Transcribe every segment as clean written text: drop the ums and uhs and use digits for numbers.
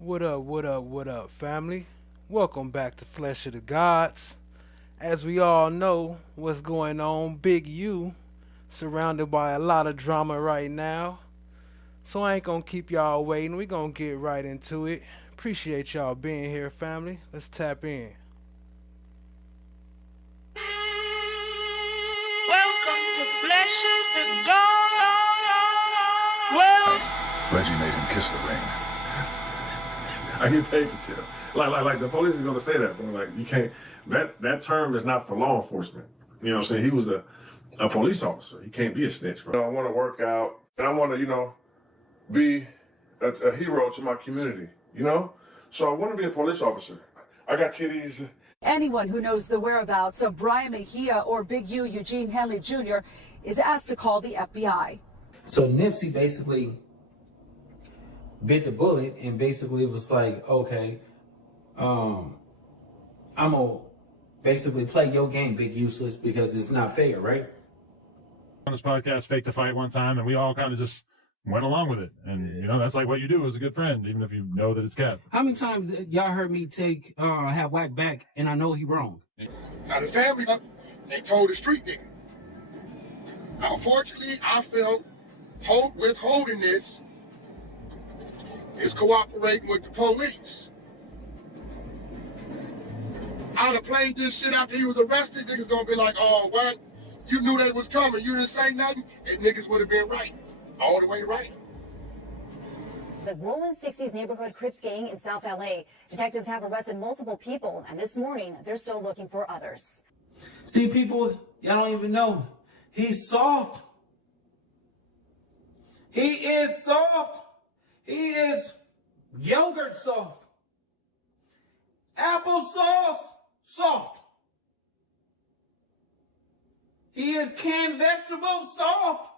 What up, what up, what up, family? Welcome back to Flesh of the Gods. As we all know, what's going on, Big U, surrounded by a lot of drama right now. So I ain't gonna keep y'all waiting. We gonna get right into it. Appreciate y'all being here, family. Let's tap in. Welcome to Flesh of the God. Well, Reggie made him kiss the ring. I get paid to tell. Like the police is gonna say that, but like you can't. That term is not for law enforcement. You know what I'm saying? He was a police officer. He can't be a snitch, bro. I want to work out, and I want to, be a hero to my community. So I want to be a police officer. I got titties. Anyone who knows the whereabouts of Brian Mejia or Big U, Eugene Henley Jr., is asked to call the FBI. So Nipsey basically bit the bullet and basically was like, okay, I'm gonna basically play your game, Big Useless, because it's not fair, right? On this podcast, Fake the Fight one time, and we all kind of just went along with it. And, that's like what you do as a good friend, even if you know that it's cap. How many times y'all heard me have Wack back and I know he wrong? Now the family, they told the street nigga. Unfortunately, I felt withholding this is cooperating with the police. I'd have played this shit after he was arrested. Niggas gonna be like, oh, what? You knew they was coming. You didn't say nothing, and niggas would have been right. All the way right. The Rolling 60s neighborhood Crips gang in South LA. Detectives have arrested multiple people, and this morning, they're still looking for others. See, people, y'all don't even know. He's soft. He is soft. He is yogurt soft. Applesauce soft. He is canned vegetables soft.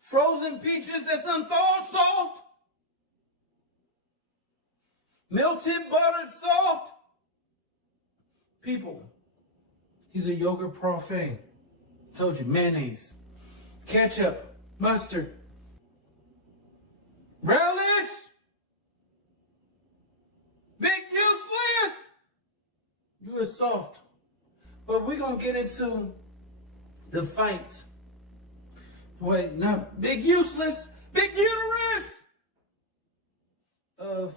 Frozen peaches that's unthawed soft. Melted butter soft. People, he's a yogurt parfait. Told you, mayonnaise, ketchup, mustard, relish, Big Useless. You are soft. But we're going to get into the fight. Wait, not Big Useless, Big Uterus of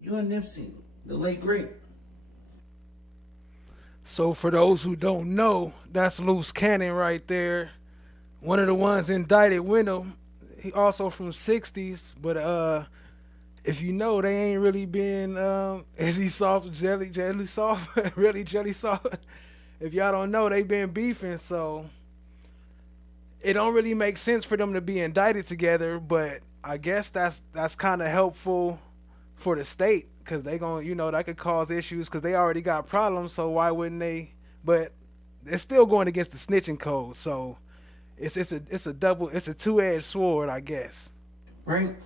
you and Nipsey, the late great. So for those who don't know, that's Luce Cannon right there. One of the ones indicted with him. He also from 60s, but if you know, they ain't really been is he soft, jelly soft, really jelly soft. If y'all don't know, they been beefing, so it don't really make sense for them to be indicted together, but I guess that's kind of helpful for the state, because they gonna, that could cause issues because they already got problems, so why wouldn't they? But it's still going against the snitching code, so it's a two-edged sword, I guess. Right?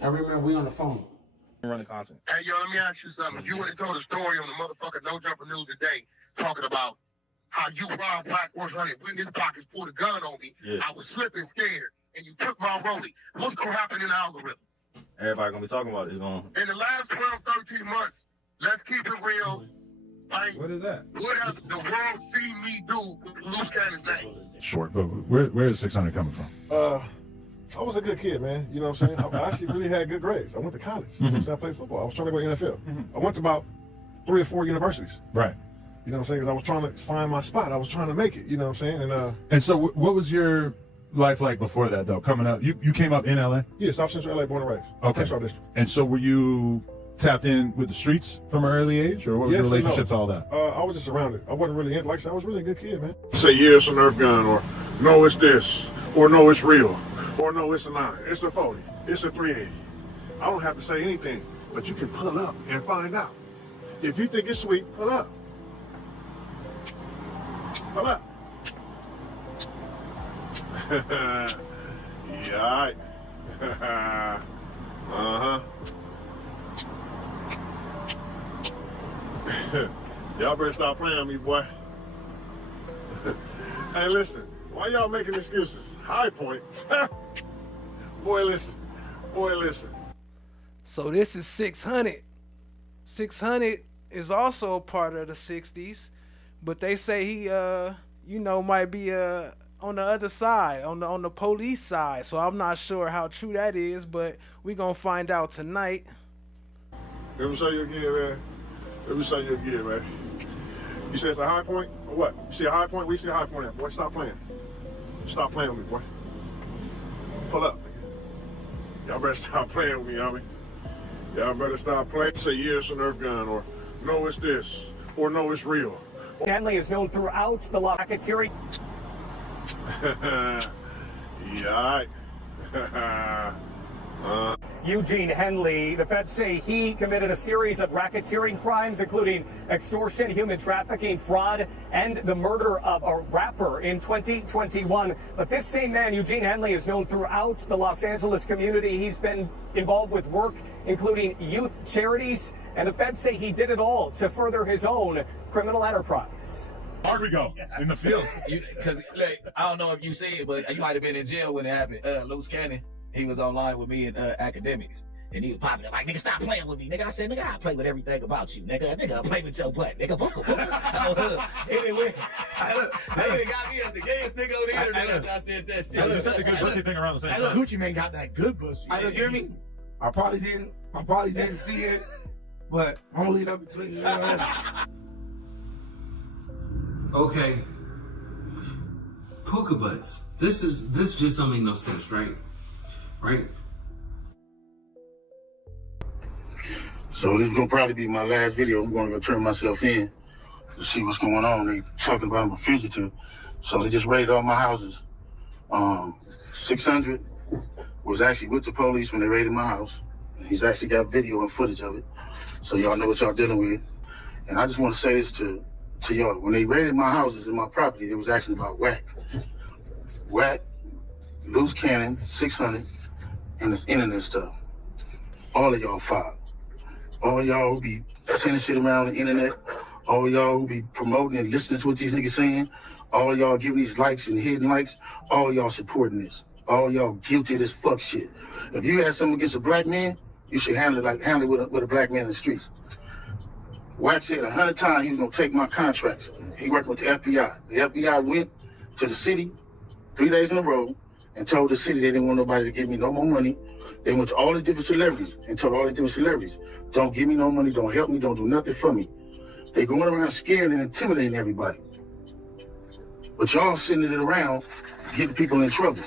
I remember we on the phone. Running content. Hey, yo, let me ask you something. You would have told a story on the motherfucking No Jumper News today talking about how you robbed Black 100 when his pockets pulled a gun on me. Yeah. I was slipping scared, and you took my rollie. What's going to happen in the algorithm? Everybody going to be talking about it. In the last 12, 13 months, let's keep it real. Like, What is that? what has the world seen me do with Luce Cannon's name? Short, but where is 600 coming from? I was a good kid, man. You know what I'm saying? I actually really had good grades. I went to college. You know what I'm saying? I played football. I was trying to go to the NFL. I went to about 3 or 4 universities. Right. You know what I'm saying? Because I was trying to find my spot. I was trying to make it. You know what I'm saying? And so what was your life like before that, though, coming up? You came up in L.A.? Yeah, South Central LA, born and raised. Okay. Crenshaw District. And so were you tapped in with the streets from an early age, or what was your relationship to all that? I was just around it. I wasn't really into, like I said, I was really a good kid, man. Say, yeah, it's a Nerf gun, or no, it's this, or no, it's real, or no, it's a 9, it's a 40, it's a 380. I don't have to say anything, but you can pull up and find out. If you think it's sweet, pull up. Pull up. Yeah, all right. Uh-huh. Y'all better stop playing with me, boy. Hey, listen, why y'all making excuses? High Point. Boy, listen. Boy, listen. So this is 600. 600 is also a part of the 60s, but they say he, might be on the other side, on the police side. So I'm not sure how true that is, but we gonna find out tonight. Let me show you again, man. Let me show you again, man. You say it's a high point or what? You see a high point? We see a high point at, boy. Stop playing. Stop playing with me, boy. Pull up. Y'all better stop playing with me, homie. Y'all better stop playing. Say, yeah, it's a Nerf gun, or no, it's this, or no, it's real. Henley is known throughout the racketeering. Yeah, all right. Eugene Henley, the feds say he committed a series of racketeering crimes, including extortion, human trafficking, fraud, and the murder of a rapper in 2021. But this same man, Eugene Henley, is known throughout the Los Angeles community. He's been involved with work, including youth charities, and the feds say he did it all to further his own criminal enterprise. Hard we go in the field. Because I don't know if you see it, but you might have been in jail when it happened. Luce Cannon, he was online with me in academics, and he was popping up like, nigga, stop playing with me, nigga. I said, nigga, I play with everything about you, nigga. Nigga, I play with your butt, nigga. Anyway, they got me as the gayest nigga on the internet. I said that shit. You said the good pussy thing around the same time. Gucci man got that good pussy. I look, hear me? I probably didn't see it, but I'm gonna leave that between you and me. Okay. Polka butts. This just don't make no sense, right? Right? So this is gonna probably be my last video. I'm gonna go turn myself in to see what's going on. They talking about I'm a fugitive. So they just raided all my houses. 600 was actually with the police when they raided my house. He's actually got video and footage of it. So y'all know what y'all dealing with. And I just want to say this to y'all. When they raided my houses and my property, it was actually about Wack. Wack, Luce Cannon, 600, and this internet stuff. All of y'all filed. All y'all who be sending shit around the internet, all y'all who be promoting and listening to what these niggas saying, all y'all giving these likes and hidden likes, all y'all supporting this. All y'all guilty of this fuck shit. If you had something against a black man, you should handle it with a black man in the streets. Wack said 100 times he was gonna take my contracts. He worked with the FBI. The FBI went to the city 3 days in a row and told the city they didn't want nobody to give me no more money. They went to all the different celebrities and told all the different celebrities, don't give me no money, don't help me, don't do nothing for me. They going around scaring and intimidating everybody. But y'all sending it around, getting people in trouble.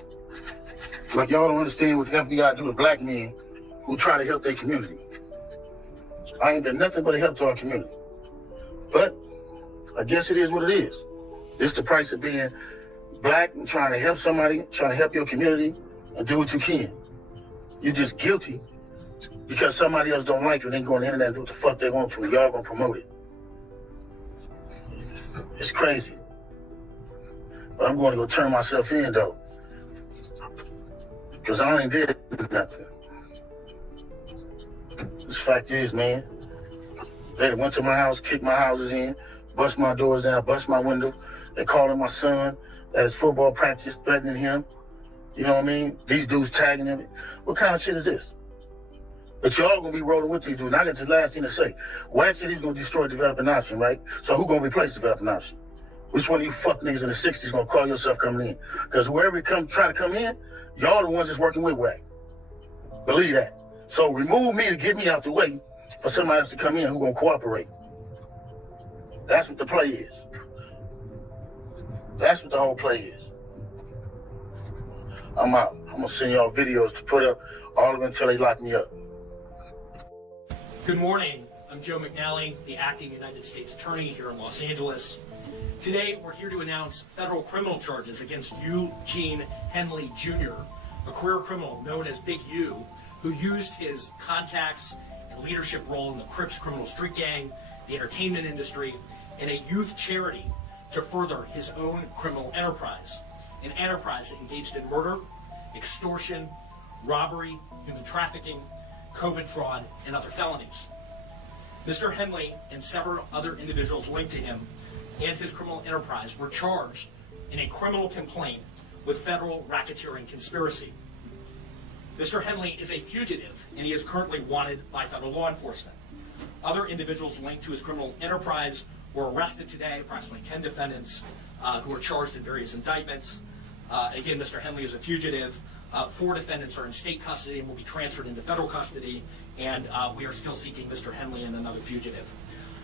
Like y'all don't understand what the FBI do with black men who try to help their community. I ain't done nothing but a help to our community. But I guess it is what it is. This is the price of being black and trying to help somebody, trying to help your community and do what you can. You're just guilty because somebody else don't like you and they go on the internet and do what the fuck they want to and y'all gonna promote it. It's crazy. But I'm going to go turn myself in though. Because I ain't did nothing. This fact is, man, they went to my house, kicked my houses in, bust my doors down, bust my windows. They calling my son at his football practice, threatening him. You know what I mean? These dudes tagging him. What kind of shit is this? But y'all gonna be rolling with these dudes. And I got the last thing to say. Wack said he's gonna destroy developing option, right? So who gonna replace developing option? Which one of you fuck niggas in the 60s gonna call yourself coming in? Because whoever try to come in, y'all the ones that's working with Wack. Believe that. So remove me to get me out the way for somebody else to come in who gonna cooperate. That's what the play is. That's what the whole play is. I'm out. I'm gonna send y'all videos to put up all of them until they lock me up. Good morning. I'm Joe McNally, the acting United States Attorney here in Los Angeles. Today, we're here to announce federal criminal charges against Eugene Henley Jr., a career criminal known as Big U, who used his contacts and leadership role in the Crips criminal street gang, the entertainment industry, and a youth charity to further his own criminal enterprise, an enterprise that engaged in murder, extortion, robbery, human trafficking, COVID fraud, and other felonies. Mr. Henley and several other individuals linked to him and his criminal enterprise were charged in a criminal complaint with federal racketeering conspiracy. Mr. Henley is a fugitive, and he is currently wanted by federal law enforcement. Other individuals linked to his criminal enterprise were arrested today, approximately 10 defendants who are charged in various indictments. Again, Mr. Henley is a fugitive. 4 defendants are in state custody and will be transferred into federal custody, and we are still seeking Mr. Henley and another fugitive.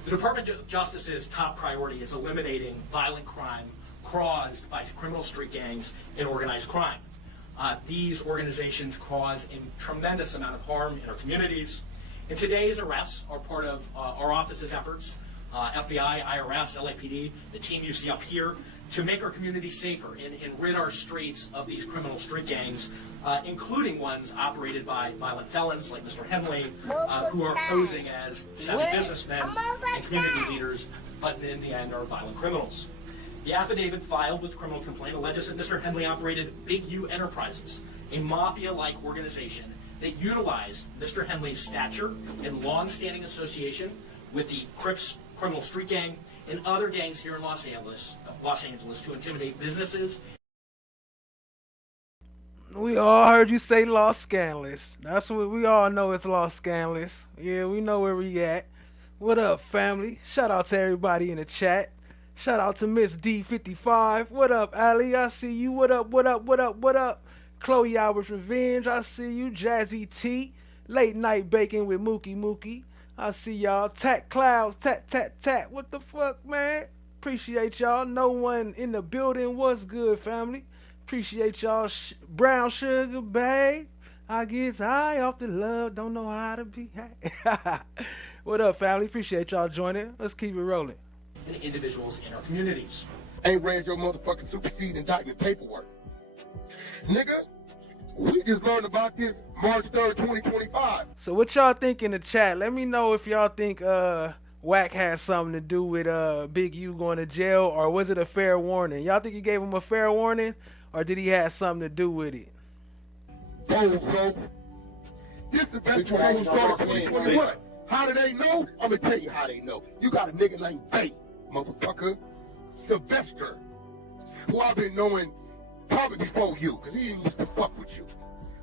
The Department of Justice's top priority is eliminating violent crime caused by criminal street gangs and organized crime. These organizations cause a tremendous amount of harm in our communities, and today's arrests are part of our office's efforts, FBI, IRS, LAPD, the team you see up here, to make our communities safer and rid our streets of these criminal street gangs, including ones operated by violent felons like Mr. Henley, who are posing as savvy businessmen and community leaders, but in the end are violent criminals. The affidavit filed with the criminal complaint alleges that Mr. Henley operated Big U Enterprises, a mafia-like organization that utilized Mr. Henley's stature and long-standing association with the Crips criminal street gang and other gangs here in Los Angeles to intimidate businesses. We all heard you say Los Angeles. That's what we all know, it's Los Angeles. Yeah, we know where we at. What up, family? Shout out to everybody in the chat. Shout out to Miss D55. What up, Ali? I see you. What up, what up, what up, what up? Chloe Albert's Revenge. I see you. Jazzy T. Late Night Baking with Mookie Mookie. I see y'all. Tat Clouds. Tat, tat, tat. What the fuck, man? Appreciate y'all. No one in the building. What's good, family? Appreciate y'all. Brown Sugar, babe. I get high off the love. Don't know how to be high. What up, family? Appreciate y'all joining. Let's keep it rolling. And individuals in our communities. Ain't read your motherfucking supersede indictment paperwork. Nigga, we just learned about this March 3rd, 2025. So what y'all think in the chat? Let me know if y'all think Wack has something to do with Big U going to jail, or was it a fair warning? Y'all think he gave him a fair warning, or did he have something to do with it? Bold, bro. This is the best one who started 2021. How do they know? I'm gonna tell you how they know. You got a nigga like Bay, motherfucker, Sylvester, who I've been knowing probably before you, because he didn't used to fuck with you.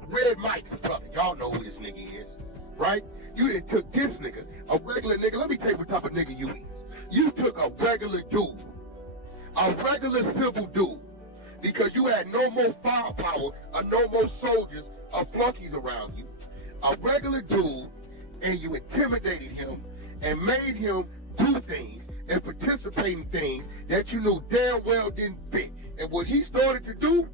Red Mike's brother, y'all know who this nigga is, right? You done took this nigga, a regular nigga. Let me tell you what type of nigga you is. You took a regular dude, a regular civil dude, because you had no more firepower or no more soldiers or flunkies around you. A regular dude, and you intimidated him and made him do things and participate in things that you knew damn well didn't fit. And what he started to do,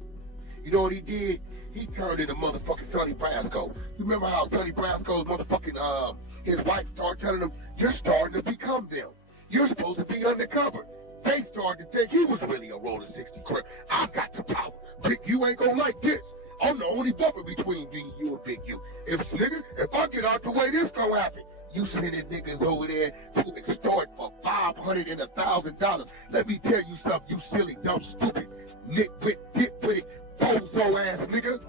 you know what he did? He turned into motherfucking Donny Brasco. You remember how Donny Brasco's motherfucking, his wife started telling him, you're starting to become them. You're supposed to be undercover. They started to think he was really a Roller 60 crip. I got the power. Bricc, you ain't gonna like this. I'm the only buffer between you and Big U. If I get out the way, this gonna happen. You sending niggas over there to extort for $500 and $1,000. Let me tell you something, you silly, dumb, stupid, nitwit, dipwitty, bozo ass nigga.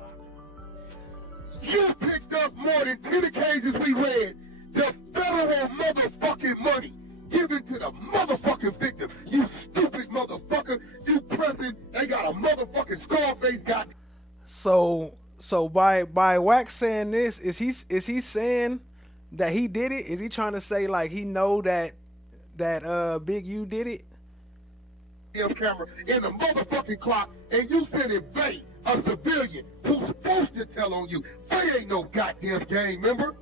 You picked up more than 10 occasions we read the federal motherfucking money given to the motherfucking victim. You stupid motherfucker. You pressing, they got a motherfucking Scarface got. So by Wack saying this, is he saying that he did it? Is he trying to say like he know that Big U did it? Camera in the motherfucking clock, and you sending Bay, a civilian who's supposed to tell on you. Bay ain't no goddamn gang member.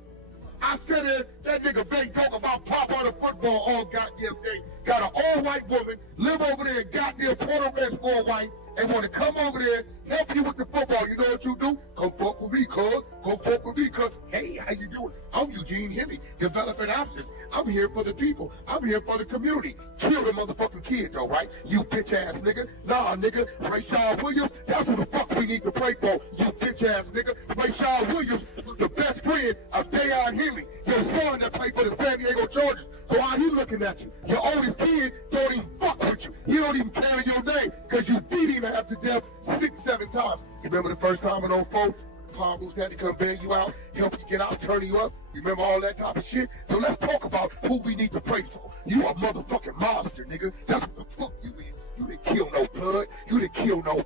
I said that nigga Bay talk about pop on the football all goddamn day. Got an all-white woman, live over there in goddamn Port West for white, and want to come over there, help you with the football. You know what you do? Come fuck with me, cuz. Go fuck with me, cuz. Hey, how you doing? I'm Eugene Henry, developing options. I'm here for the people. I'm here for the community. Kill the motherfucking kids, all right? You bitch-ass nigga. Nah, nigga. Rayshard Williams, that's who the fuck we need to pray for. You bitch-ass nigga. Rayshard Williams was the best friend of Dayon Henley, your son that played for the San Diego Chargers. So how he looking at you? Your oldest kid don't even fuck with you. He don't even carry your name because you beat him after death 6-7 times. You remember the first time in 04? Palm Bruce had to come bail you out, help you get out, turn you up. Remember all that type of shit? So let's talk about who we need to pray for. You a motherfucking monster, nigga. That's what the fuck you is. You didn't kill no blood. You didn't kill no.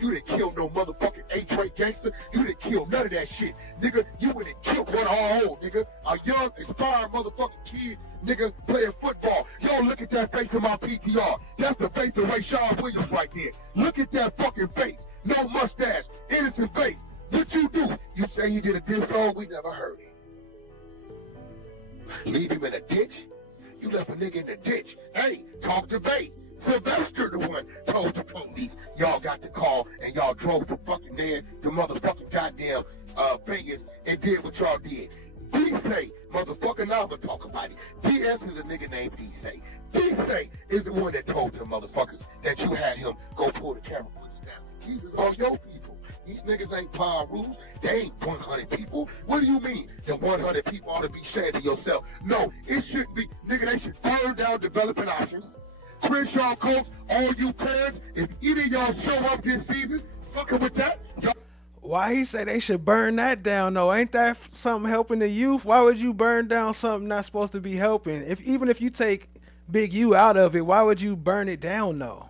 You didn't kill no motherfucking H-rate gangster. You didn't kill none of that shit, nigga. You went and killed one of our own, nigga. A young, inspired motherfucking kid, nigga, playing football. Yo, look at that face of my PTR. That's the face of Rayshard Williams right there. Look at that fucking face. No mustache, innocent face. What you do? You say he did a diss song? We never heard it. Leave him in a ditch? You left a nigga in the ditch. Hey, talk to Bait. Sylvester the one told the police. Y'all got the call and y'all drove to fucking there, the motherfucking goddamn Vegas and did what y'all did. D-Say, motherfucker, now I'm gonna talk about it. DS is a nigga named D-Say. D-Say is the one that told them motherfuckers that you had him go pull the camera footage down. These is all your people. These niggas ain't power rules. They ain't 100 people. What do you mean? The 100 people ought to be shared to yourself. No, it shouldn't be. Nigga, they should burn down developing options. Crenshaw Coach, all you parents, if either of y'all show up this season, fucking with that, y'all. Why he say they should burn that down though? Ain't that something helping the youth? Why would you burn down something not supposed to be helping? Even if you take Big U out of it, why would you burn it down though?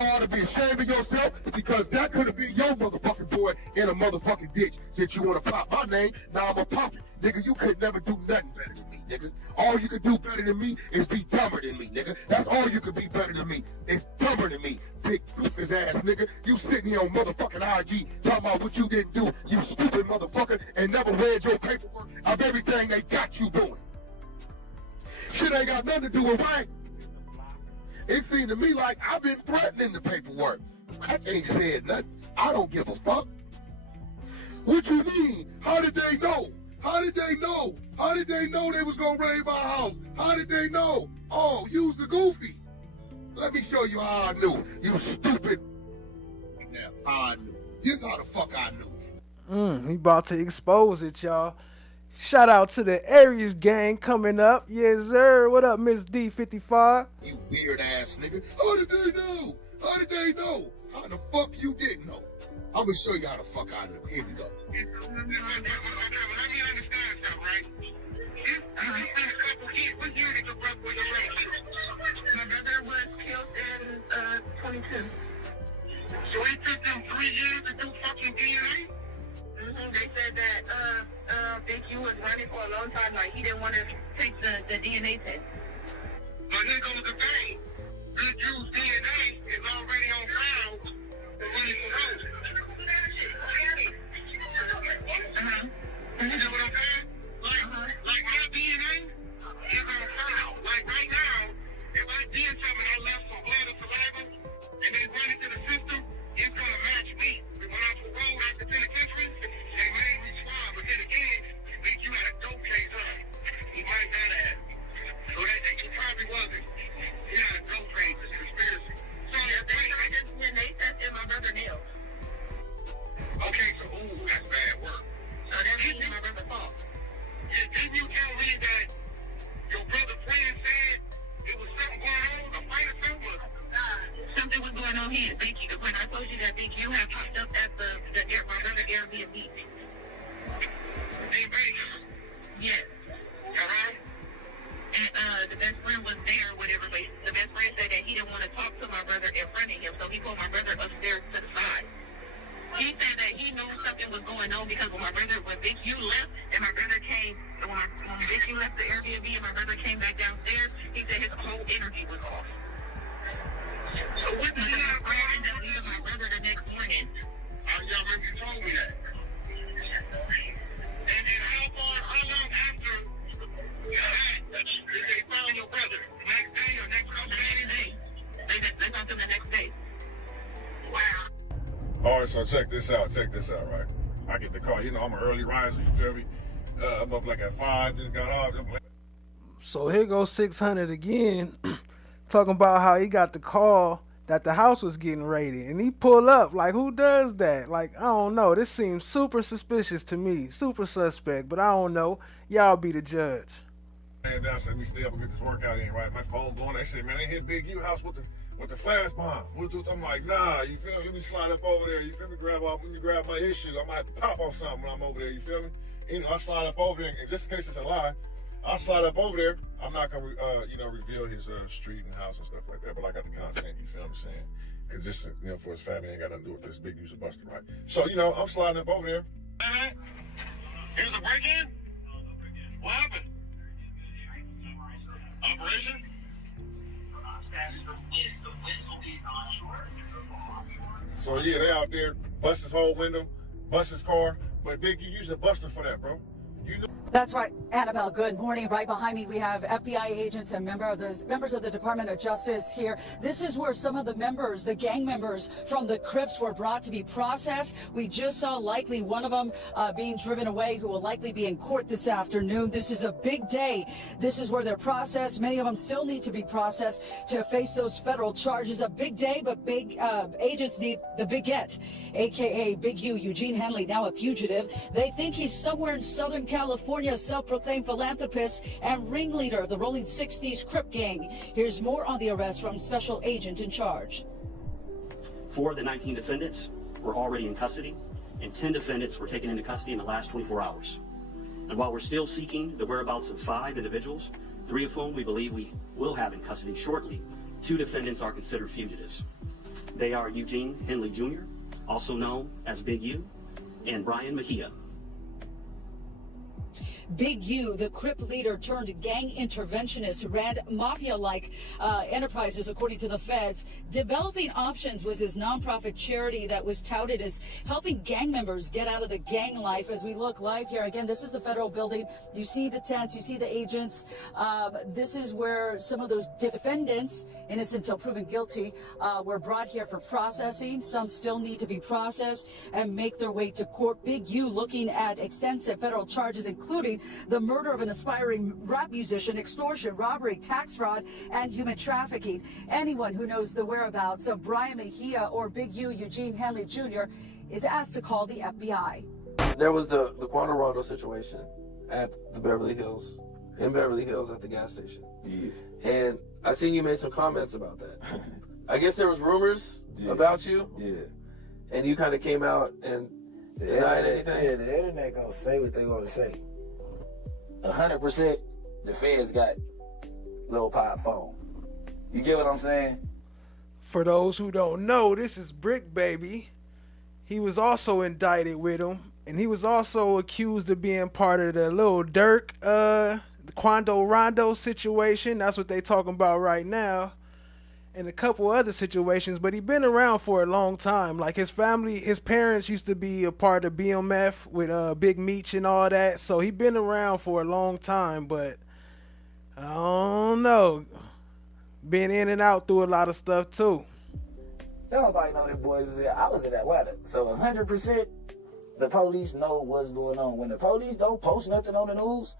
You ought to be ashamed of yourself because that could have been your motherfucking boy in a motherfucking ditch. Since you want to pop my name, now I'm a pop it. Nigga, you could never do nothing better than me, nigga. All you could do better than me is be dumber than me, nigga. That's all you could be better than me. Is dumber than me. Big goofus ass nigga. You sitting here on motherfucking IG talking about what you didn't do, you stupid motherfucker, and never read your paperwork of everything they got you doing. Shit ain't got nothing to do with right. It seemed to me like I've been threatening the paperwork. I ain't said nothing. I don't give a fuck. What you mean? How did they know? How did they know? How did they know they was gonna raid my house? How did they know? Oh, use the goofy. Let me show you how I knew. You stupid. Now, how I knew. Here's how the fuck I knew. He about to expose it, y'all. Shout out to the Aries gang coming up. Yes, sir. What up, Miss D55? You weird ass nigga. How did they know? How did they know? How the fuck you didn't know? I'm gonna show you how the fuck I knew. Here we go. Let me understand something, right? You been a couple years. What year did your brother was arrested? My brother was killed in 22. So it took them 3 years to do fucking DNA? They said that Big U was running for a long time, like he didn't want to take the DNA test. But here goes the thing. Big U's DNA is already on file for running for road. You know what I'm saying? Like my DNA is on file. Like right now, if I did something, I left some blood or saliva, and they run it to the system, it's gonna match me. When I'm paroled out the penitentiary, they made me swab. But then again, Big U had a dope case on him. He might not have. So that he probably wasn't. He had a dope case, it's conspiracy. So I just when they tested my brother nails. Okay, so that's bad work. So that means my brother fault. Yeah, didn't you tell me that your brother's friend said it was something going on, a fight or something? Something was going on here. Big U, when I told you that Big U had popped up at my brother Airbnb. In Vegas? Yes. Uh-huh. And the best friend was there, whatever, but the best friend said that he didn't want to talk to my brother in front of him, so he pulled my brother upstairs to the side. He said that he knew something was going on because when Big U left and my brother came, when Big U left the Airbnb and my brother came back downstairs, he said his whole energy was off. So what did my brother the next morning? Y'all remember you told me that. And how long after that did they found your brother? Next day or next day? They found him the next day. Wow. All right, so check this out, right? I get the call. You know, I'm an early riser, you feel me? I'm up like at 5, just got off. So here goes 600 again, talking about how he got the call that the house was getting raided. And he pull up, like, who does that? Like, I don't know. This seems super suspicious to me, super suspect, but I don't know. Y'all be the judge. Man, down said we stay up and get this workout in, right? My phone blowing. They said, man, they hit Big U house with the flash bomb. I'm like, nah, you feel me? Let me slide up over there. You feel me? Let me grab my issue. I might have to pop off something when I'm over there. You feel me? You know, I slide up over there, and just in case it's a lie, I'll slide up over there. I'm not gonna, reveal his street and house and stuff like that, but I got the content. You feel what I'm saying? Because this, for his family ain't got nothing to do with this big use of Buster, right? So, I'm sliding up over there. Here's a break-in? What happened? Operation? So yeah, they out there, bust his whole window, bust his car, but Big, you use a Buster for that, bro. That's right, Annabelle. Good morning. Right behind me, we have FBI agents and members of the Department of Justice here. This is where some of the members, the gang members from the Crips, were brought to be processed. We just saw likely one of them being driven away, who will likely be in court this afternoon. This is a big day. This is where they're processed. Many of them still need to be processed to face those federal charges. A big day, but big agents need the big get, a.k.a. Big U, Eugene Henley, now a fugitive. They think he's somewhere in Southern California, a self-proclaimed philanthropist and ringleader of the Rolling 60s Crip gang. Here's more on the arrest from Special Agent in charge. 4 of the 19 defendants were already in custody, and 10 defendants were taken into custody in the last 24 hours. And while we're still seeking the whereabouts of 5 individuals, 3 of whom we believe we will have in custody shortly, 2 defendants are considered fugitives. They are Eugene Henley Jr., also known as Big U, and Brian Mejia. Big U, the Crip leader turned gang interventionist, who ran mafia-like enterprises, according to the feds. Developing Options was his nonprofit charity that was touted as helping gang members get out of the gang life. As we look live here, again, this is the federal building. You see the tents, you see the agents. This is where some of those defendants, innocent until proven guilty, were brought here for processing. Some still need to be processed and make their way to court. Big U looking at extensive federal charges, including the murder of an aspiring rap musician, extortion, robbery, tax fraud, and human trafficking. Anyone who knows the whereabouts of Brian Mejia or Big U, Eugene Henley Jr., is asked to call the FBI. There was the Quanto Rondo situation at the Beverly Hills, in Beverly Hills at the gas station. Yeah. And I seen you made some comments about that. I guess there was rumors about you. Yeah. And you kind of came out and denied anything. Yeah, the internet gonna say what they want to say. 100%, the feds got Lil Pop phone. You get what I'm saying? For those who don't know, this is Bricc, baby. He was also indicted with him, and he was also accused of being part of the Lil Durk, the Quando Rondo situation. That's what they talking about right now. And a couple other situations, but he been around for a long time. Like his family, his parents used to be a part of BMF with Big Meech and all that. So he been around for a long time, but I don't know. Been in and out through a lot of stuff too. Nobody know that boys was there. I was in that weather. So 100%, the police know what's going on. When the police don't post nothing on the news,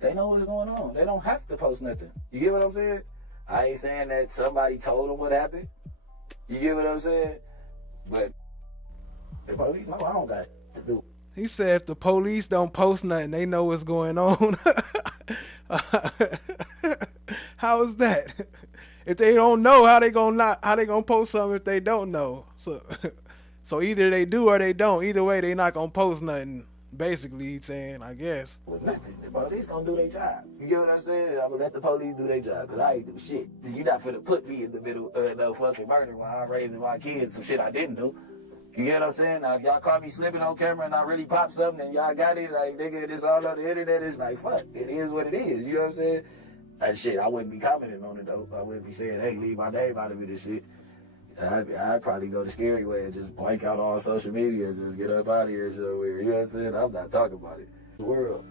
they know what's going on. They don't have to post nothing. You get what I'm saying? I ain't saying that somebody told them what happened. You get what I'm saying? But the police know I don't got to do. He said if the police don't post nothing, they know what's going on. How is that? If they don't know, how they gonna post something if they don't know? So either they do or they don't. Either way, they not gonna post nothing. Basically, he's saying, I guess. With nothing. The police gonna do their job. You get what I'm saying? I'm gonna let the police do their job, because I ain't do shit. You're not finna put me in the middle of no fucking murder while I'm raising my kids, some shit I didn't do. You get what I'm saying? Now, if y'all caught me slipping on camera and I really popped something and y'all got it, like, nigga, this all on the internet, it's like, fuck, it is what it is. You know what I'm saying? And shit, I wouldn't be commenting on it, though. I wouldn't be saying, hey, leave my name out of it and shit. I'd probably go the scary way and just blank out all social media and just get up out of here somewhere. You know what I'm saying? I'm not talking about it. The world.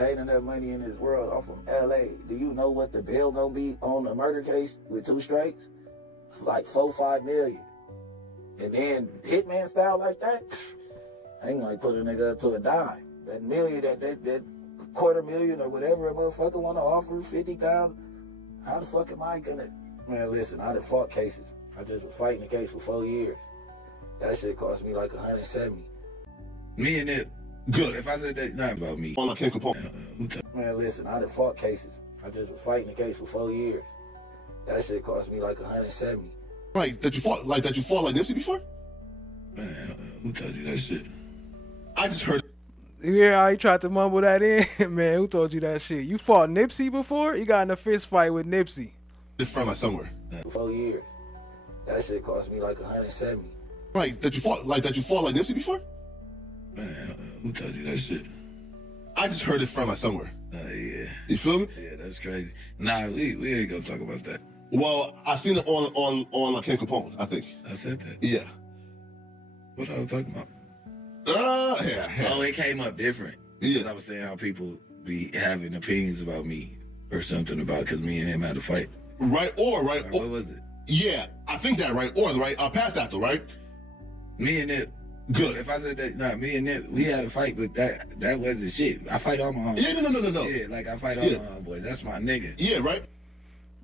Ain't enough money in this world. I'm from LA. Do you know what the bill gonna be on a murder case with 2 strikes? Like $4-5 million. And then hitman style like that, ain't gonna put a nigga up to a dime. That million, that $250,000 or whatever a motherfucker wanna offer, 50,000. How the fuck am I gonna? Man, listen, I done fought cases. I just was fighting the case for 4 years. That shit cost me like $170. Me and it, good. If I said that, not about me. Man, listen, I done fought cases. I just was fighting the case for 4 years. That shit cost me like $170. Like that you fought like Nipsey before? Man, who told you that shit? I just heard. Yeah, he tried to mumble that in. Man, who told you that shit? You fought Nipsey before? You got in a fist fight with Nipsey. This from like somewhere. 4 years. That shit cost me like 170. That you fought like Nipsey before? Man, who told you that shit? I just heard it from like somewhere. Yeah. You feel me? Yeah, that's crazy. Nah, we ain't gonna talk about that. Well, I seen it on like Ken Capone, I think. I said that. Yeah. What I was talking about? Yeah. Oh, it came up different. Yeah. I was saying how people be having opinions about me or something about because me and him had a fight. Right. What was it? Yeah, I think that right. Or right. Past that though, right? Me and Nip. Good. If I said that, nah, me and Nip, we had a fight, but that wasn't shit. I fight all my homies. Yeah, no. Yeah, like I fight all my homeboys. That's my nigga. Yeah, right.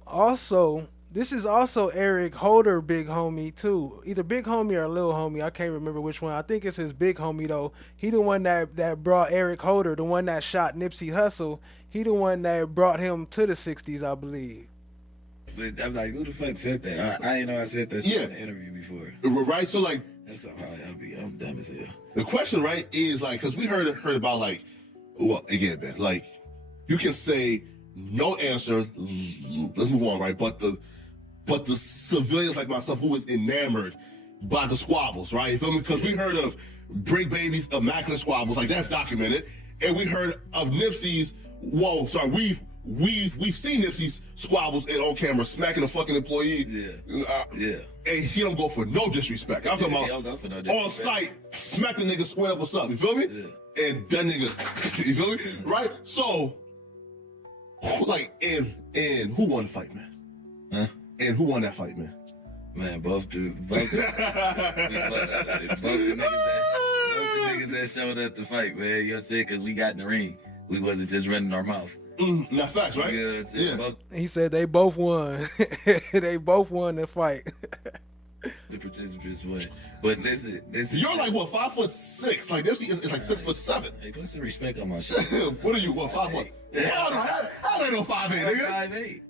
Also, this is also Eric Holder, big homie too. Either big homie or little homie. I can't remember which one. I think it's his big homie though. He the one that brought Eric Holder, the one that shot Nipsey Hussle. He the one that brought him to the 60s, I believe. But I'm like, who the fuck said that? I ain't know I said that shit in the interview before. Right. So like, that's how I be. I'm dumb as hell. the question, right, is like, because we heard about like, well, again, man, like, you can say no answer. Let's move on, right? But the civilians like myself who was enamored by the squabbles, right? You feel me? Because we heard of Bricc Baby's immaculate squabbles, like that's documented, and we heard of Nipsey's. We've seen Nipsey's squabbles and on camera smacking a fucking employee. Yeah. And he don't go for no disrespect. I'm talking about on site, smack the nigga square up, what's up? You feel me? Yeah. And that nigga, you feel me? Right? So, like, and who won the fight, man? Huh? And who won that fight, man? Man, both the niggas that showed up to fight, man. You know what I'm saying? Because we got in the ring. We wasn't just running our mouth. Now facts, right? Yeah. He said they both won. They both won the fight. The participants won. But this is You're like what, 5'6"? Like Nipsey is like 6'7". Hey, put some respect on my shit. What are you? What, 5'1"? Hell no, I ain't no 5'8", nigga. 5'8".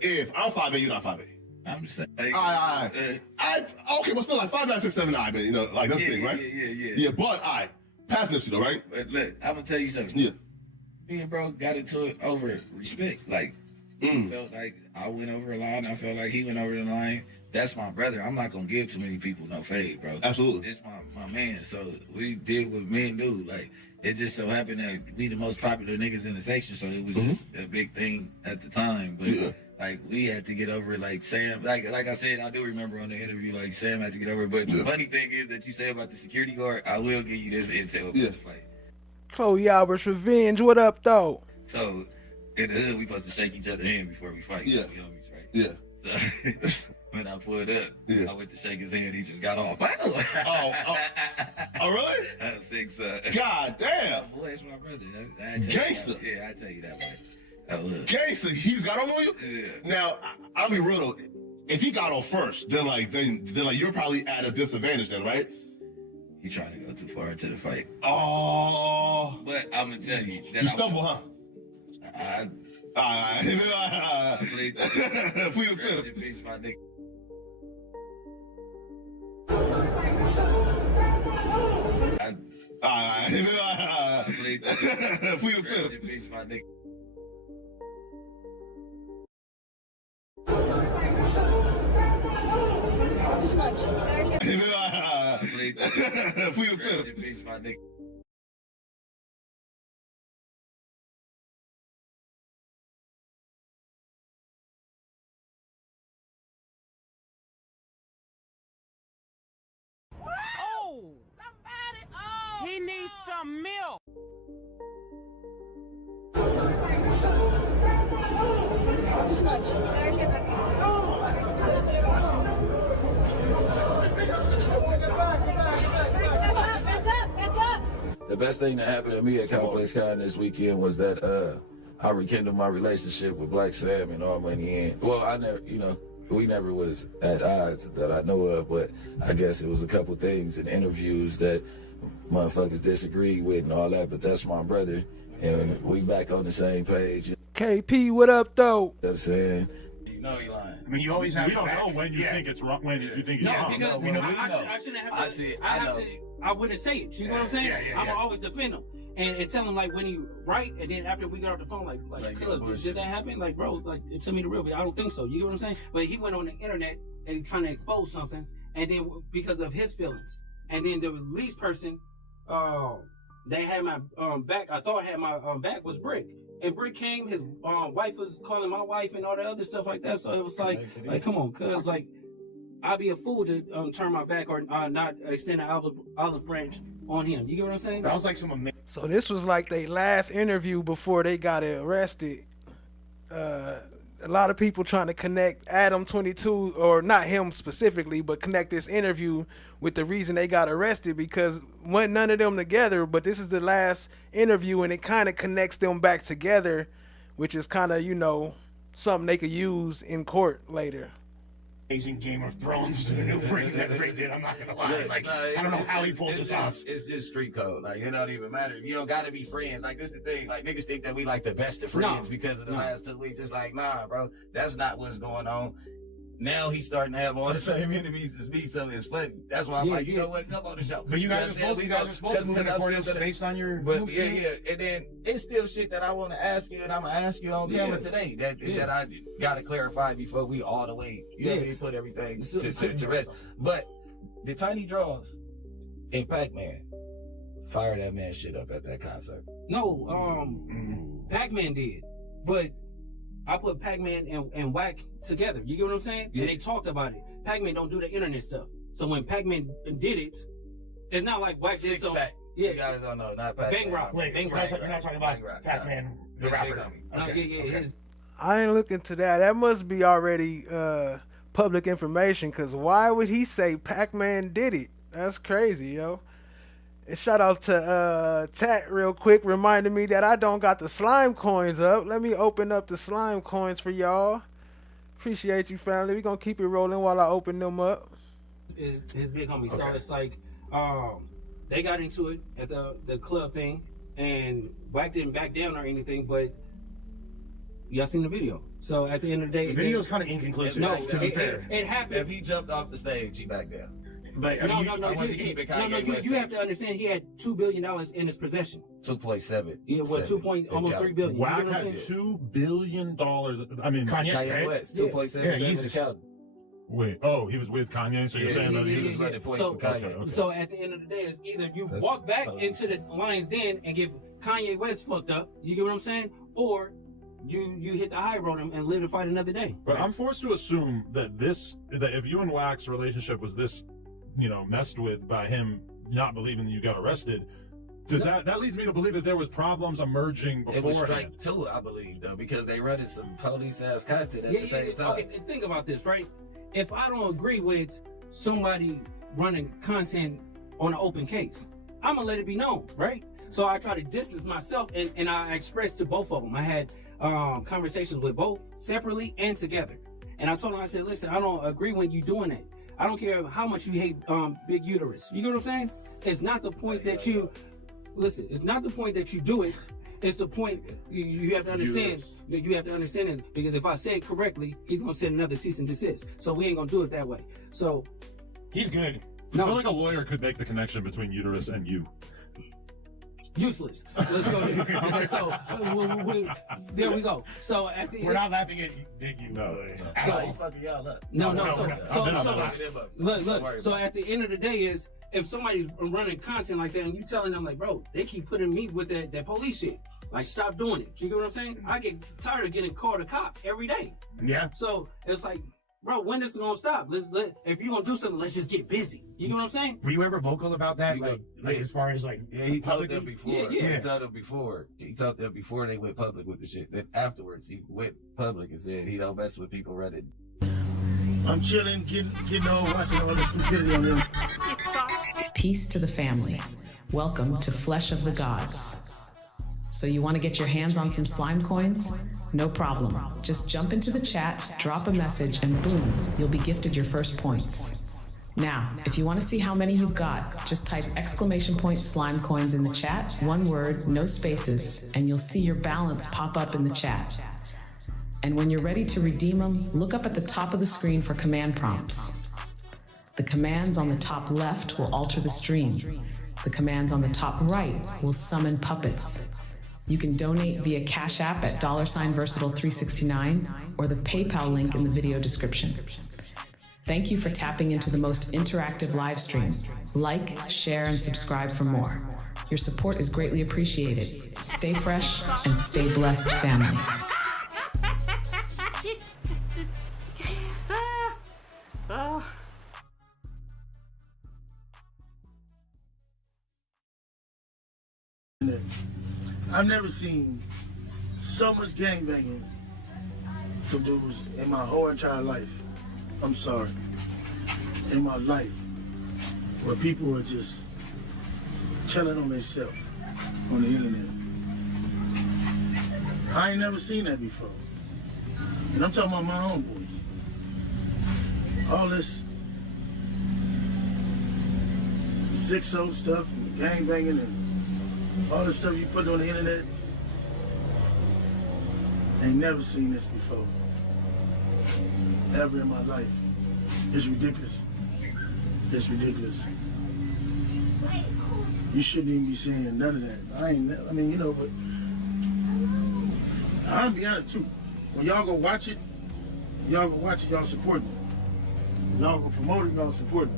If I'm 5'8", you're not 5'8". I'm just saying. Okay, but still like 5'9", 6'7", man. You know, like that's big, right? Yeah, but past Nipsey though, right? But look, I'm gonna tell you something. Yeah. Me and bro got into it over respect. Like, I felt like I went over a line. I felt like he went over the line. That's my brother. I'm not gonna give too many people no fade, bro. Absolutely. It's my man. So we did what men do. Like, it just so happened that we the most popular niggas in the section, so it was just a big thing at the time. But like, we had to get over it. Like Sam, like I said, I do remember on the interview, like Sam had to get over it. But the funny thing is that you say about the security guard, I will give you this intel about the fight. Chloe Albert's Revenge, what up though? So in the hood, we supposed to shake each other hand before we fight. Yeah. We homies, right? Yeah. So when I pulled up, I went to shake his hand. He just got off. Oh, really? I was sick, God damn. Boy, it's my brother. Gangster. Yeah, I tell you that much. Gangster. He's got off on you. Yeah. Now I'll be real though. If he got off first, then you're probably at a disadvantage, then, right? You trying to go too far into the fight. Oh. But I'm gonna tell you that you stumble, huh? I played the fifth. in peace, my nigga. I played the fifth. In peace, my nigga. This much. I played the fifth. In peace, my nigga. He needs some milk. This much. The best thing that happened to me at Complex Con this weekend was that I rekindled my relationship with Black Sam and All Money In. Well, I never, we never was at odds that I know of, but I guess it was a couple things in interviews that motherfuckers disagreed with and all that, but that's my brother, and we back on the same page. KP, what up though? You know what I'm saying? You know he lying. I mean, you always have. We don't know when you think it's wrong. When you think it's wrong. Because I shouldn't have. I know. I wouldn't say it. You know what I'm saying? I'm gonna always defend him and tell him like when he right, and then after we got off the phone, like did that happen? Like, bro, like tell me the real. But I don't think so. You know what I'm saying? But he went on the internet and trying to expose something, and then because of his feelings, and then the release person, they had my back. I thought had my back was Bricc. And Bricc came, his wife was calling my wife and all that other stuff like that. So it was like come on, cuz like I'd be a fool to turn my back or not extend an olive branch on him. You get what I'm saying? That was like some amazing. So this was like their last interview before they got arrested. A lot of people trying to connect Adam 22, or not him specifically, but connect this interview with the reason they got arrested, because wasn't none of them together, but this is the last interview and it kind of connects them back together, which is kind of, you know, something they could use in court later. Amazing Game of Thrones to the new ring that Bricc did. I'm not gonna lie. Like, I don't know how he pulled this off. It's just street code. Like, it don't even matter. You don't gotta be friends. Like, this is the thing. Like, niggas think that we like the best of friends because of the last 2 weeks. It's like, nah, bro. That's not what's going on. Now he's starting to have all the same enemies as me, so it's funny. That's why I'm like, you know what? Come on the show. But you guys are supposed to move in accordance based on your. But yeah. And then it's still shit that I want to ask you, and I'm gonna ask you on camera today that I gotta clarify before we all the way, you know what I mean, put everything to rest. But the Tiny Draws and Pac-Man fire that man shit up at that concert. No, Pac-Man did, but I put Pac-Man and Wack together. You get what I'm saying? Yeah. And they talked about it. Pac-Man don't do the internet stuff. So when Pac-Man did it, it's not like Wack did something. Yeah. You guys don't know, not Pac-Man. Bang Rock. Wait, Bang Rock. You're not talking about Pac-Man, the rapper. Okay. I ain't looking to that. That must be already public information, because why would he say Pac-Man did it? That's crazy, yo. And shout out to Tat real quick, reminding me that I don't got the slime coins up. Let me open up the slime coins for y'all. Appreciate you, family. We gonna keep it rolling while I open them up. His big homie. So it's like they got into it at the club thing, and Wack didn't back down or anything, but y'all seen the video. So at the end of the day, the video's kind of inconclusive. No, to be fair, it happened. If he jumped off the stage, he backed down. But no. You have to understand, he had $2 billion in his possession. 2.7. Yeah, well, almost $3 billion. Wack had $2 billion. I mean, Kanye West, 2.7. Wait, he was with Kanye, so you're saying that he was running point for Kanye. Okay. So at the end of the day, it's either you walk back into the Lion's Den and get Kanye West fucked up, you get what I'm saying, or you hit the high road and live to fight another day. But I'm forced to assume that if you and Wack's relationship was this, messed with by him not believing that you got arrested, that leads me to believe that there was problems emerging beforehand. It was strike two, I believe, though, because they running some police-ass content at the same time. Okay, think about this, right? If I don't agree with somebody running content on an open case, I'm gonna let it be known, right? So I try to distance myself, and I expressed to both of them. I had conversations with both separately and together. And I told them, I said, listen, I don't agree when you're doing that. I don't care how much you hate big uterus. You get what I'm saying? It's not the point that you, listen, it's not the point that you do it. It's the point you have to understand. You have to understand is because if I say it correctly, he's going to send another cease and desist. So we ain't going to do it that way. So he's good. I feel like a lawyer could make the connection between uterus and you. Useless. Let's go. Okay, so there we go. So at the we're not laughing at Big U. No, you fucking y'all up. No. Look. So at the end of the day, is if somebody's running content like that and you telling them like, bro, they keep putting me with that police shit. Like, stop doing it. You get what I'm saying? I get tired of getting called a cop every day. Yeah. So it's like, bro, when this is gonna stop? If you gonna do something, let's just get busy. You get what I'm saying? Were you ever vocal about that? Like as far as he told them before. Yeah. He told them before. He told them before they went public with the shit. Then afterwards, he went public and said he don't mess with people running. I'm chilling, getting on, watching all this stupidity on there. Peace to the family. Welcome to Flesh of the Gods. So you want to get your hands on some slime coins? No problem. Just jump into the chat, drop a message, and boom, you'll be gifted your first points. Now, if you want to see how many you've got, just type !slime coins in the chat, one word, no spaces, and you'll see your balance pop up in the chat. And when you're ready to redeem them, look up at the top of the screen for command prompts. The commands on the top left will alter the stream. The commands on the top right will summon puppets. You can donate via Cash App at $Versatile369 or the PayPal link in the video description. Thank you for tapping into the most interactive live stream. Like, share, and subscribe for more. Your support is greatly appreciated. Stay fresh and stay blessed, family. I've never seen so much gangbanging from dudes in my whole entire life. I'm sorry. In my life, where people are just chilling on themselves on the internet. I ain't never seen that before. And I'm talking about my homeboys. All this 6-0 stuff and gangbanging and all the stuff you put on the internet, ain't never seen this before. Ever in my life. It's ridiculous. It's ridiculous. You shouldn't even be saying none of that. I mean, you know, but I'll be honest too. When y'all go watch it, y'all support it. Y'all go promote it, y'all support it.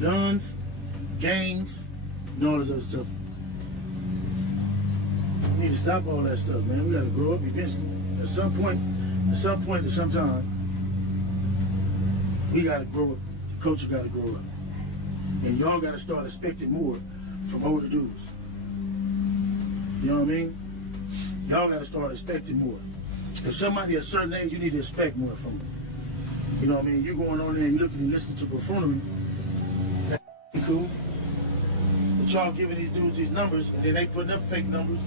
Guns, gangs, and all this other stuff. We need to stop all that stuff, man. We gotta grow up eventually. At some point, at some time, we gotta grow up. The culture gotta grow up. And y'all gotta start expecting more from older dudes. You know what I mean? Y'all gotta start expecting more. If somebody at a certain age, you need to expect more from them. You know what I mean? You're going on there and you're looking and listening to buffoonery. That's cool. But y'all giving these dudes these numbers and then they putting up fake numbers.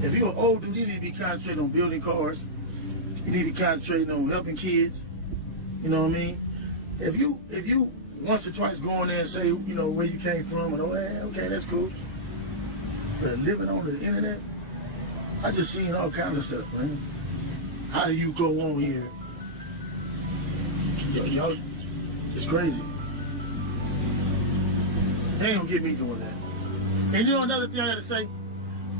If you're an old dude, you need to be concentrating on building cars. You need to concentrate on helping kids. You know what I mean? If you once or twice go on there and say, you know, where you came from, and okay, that's cool. But living on the internet, I just seen all kinds of stuff, man. How do you go on here? Y'all, it's crazy. They ain't gonna get me doing that. And you know another thing I gotta say?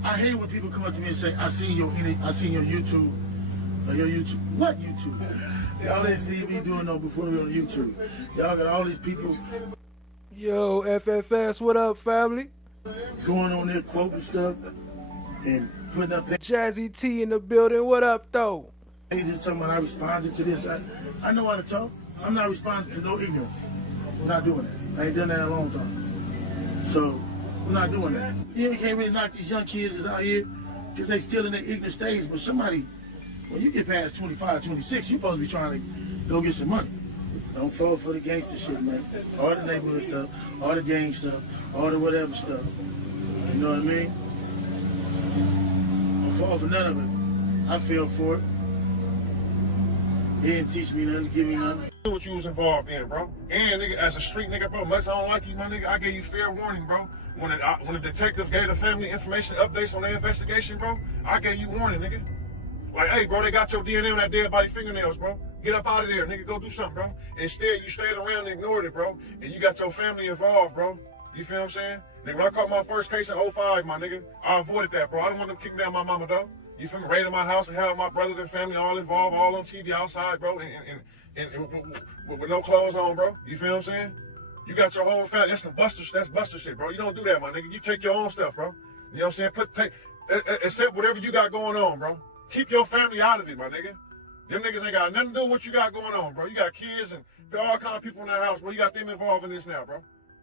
I hate when people come up to me and say, I seen your YouTube. What YouTube? Y'all didn't see me doing no before me on YouTube. Y'all got all these people. Yo, FFS, what up, family? Going on there quoting stuff and putting up that. Jazzy T in the building, what up, though? They just talking about I responded to this. I know how to talk. I'm not responding to no ignorance. I'm not doing that. I ain't done that in a long time. So, I'm not doing that. You can't really knock these young kids that's out here because they still in their ignorant stage. But somebody, when you get past 25, 26, you're supposed to be trying to go get some money. Don't fall for the gangster shit, man. All the neighborhood stuff, all the gang stuff, all the whatever stuff. You know what I mean? Don't fall for none of it. I fell for it. He didn't teach me nothing, give me nothing. What you was involved in, bro. And nigga, as a street nigga, bro, unless I don't like you, my nigga, I gave you fair warning, bro. When the detective gave the family information updates on their investigation, bro, I gave you warning, nigga. Like, hey, bro, they got your DNA on that dead body fingernails, bro. Get up out of there, nigga. Go do something, bro. Instead, you stayed around and ignored it, bro. And you got your family involved, bro. You feel what I'm saying? Nigga, when I caught my first case in 05, my nigga, I avoided that, bro. I didn't want them kicking down my mama, though. You feel me? Raiding my house and having my brothers and family all involved, all on TV outside, bro, and with no clothes on, bro. You feel what I'm saying? You got your whole family. That's buster shit, bro. You don't do that, my nigga. You take your own stuff, bro. You know what I'm saying? Accept whatever you got going on, bro. Keep your family out of it, my nigga. Them niggas ain't got nothing to do with what you got going on, bro. You got kids and all kind of people in that house, bro. You got them involved in this now, bro.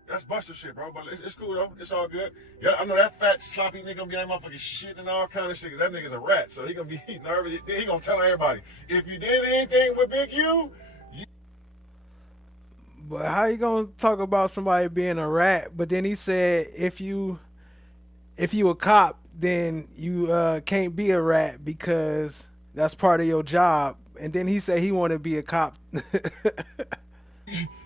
That's buster shit, bro. But it's cool, though. It's all good. Yeah, I know that fat, sloppy nigga gonna be that motherfucking shit and all kind of shit, because that nigga's a rat. So he gonna be nervous. He gonna tell everybody, if you did anything with Big U, But how you gonna talk about somebody being a rat? But then he said if you a cop, then you can't be a rat because that's part of your job. And then he said he want to be a cop.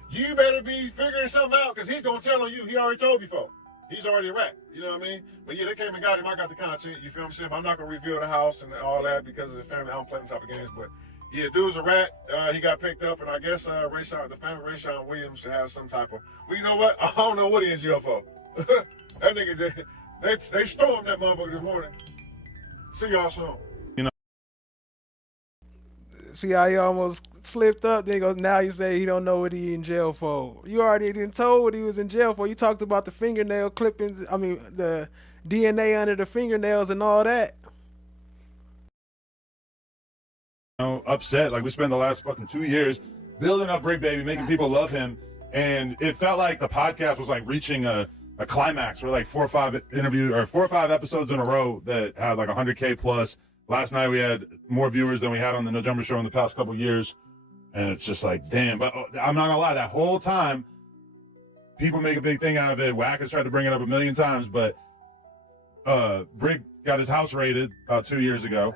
you better be figuring something out, because he's gonna tell on you. He already told before. he's already a rat. You know what I mean? But yeah, they came and got him. I got the content. You feel what I'm saying? But I'm not gonna reveal the house and all that because of the family. I don't play them type of games. But yeah, dude's a rat. He got picked up, and I guess the family Rayshawn Williams should have some type of. Well, you know what? I don't know what he in jail for. That nigga, they stormed that motherfucker this morning. See y'all soon. See how he almost slipped up? Then he goes, now you say he don't know what he in jail for. You already didn't told what he was in jail for. You talked about the fingernail clippings. I mean, the DNA under the fingernails and all that. Upset. Like, we spent the last fucking 2 years building up Bricc Baby, making people love him. And it felt like the podcast was like reaching a climax. We're like 4 or 5 episodes in a row that had like 100K plus. Last night we had more viewers than we had on the No Jumper Show in the past couple years. And it's just like, damn. But I'm not gonna lie, that whole time, people make a big thing out of it. Wack has tried to bring it up a million times, but Bricc got his house raided about 2 years ago.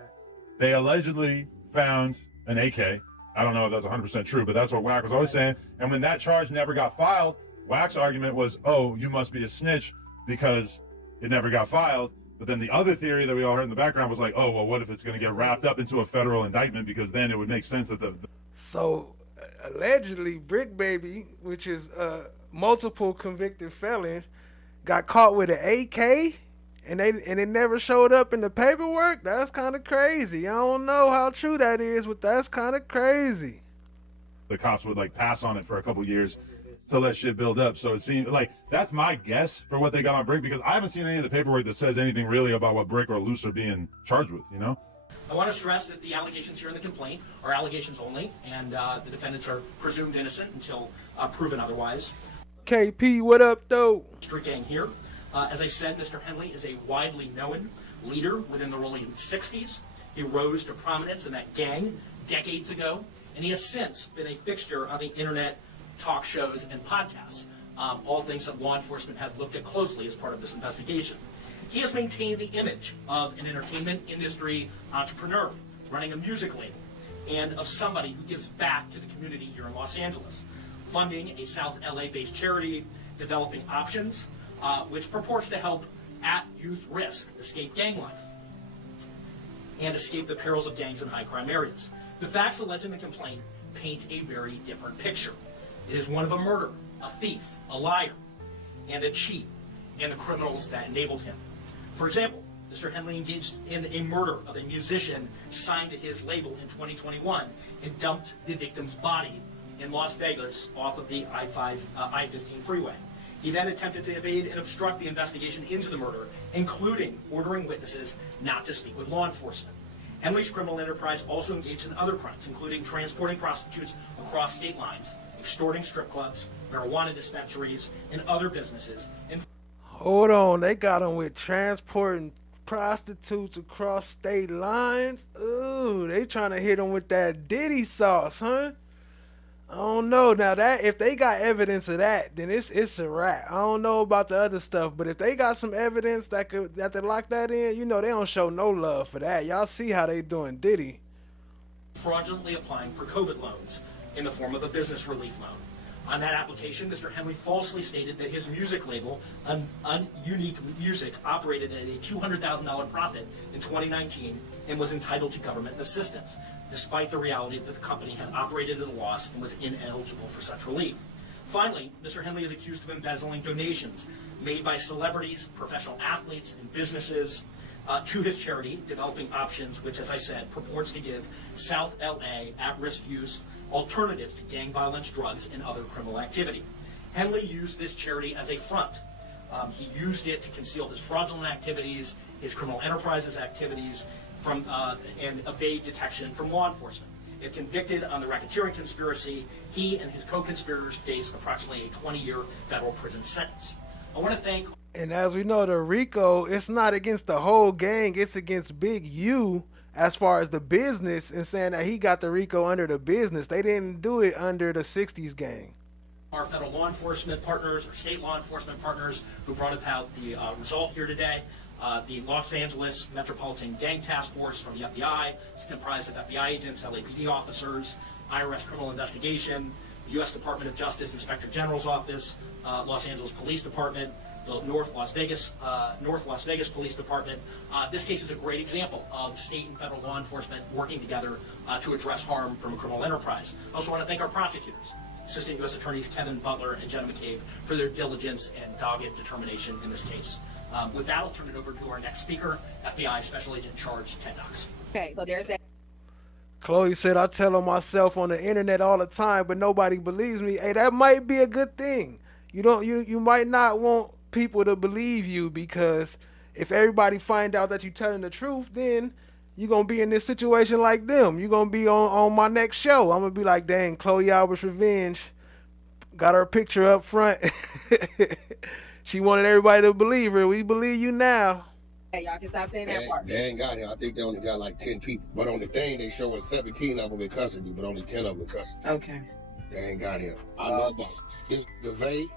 They allegedly found an AK. I don't know if that's 100% true, but that's what Wack was always saying. And when that charge never got filed, Wack's argument was, oh, you must be a snitch because it never got filed. But then the other theory that we all heard in the background was like, oh, well, what if it's going to get wrapped up into a federal indictment? Because then it would make sense that So, allegedly, Bricc Baby, which is a multiple convicted felon, got caught with an AK, and it never showed up in the paperwork. That's kind of crazy. I don't know how true that is, but that's kind of crazy. the cops would like pass on it for a couple years to let shit build up. So it seemed like that's my guess for what they got on Bricc, because I haven't seen any of the paperwork that says anything really about what Bricc or Luce are being charged with, you know? I want to stress that the allegations here in the complaint are allegations only, and the defendants are presumed innocent until proven otherwise. KP, what up, though? Street gang here. As I said, Mr. Henley is a widely known leader within the rolling 60s. He rose to prominence in that gang decades ago, and he has since been a fixture on the internet, talk shows, and podcasts, all things that law enforcement have looked at closely as part of this investigation. He has maintained the image of an entertainment industry entrepreneur running a music label, and of somebody who gives back to the community here in Los Angeles, funding a South LA-based charity, Developing Options, which purports to help at-youth risk escape gang life and escape the perils of gangs in high-crime areas. The facts alleged in the complaint paint a very different picture. It is one of a murderer, a thief, a liar, and a cheat, and the criminals that enabled him. For example, Mr. Henley engaged in a murder of a musician signed to his label in 2021 and dumped the victim's body in Las Vegas off of the I-15 freeway. He then attempted to evade and obstruct the investigation into the murder, including ordering witnesses not to speak with law enforcement. Henley's criminal enterprise also engaged in other crimes, including transporting prostitutes across state lines, extorting strip clubs, marijuana dispensaries, and other businesses. Hold on, they got him with transporting prostitutes across state lines? Ooh, they trying to hit him with that Diddy sauce, huh? I don't know. Now that if they got evidence of that, then it's a wrap. I don't know about the other stuff, but if they got some evidence that they lock that in, you know they don't show no love for that. Y'all see how they doing Diddy. Fraudulently applying for COVID loans in the form of a business relief loan. On that application, Mr. Henley falsely stated that his music label, Unique Music, operated at a $200,000 profit in 2019 and was entitled to government assistance, despite the reality that the company had operated at a loss and was ineligible for such relief. Finally, Mr. Henley is accused of embezzling donations made by celebrities, professional athletes, and businesses to his charity, Developing Options, which, as I said, purports to give South LA at-risk youth alternatives to gang violence, drugs, and other criminal activity. Henley used this charity as a front. He used it to conceal his fraudulent activities, his criminal enterprises activities, from and evade detection from law enforcement. If convicted on the racketeering conspiracy, he and his co-conspirators face approximately a 20-year federal prison sentence. I want to thank... And as we know, the RICO, it's not against the whole gang, it's against Big U as far as the business, and saying that he got the RICO under the business. They didn't do it under the 60s gang. Our federal law enforcement partners, or state law enforcement partners, who brought about the result here today. The Los Angeles Metropolitan Gang Task Force from the FBI. It's comprised of FBI agents, LAPD officers, IRS Criminal Investigation, U.S. Department of Justice Inspector General's Office, Los Angeles Police Department, the North Las Vegas Police Department. This case is a great example of state and federal law enforcement working together to address harm from a criminal enterprise. I also want to thank our prosecutors, Assistant U.S. Attorneys Kevin Butler and Jenna McCabe, for their diligence and dogged determination in this case. With that, I'll turn it over to our next speaker, FBI Special Agent in Charge, Ted Knox. Okay, so there's that. Chloe said, I tell on myself on the internet all the time, but nobody believes me. Hey, that might be a good thing. You might not want people to believe you, because if everybody find out that you're telling the truth, then you're going to be in this situation like them. You're going to be on my next show. I'm going to be like, dang, Chloe Albert's Revenge got her picture up front. She wanted everybody to believe her. We believe you now. Hey, y'all can stop saying that part. They ain't got it. I think they only got like 10 people. But on the thing, they showing 17 of them in custody, but only 10 of them in custody. Okay. They ain't got him. I know about this. The Vay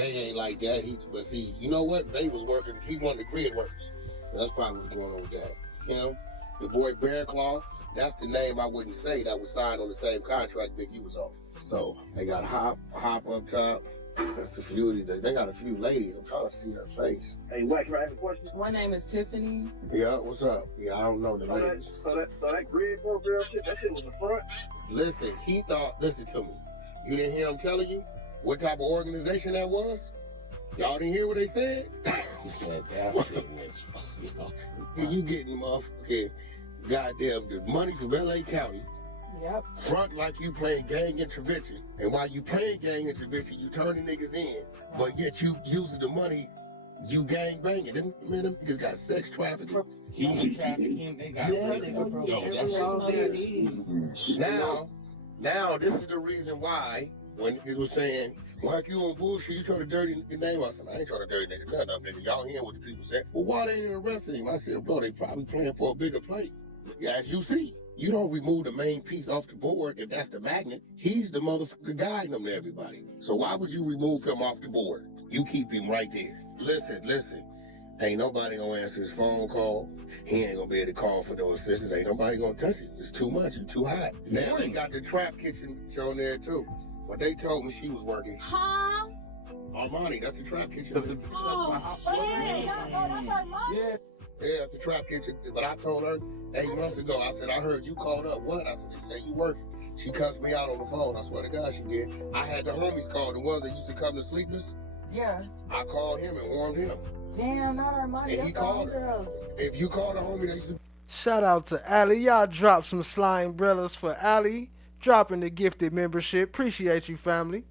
ain't like that. But see, you know what? Vay was working. He one of the grid workers. That's probably what's going on with that. Him, the boy Bear Claw, that's the name I wouldn't say that was signed on the same contract Big U was on. So they got Hop up top. That's the few. They got a few ladies. I'm trying to see their face. Hey, Wack, can I ask a question? My name is Tiffany. Yeah, what's up? Yeah, I don't know the ladies. So that grid program shit, that shit was the front? Listen, listen to me. You didn't hear him telling you what type of organization that was? Y'all didn't hear what they said? He said that shit was, you getting motherfucking goddamn the money from LA County. Yep. Front like you playing gang intervention. And while you playing gang intervention, you turning niggas in. But yet you using the money, you gang banging. Them niggas got sex trafficking. Human trafficking, they got Now, this is the reason why, when niggas was saying, Wack, you on bullshit, you trying to dirty your name. I said, I ain't trying to dirty nigga none of them niggas. Y'all hearing what the people said. Well, why they ain't arresting him? I said, bro, they probably playing for a bigger play. Yeah, as you see. You don't remove the main piece off the board if that's the magnet. He's the motherfucker guiding them to everybody. So why would you remove him off the board? You keep him right there. Listen. Ain't nobody gonna answer his phone call. He ain't gonna be able to call for no assistance. Ain't nobody gonna touch it. It's too much. It's too hot. Now they got the trap kitchen shown there too. But they told me she was working. Huh? Armani, that's the trap kitchen. That's Armani? Yeah, it's a trap kitchen. But I told her 8 months ago, I said, I heard you called up. What? I said, they say you working. She cussed me out on the phone. I swear to God she did. I had the homies call, the ones that used to come to Sleepers. Yeah. I called him and warned him. Damn, not Armani. And he called her. If you called a homie, they used to... Shout out to Ali. Y'all drop some slime umbrellas for Ali. Dropping the gifted membership. Appreciate you, family.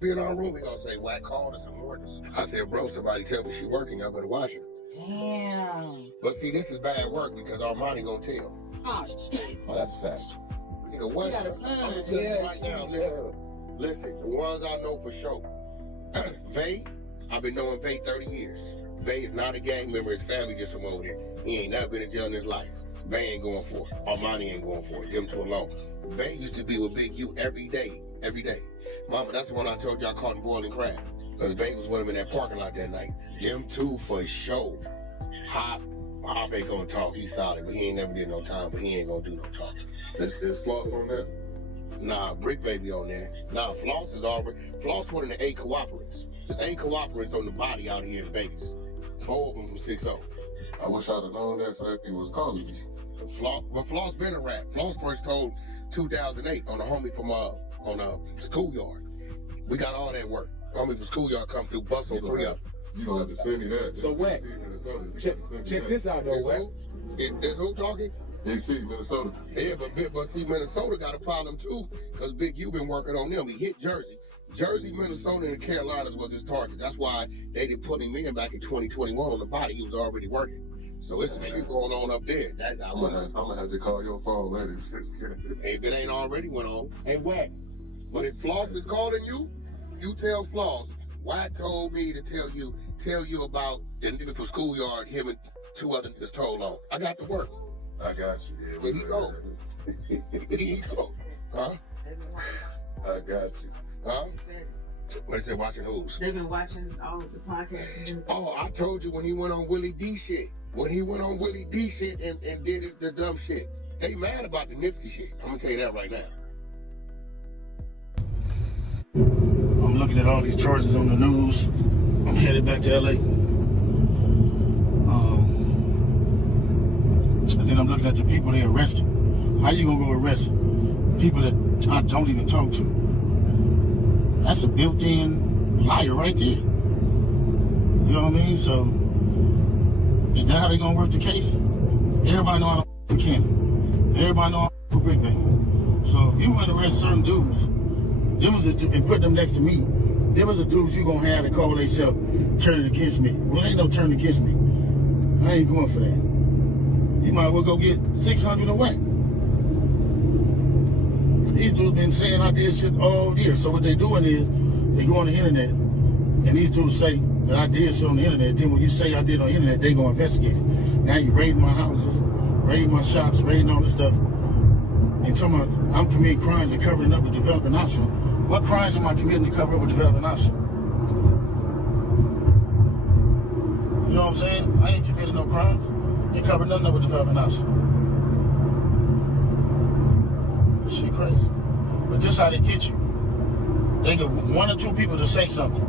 Be in our room, we gonna say, Wack called us and warned us. I said, bro, somebody tell me she working. I better watch her. Damn. But see, this is bad work because Armani gonna tell. Oh, shit. Oh, that's a fact. Nigga, what? You got a son. I'm telling you right now, listen, the ones I know for sure. Vay, I've been knowing Vay 30 years. Vay is not a gang member. His family just from over there. He ain't never been in jail in his life. Vay ain't going for it. Armani ain't going for it. Them two alone. Vay used to be with Big U every day. Mama, that's the one I told you I caught him boiling crab. Because Vay was with him in that parking lot that night. Them two for sure. Hop ain't gonna talk. He's solid, but he ain't never did no time, but he ain't gonna do no talking. Is Floss on that? Nah, Bricc baby on there. Nah, Floss is already. Floss one of the 8 cooperants. There's 8 cooperants on the body out here in Vegas. 4 of them from 6-0. I wish I'd have known that for that he was calling me. Floss been a rat. Floss first told 2008 on a homie from on a schoolyard. We got all that work. Homie from schoolyard come through, bust on 3 up. You gonna have to send me that. So Wack, check this out though, Wack. There's who talking? Big T, Minnesota. Yeah, but see, Minnesota got a problem too, because Big U been working on them. He hit Jersey. Jersey, Minnesota, and the Carolinas was his target. That's why they didn't put him in back in 2021 on the body. He was already working. So it's going on up there. I'm gonna have to call your phone later. If it ain't already went on. Hey, Wack. But if Floss is calling you, you tell Floss. Wack told me to tell you about the nigga from schoolyard, him and 2 other niggas told on. I got to work. I got you. Yeah, Where he go? He go. Huh? I got you. Huh? What is it, watching who's? They've been watching all of the podcasts. Oh, I told you when he went on Willie D shit. When he went on Willie D shit and did the dumb shit. They mad about the Nipsey shit. I'm gonna tell you that right now. I'm looking at all these charges on the news. I'm headed back to LA. And then I'm looking at the people they arrested. How you gonna go arrest people that I don't even talk to? That's a built-in liar right there. You know what I mean? So, is that how they gonna work the case? Everybody know how to Cannon. Everybody know how to Bricc Baby. So if you want to arrest certain dudes, and put them next to me, them is the dudes you gonna have to call themselves turning against me. Well, ain't no turning against me. I ain't going for that. You might as well go get 600 and Wack. These dudes been saying I did shit all year. So what they doing is, they go on the internet, and these dudes say that I did shit on the internet. Then when you say I did on the internet, they gonna investigate it. Now you raiding my houses, raiding my shops, raiding all this stuff. And talking about I'm committing crimes and covering up with developing option. What crimes am I committing to cover up with developing option? You know what I'm saying? I ain't committed no crimes. They cover nothing up with developing option. This shit crazy. But this how they get you. They get one or two people to say something.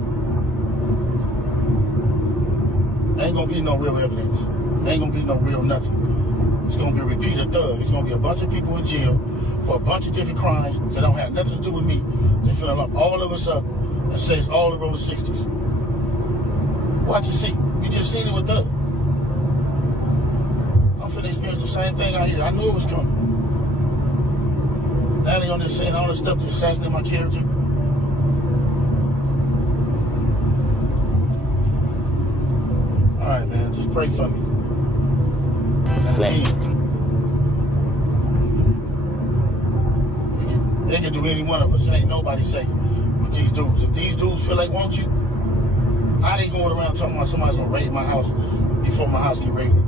Ain't gonna be no real evidence. Ain't gonna be no real nothing. It's gonna be a repeated thug. It's gonna be a bunch of people in jail for a bunch of different crimes that don't have nothing to do with me. They finna lock all of us up and say it's all around the 60s. Watch and see. You just seen it with Thug. I'm finna experience the same thing out here. I knew it was coming. Now they on there saying all this stuff to assassinate my character. Alright, man, just pray for me. They can do any one of us. It ain't nobody safe with these dudes. If these dudes feel like want you, how they going around talking about somebody's gonna raid my house before my house get raided?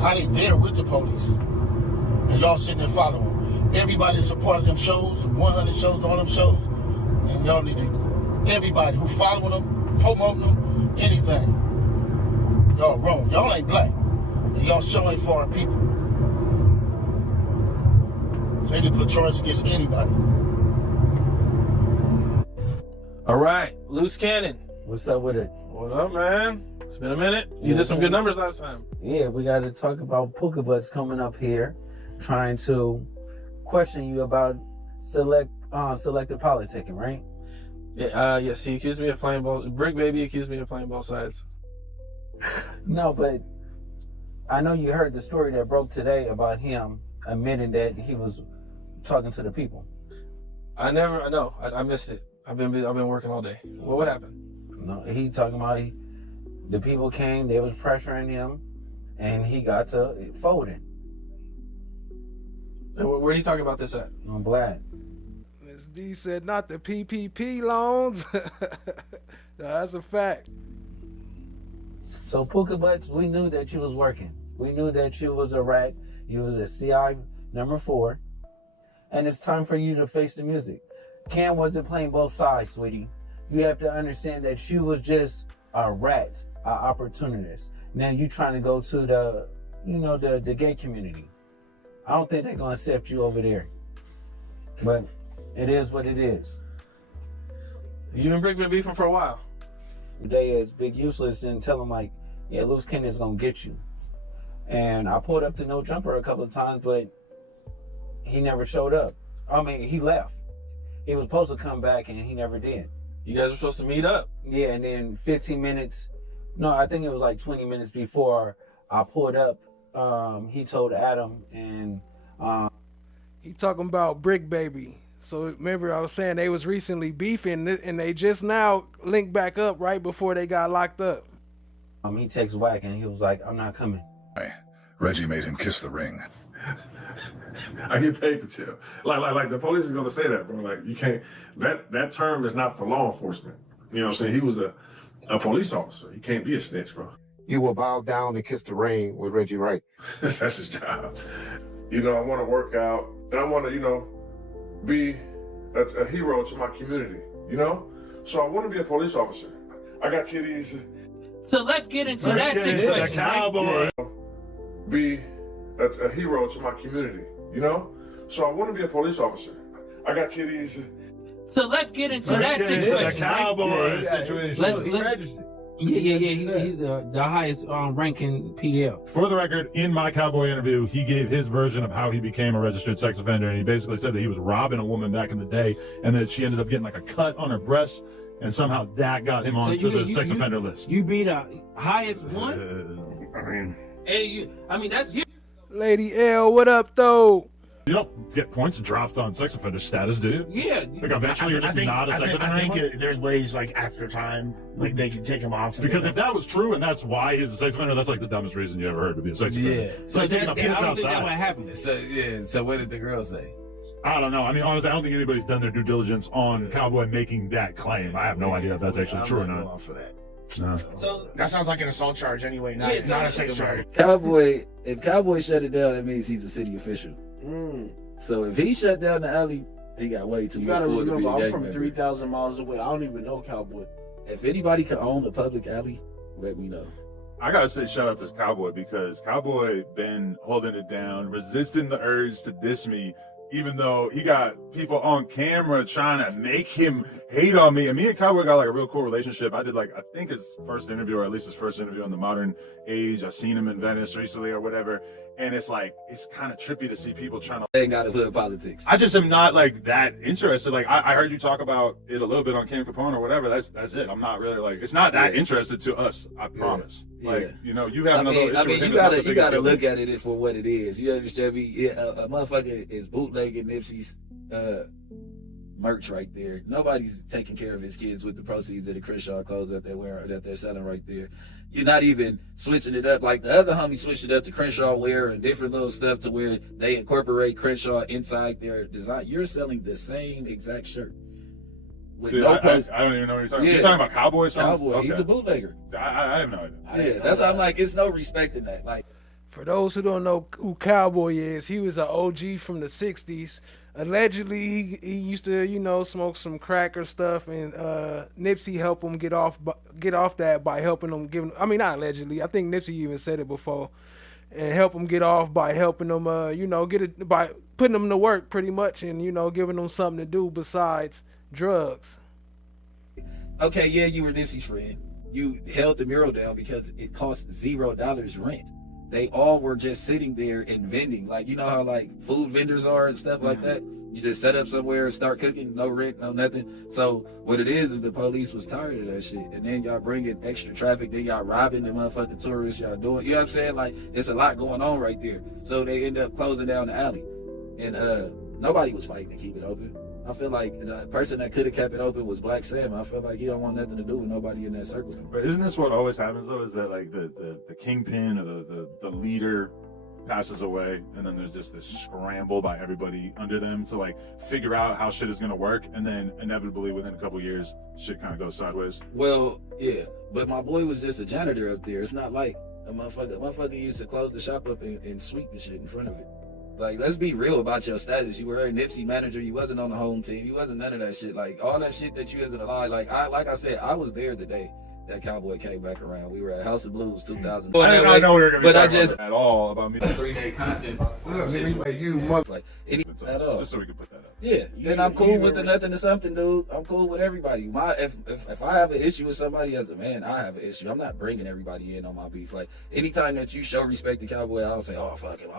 How they there with the police? And y'all sitting there following them. Everybody that's a part of them shows, and 100 shows and all them shows. And y'all need to, everybody who following them, promoting them, anything. Y'all wrong. Y'all ain't black. And y'all show ain't for our people. They can put charges against anybody. All right, Luce Cannon. What's up with it? What up, man? It's been a minute. You did some good numbers last time. Yeah, we got to talk about Puka Butts coming up here, trying to question you about selective politicking, right? Yeah, yes, he accused me of playing both. Bricc Baby accused me of playing both sides. No, but I know you heard the story that broke today about him admitting that he was talking to the people. I missed it. I've been working all day. Well, what happened? No, he talking about the people came, they was pressuring him, and he got to folding. And where did he talk about this at? I'm glad. Ms. D said not the PPP loans. That's a fact. So Puka Butts, we knew that you was working. We knew that you was a rat. You was a CI number 4. And it's time for you to face the music. Cam wasn't playing both sides, sweetie. You have to understand that you was just a rat, an opportunist. Now you trying to go to the gay community. I don't think they're gonna accept you over there. But it is what it is. You and Bricc been beefing for a while. They is big useless and tell him like, yeah, Luce Cannon's gonna get you. And I pulled up to No Jumper a couple of times, but he never showed up. I mean, he left. He was supposed to come back and he never did. You guys were supposed to meet up. Yeah, and then 15 minutes, no, I think it was like 20 minutes before I pulled up, he told Adam and... he talking about Bricc Baby. So remember I was saying they was recently beefing and they just now linked back up right before they got locked up. He texted Wack and he was like, I'm not coming. Reggie made him kiss the ring. I get paid to tell. Like the police is gonna say that, bro. Like you can't. That term is not for law enforcement. You know what I'm saying? He was a police officer. He can't be a snitch, bro. You will bow down and kiss the ring with Reggie Wright. That's his job. You know, I want to work out and I want to, be a hero to my community. So I want to be a police officer. I got titties. So let's get into that situation. Cowboy. Be a hero to my community, So I want to be a police officer. I got titties. So let's get into that situation. The cowboy situation. He's the highest ranking PDL. For the record, in my cowboy interview, he gave his version of how he became a registered sex offender, and he basically said that he was robbing a woman back in the day, and that she ended up getting like a cut on her breast, and somehow that got him onto the sex offender list. You be the highest one. I mean, that's you. Lady L, what up though? You don't get points dropped on sex offender status, do you? Yeah. Like eventually you're just not a sex offender anymore? I think there's ways like after time, like they can take him off. Because if that was true and that's why he's a sex offender, that's like the dumbest reason you ever heard to be a sex offender. Yeah. It's like taking a piss outside. Happened. So what did the girl say? I don't know. I mean, honestly, I don't think anybody's done their due diligence on Cowboy making that claim. I have no idea if that's actually true or not. For that. No. So that sounds like an assault charge anyway, not a sex charge. Cowboy, if Cowboy shut it down, that means he's a city official. So if he shut down the alley, he got way too much more to be a gang I'm from member. 3,000 miles away. I don't even know Cowboy. If anybody could own a public alley, let me know. I gotta say shout out to Cowboy because Cowboy been holding it down, resisting the urge to diss me, even though he got people on camera trying to make him hate on me. And me and Cowboy got like a real cool relationship. I did I think his first interview, or at least his first interview on the Modern Age. I seen him in Venice recently or whatever. And it's kind of trippy to see people trying to. They ain't got to hood politics. I just am not that interested. I heard you talk about it a little bit on Cam Capone or whatever. That's it. I'm not really it's not that interested to us. I promise. Yeah. You have another issue with him. You gotta look at it for what it is. You understand me? Yeah, a motherfucker is bootlegging Nipsey's merch right there. Nobody's taking care of his kids with the proceeds of the Crenshaw clothes that they're selling right there. You're not even switching it up like the other homie switched it up to Crenshaw wear and different little stuff to where they incorporate Crenshaw inside their design. You're selling the same exact shirt. See, I don't even know what you're talking about. You're talking about Cowboy songs? Cowboy, Okay. he's a bootlegger. I have no idea. Yeah, that's why I'm like, it's no respect in that. For those who don't know who Cowboy is, he was an OG from the 60s. Allegedly, he used to, smoke some crack or stuff, and Nipsey helped him get off that by helping him not allegedly. I think Nipsey even said it before, and help him get off by helping him, by putting him to work pretty much, and giving him something to do besides drugs. Okay, yeah, you were Nipsey's friend. You held the mural down because it cost $0 rent. They all were just sitting there and vending. You know how food vendors are and stuff like that? You just set up somewhere and start cooking, no rent, no nothing. So what it is the police was tired of that shit. And then y'all bringing extra traffic, then y'all robbing the motherfucking tourists, y'all doing, you know what I'm saying? It's a lot going on right there. So they end up closing down the alley. And nobody was fighting to keep it open. I feel like the person that could have kept it open was Black Sam. I feel like he don't want nothing to do with nobody in that circle. But isn't this what always happens though? Is that the kingpin or the leader passes away, and then there's just this scramble by everybody under them to figure out how shit is gonna work, and then inevitably within a couple years, shit kind of goes sideways. Well, yeah, but my boy was just a janitor up there. It's not like a motherfucker used to close the shop up and sweep the shit in front of it. Let's be real about your status. You were a Nipsey manager. You wasn't on the home team. You wasn't none of that shit. All that shit that you isn't alive. Like I said, I was there the day that Cowboy came back around. We were at House of Blues 2000. I did not know we were going to be talking about at all about me. 3-day content. You mother. At all. Just so we can put that up. Yeah, and I'm cool with the nothing to something, dude. I'm cool with everybody. If I have an issue with somebody as a man, I have an issue. I'm not bringing everybody in on my beef. Anytime that you show respect to Cowboy, I'll say, oh, fuck it,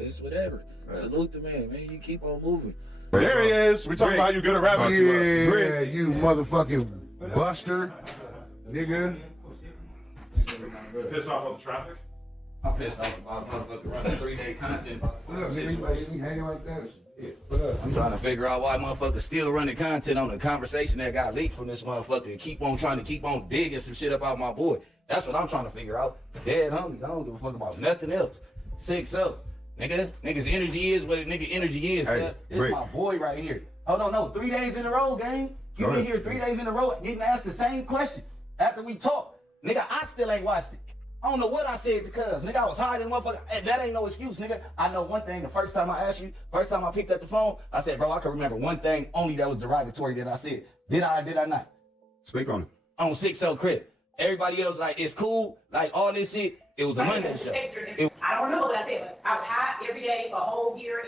it's whatever. Right. Salute the man, you keep on moving. There he is. We talking about you good at rapping. Yeah, you motherfucking buster, nigga. Pissed off of the traffic? I'm pissed off about motherfucker running 3-day content. What up, nigga? He hanging like that? Yeah. What up? I'm trying to figure out why motherfuckers still running content on the conversation that got leaked from this motherfucker and keep on digging some shit about my boy. That's what I'm trying to figure out. Dead homies. I don't give a fuck about nothing else. 6-0. Nigga's energy is what a nigga energy is. Hey, this is my boy right here. Oh, no. 3 days in a row, gang. You been here 3 days in a row getting asked the same question after we talked. Nigga, I still ain't watched it. I don't know what I said to cuz. Nigga, I was hiding, motherfucker. Hey, that ain't no excuse, nigga. I know one thing. The first time I asked you, first time I picked up the phone, I said, bro, I can remember one thing only that was derogatory that I said. Did I or did I not? Speak on it. On 6-0 crib. Everybody else, it's cool. All this shit, it was a Monday show. I don't remember what I said, but I was high every day for a whole year,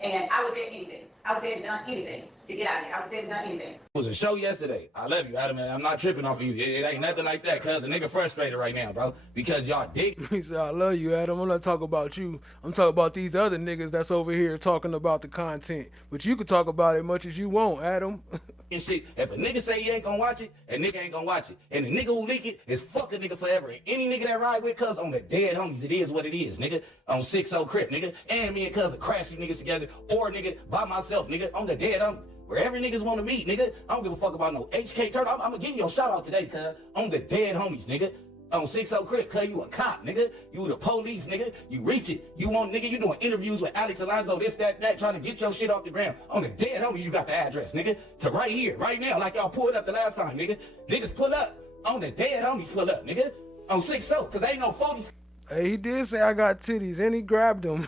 and I was at anything. I would say have done anything to get out of here. I would say have done anything. It was a show yesterday. I love you, Adam. I'm not tripping off of you. It ain't nothing like that, cuz a nigga frustrated right now, bro. Because y'all dick. He said, I love you, Adam. I'm not talking about you. I'm talking about these other niggas that's over here talking about the content. But you can talk about it as much as you want, Adam. And shit, if a nigga say he ain't gonna watch it, a nigga ain't gonna watch it. And the nigga who leak it is fuck a nigga forever. And any nigga that ride with cuz on the dead homies, it is what it is, nigga. On 6-0 Crip, nigga. And me and cuz will crash you niggas together. Or nigga, by myself, nigga. On the dead homies. Wherever niggas want to meet, nigga. I don't give a fuck about no HK Turtle. I'm gonna give you a shout out today, cuz. On the dead homies, nigga. On 6-0 Crip, cuz you a cop, nigga. You the police, nigga. You reach it. You want, nigga, you doing interviews with Alex Alonso, this, that, trying to get your shit off the ground. On the dead homies, you got the address, nigga. To right here, right now, like y'all pulled up the last time, nigga. Niggas pull up. On the dead homies, pull up, nigga. On 6-0, cuz ain't no 40s. Hey, he did say I got titties, and he grabbed them.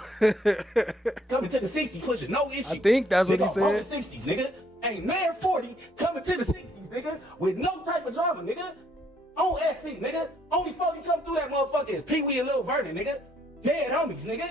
Coming to the 60s, pushing no issue. I think that's what he nigga, said. rolling 60s, nigga. Ain't near 40 coming to the 60s, nigga. With no type of drama, nigga. On SC, nigga. Only 40 come through that motherfucker is Pee Wee and Lil Vernon, nigga. Dead homies, nigga.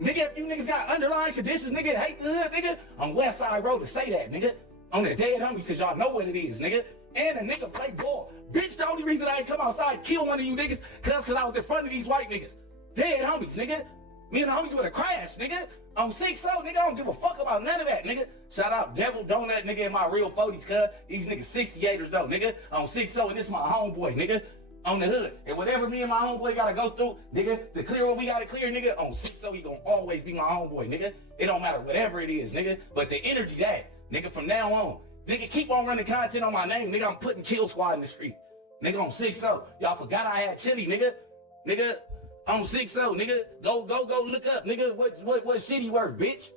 Nigga, if you niggas got underlying conditions, nigga, hate the hood, nigga, on West Side Road to say that, nigga. On the dead homies, cause y'all know what it is, nigga. And a nigga play ball. Bitch, the only reason I ain't come outside kill one of you niggas, cause I was in front of these white niggas. Dead homies, nigga. Me and the homies would have crashed, nigga. On 6-0, nigga, I don't give a fuck about none of that, nigga. Shout out Devil Donut, nigga, in my real 40s, cuz. These niggas 68ers, though, nigga. On 6-0, and this my homeboy, nigga. On the hood. And whatever me and my homeboy gotta go through, nigga, to clear what we gotta clear, nigga, on 6-0, he gonna always be my homeboy, nigga. It don't matter whatever it is, nigga. But the energy that, nigga, from now on. Nigga, keep on running content on my name, nigga. I'm putting Kill Squad in the street. Nigga, on 6-0. Y'all forgot I had chili, nigga. Nigga. On 6-0, nigga, go look up, nigga, what shit he worth, bitch.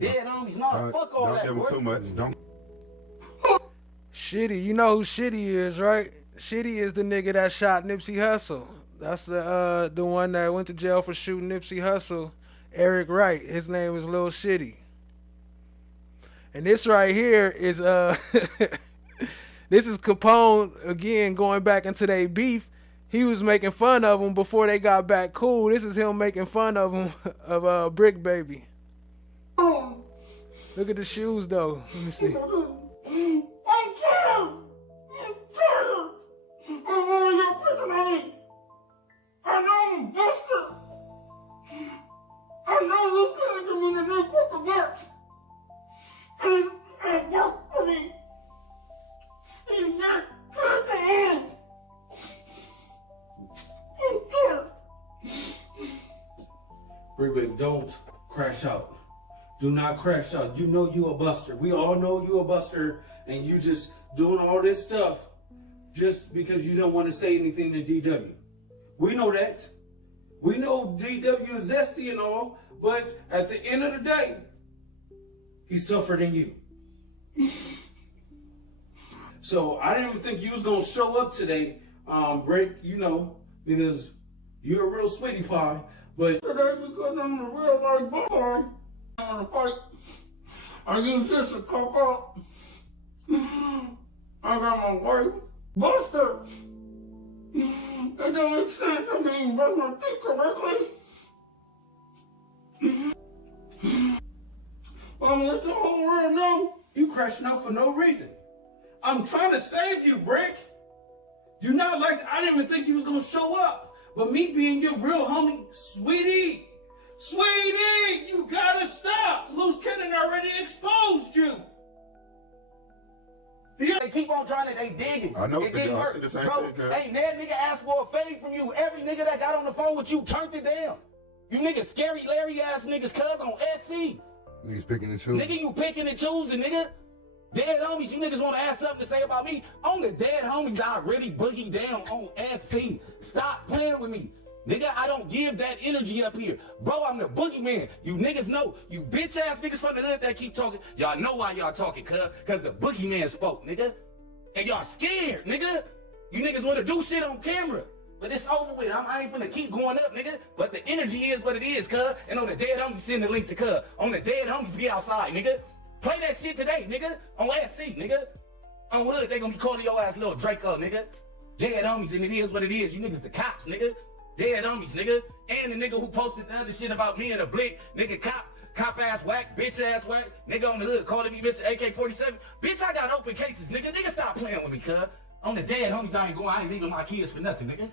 Dead homies, no, fuck all that, don't give him too much, don't. Shitty, you know who Shitty is, right? Shitty is the nigga that shot Nipsey Hussle. That's the one that went to jail for shooting Nipsey Hussle. Eric Wright, his name is Lil Shitty. And this right here is this is Capone again going back into their beef. He was making fun of him before they got back cool. This is him making fun of him, of Bricc Baby. Look at the shoes, though. Let me see. Bricc, baby, don't crash out. Do not crash out. You know you a buster. We all know you a buster, and you just doing all this stuff just because you don't want to say anything to DW. We know that. We know DW is zesty and all, but at the end of the day, he suffered in you. So I didn't even think you was gonna show up today, Bricc, you know, because you're a real sweetie pie. But today, because I'm a real life boy, I want to fight. I use this to cope up. I got my wife, Buster. It don't make sense. I mean, brush my teeth correctly. Let the whole world know. You crashing out for no reason. I'm trying to save you, Bricc. You're not like, I didn't even think you was gonna show up. But me being your real homie, sweetie, you gotta stop. Luce Cannon already exposed you. They keep on trying to, they digging. I know, it getting I worse. see the same Bro, thing, cuz. ain't that nigga asked for a fade from you. Every nigga that got on the phone with you turned it down. You niggas scary Larry ass niggas, cuz, on SC. Niggas picking and choosing. Nigga, you picking and choosing, nigga. Dead homies, you niggas want to ask something to say about me? On the dead homies, I really boogie down on SC. Stop playing with me. Nigga, I don't give that energy up here. Bro, I'm the boogeyman. You niggas know. You bitch ass niggas from the hood that keep talking. Y'all know why y'all talking, cuz the boogeyman spoke, nigga. And y'all scared, nigga. You niggas want to do shit on camera. But it's over with. I ain't finna keep going up, nigga. But the energy is what it is, cuz. And on the dead homies, send the link to cuz. On the dead homies, be outside, nigga. Play that shit today, nigga. On SC, nigga. On hood, they gonna be calling your ass little Drakeo, nigga. Dead homies, and it is what it is. You niggas the cops, nigga. Dead homies, nigga. And the nigga who posted the other shit about me and the Bricc, nigga, cop. cop ass Wack, bitch ass Wack, nigga on the hood calling me Mr. AK-47. Bitch, I got open cases, nigga. Nigga, stop playing with me, cuz. On the dead homies, I ain't leaving my kids for nothing, nigga.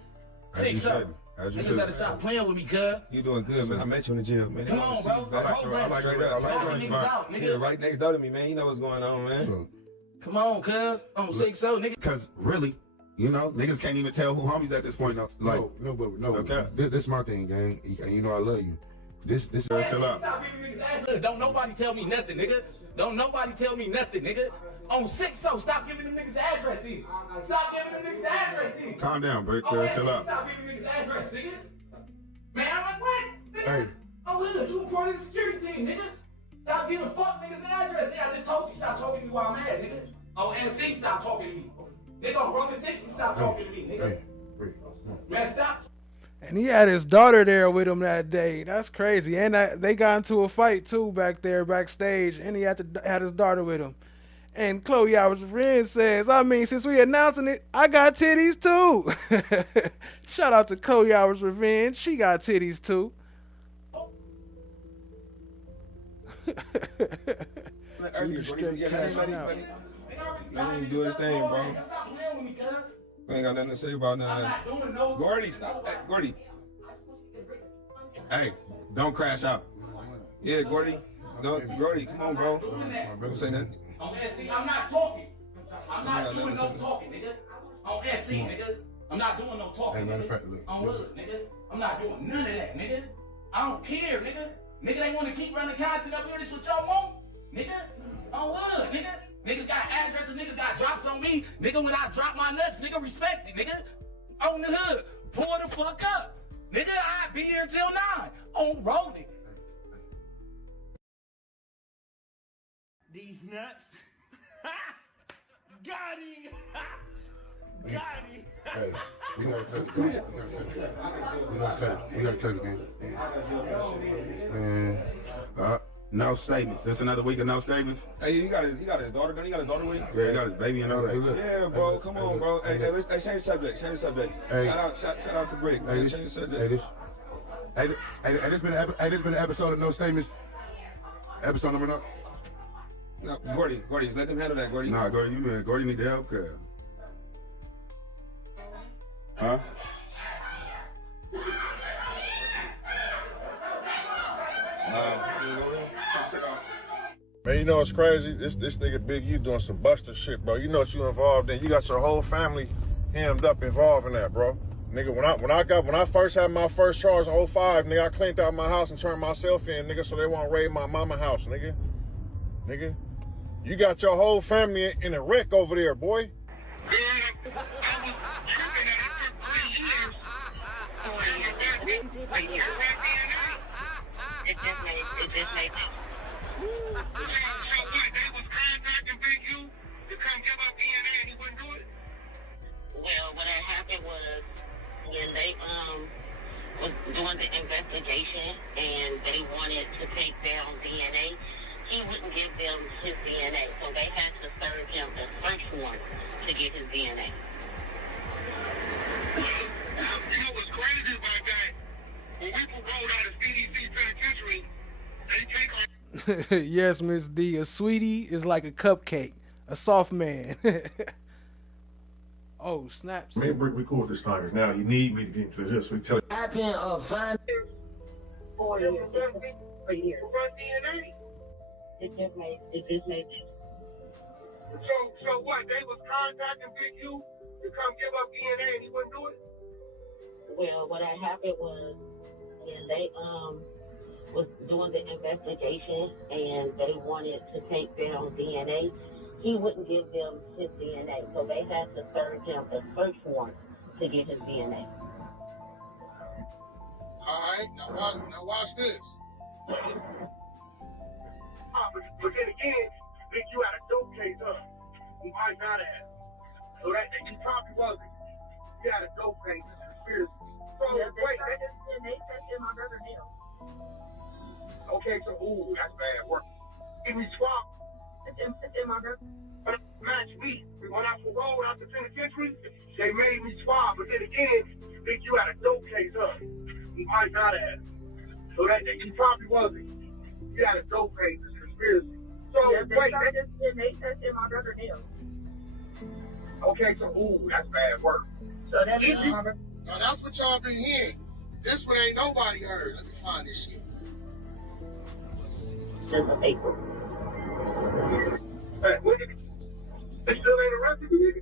Six up. Nigga better stop playing with me, cuz. You doing good, man. I met you in the jail, man. Come on, bro. I like that spot. Yeah, right next door to me, man. You know what's going on, man. So, come on, cuz. On 6-0, nigga. Because really, you know, niggas can't even tell who homies at this point. Like, no. Okay. This is my thing, gang. And you know I love you. This. Chill out. Stop giving niggas address. Don't nobody tell me nothing, nigga. Don't nobody tell me nothing, nigga. On 6-0, stop giving them niggas the address, then. Stop giving them niggas the address, then. Calm down, Bricc. Chill out. Stop giving niggas address, nigga. Man, I'm like, what? Nigga, Hey. I'm hood. You a part of the security team, nigga. Stop giving fuck niggas the address. Nigga, I just told you stop talking to me while I'm mad, nigga. Oh, NC, stop talking to me. Nigga, on Roman 60, stop talking to me, nigga. Man, stop. And he had his daughter there with him that day. That's crazy. And they got into a fight too back there backstage. And he had his daughter with him. And Chloe, our friend, says, I mean, since we announcing it, I got titties too. Shout out to Chloe Hours Revenge. She got titties too. Earlier, let him do his thing, bro. We ain't got nothing to say about none of that. Gordy, stop that. Gordy. Hey, don't crash out. Yeah, Gordy. Gordy, come on, bro. Don't say nothing. On SC, I'm not talking. I'm not doing no talking, nigga. On SC, nigga. I'm not doing no talking, nigga. On hood, nigga. I'm not doing none of that, nigga. I don't care, nigga. Nigga, they want to keep running content up here. This what y'all want? Nigga, on hood, nigga. Niggas got addresses, niggas got drops on me. Nigga, when I drop my nuts, nigga, respect it, nigga. On the hood, pull the fuck up. Nigga, I be here till 9. On rolling. These nuts. Got him. Got him. Hey, we gotta cut it, man. Man. No statements. This another week of no statements. Hey, you got his daughter. Don't you got his daughter with you? Yeah, he got his baby and all that. Yeah, bro. Come on, bro. Hey, let's change the subject. Hey. Shout out to Bricc. Hey, Change the subject. This been an episode of No Statements. Episode number 9. No, Gordy, just let them handle that, Gordy. Nah, Gordy need the help, cuz. Huh? Man, you know what's crazy? This nigga Big U doing some buster shit, bro. You know what you involved in. You got your whole family hemmed up involved in that, bro. Nigga, when I first had my first charge in 05, nigga, I cleaned out my house and turned myself in, nigga, so they won't raid my mama house, nigga. Nigga, you got your whole family in a wreck over there, boy. It just made So what? They was contacting Big U to come give up DNA and he wouldn't do it? Well, what had happened was when they was doing the investigation and they wanted to take down DNA, he wouldn't give them his DNA. So they had to serve him a search warrant to get his DNA. You know what's crazy about that? When we paroled out of CDC penitentiary, they take our Yes, Miss D. A sweetie is like a cupcake. A soft man. Oh, snaps. Me and Bricc, we cool with this time, because now you need me to get into this. So we tell you. I can find 4 years. For years. It just made So what? They was contacting Big U to come give up DNA and he wouldn't do it? Well, what had happened was when they was doing the investigation and they wanted to take down DNA, he wouldn't give them his DNA. So they had to serve him a search warrant to get his DNA. All right, now watch this. But then again, Big U had a dope case, he might not have. So that he probably wasn't. He had a dope case, conspiracy. So wait, they tested my brother Neil. Okay, so that's bad work. Give me swap. It's in my brother. Match me. When I paroled out the penitentiary, they made me swab. But then again, Big U had a dope case, he might not have. So that he probably wasn't. You got a dope case, it's conspiracy. So, wait, that's in my brother Neil. Okay, so, ooh, that's bad work. So that's now that's what y'all been hearing. This one ain't nobody heard. Let me find this shit. Since April. Hey, what did they still ain't arrested you,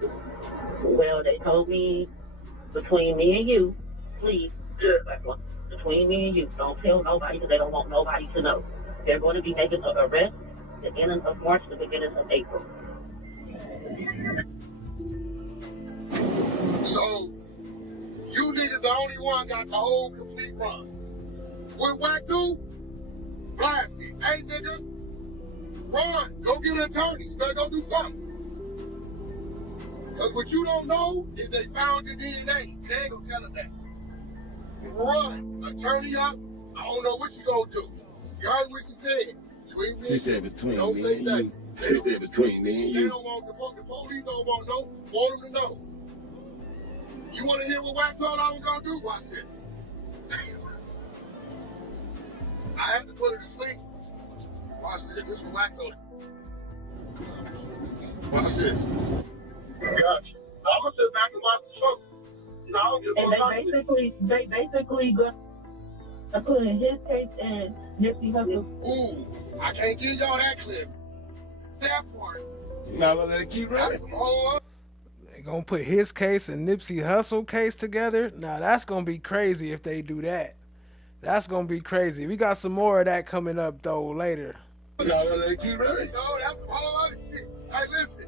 nigga? Well, they told me between me and you, please, between me and you, don't tell nobody because they don't want nobody to know. They're going to be making an arrest the beginning of March, the beginning of April. So, you niggas the only one got the whole complete run. What Wack do? Blast it. Hey, nigga, run. Go get an attorney. You better go do something. Because what you don't know is they found your DNA. They ain't gonna tell them that. Run. Attorney up. I don't know what you gonna do. You heard what she said. Between me She said between don't me say and nothing. you. She said between me and They you. don't want the police don't want them to know. You want to hear what Wack told I was gonna do? Watch this. I had to put her to sleep. Watch this. This is what Wack told her. Watch this. Gotcha. I'm gonna sit back and watch the show. No, And they basically gonna put in his case and Nipsey Hussle. Ooh, I can't give y'all that clip. That part. Now let it keep running. They gonna put his case and Nipsey Hussle case together. Now that's gonna be crazy if they do that. That's gonna be crazy. We got some more of that coming up though later. Y'all let it keep running? No, that's some whole other shit. Hey, listen.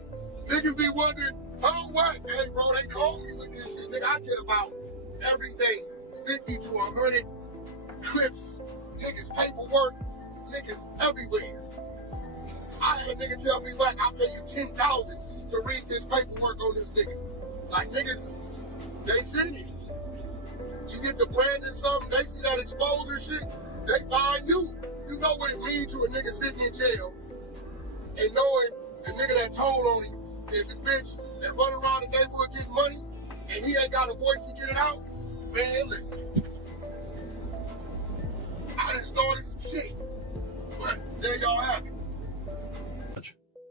Niggas be wondering, oh, what? Hey, bro, they called me with this shit. Nigga, I get about every day 50 to 100 clips, niggas paperwork, niggas everywhere. I had a nigga tell me, what, I'll pay you 10,000 to read this paperwork on this nigga. Like, niggas, they seen it. You get the brand and something, they see that exposure shit, they find you. You know what it means to a nigga sitting in jail and knowing the nigga that told on him is a bitch that run around the neighborhood getting money and he ain't got a voice to get it out. Man, listen. I just started some shit. But there y'all have it.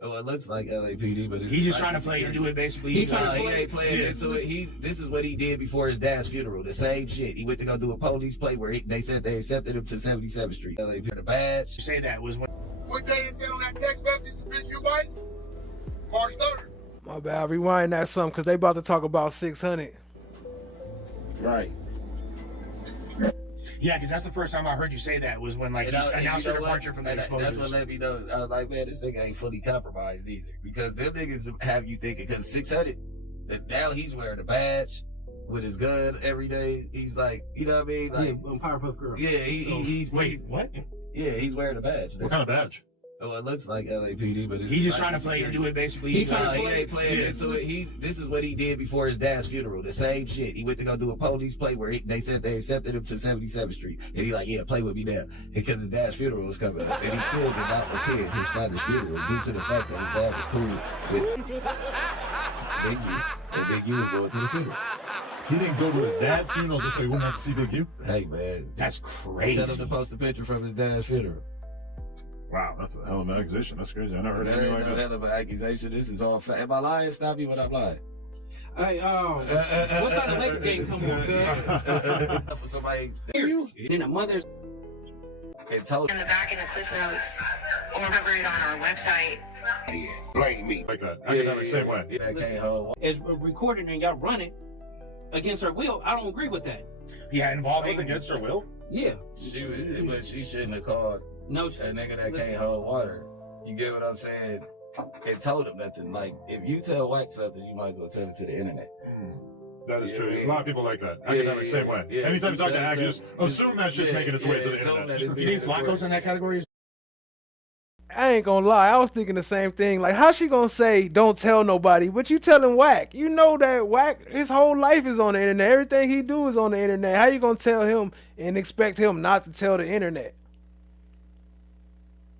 Oh, it looks like LAPD, but it's He just trying to play into it, basically. He ain't playing into it. This is what he did before his dad's funeral. The same shit. He went to go do a police play where they said they accepted him to 77th Street. LAPD, the badge. You say that was when. What day is it on that text message, bitch, you white? March 3rd. My bad. Rewind that some because they about to talk about 600. Right. Yeah, because that's the first time I heard you say that was when, like, you announced your departure from the exposures. That's what let me know. I was like, man, this nigga ain't fully compromised either. Because them niggas have you thinking, because 600, that now he's wearing a badge with his gun every day. He's like, you know what I mean? Like, Yeah, Powerpuff Girl. Yeah, he's wait, what? Yeah, he's wearing a badge. What kind of badge? Oh, it looks like LAPD, but it's He just trying to play into it, basically. He ain't playing into it. This is what he did before his dad's funeral. The same shit. He went to go do a police play where they said they accepted him to 77th Street. And he like, yeah, play with me now. Because his dad's funeral was coming up. And he still did not attend his father's funeral due to the fact that his dad was cool with Big U. And Big U was going to the funeral. He didn't go to his dad's funeral just so he wouldn't have to see Big U? Hey, man. That's crazy. Tell him to post a picture from his dad's funeral. Wow, that's a hell of an accusation. That's crazy. I never heard That anything ain't like no that. hell of an accusation. This is all fact. Am I lying? Stop me when I'm lying. Hey, what side of the Laker game come on, cuz? For somebody. And the mother's. And told In the back in the cliff notes, or cover it on our website. Blame me. Like that. I get that the same way. Is recorded and y'all running against her will. I don't agree with that. Yeah, involving Was against her will? Yeah. But she shouldn't have called No, that nigga that can't hold water. You get what I'm saying? And told him nothing. Like, if you tell Wack something, you might as well tell it to the internet. That is Yeah, true. man. A lot of people like that. I get that the same way. Yeah. Anytime you talk to Ag, just assume that shit's making its way to the assume internet. that it's You think Flacco's in that category? I ain't gonna lie, I was thinking the same thing. Like, how she gonna say don't tell nobody, but you telling Wack? You know that Wack, his whole life is on the internet. Everything he do is on the internet. How you gonna tell him and expect him not to tell the internet?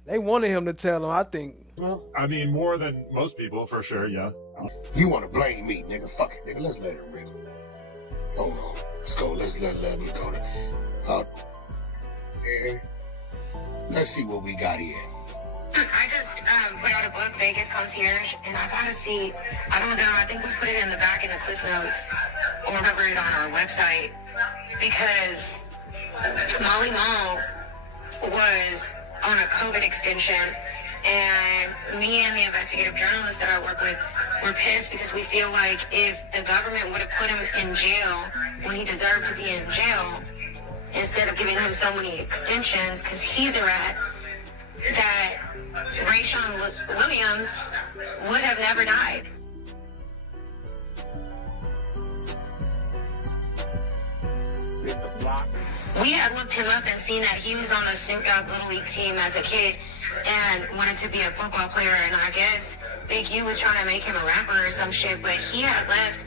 They wanted him to tell him, I think. Well, I mean, more than most people, for sure, yeah. You want to blame me, nigga? Fuck it, nigga. Let's let it rip. Hold on. Let's go. Let me go. And let's see what we got here. I just put out a book, Vegas Concierge, and I gotta see, I don't know, I think we put it in the back in the cliff notes or cover it on our website because Molly Mall was on a COVID extension, and me and the investigative journalists that I work with were pissed because we feel like if the government would have put him in jail when he deserved to be in jail, instead of giving him so many extensions because he's a rat, that Rayshawn Williams would have never died. We had looked him up and seen that he was on the Snoop Dogg Little League team as a kid and wanted to be a football player, and I guess Big U was trying to make him a rapper or some shit, but he had left.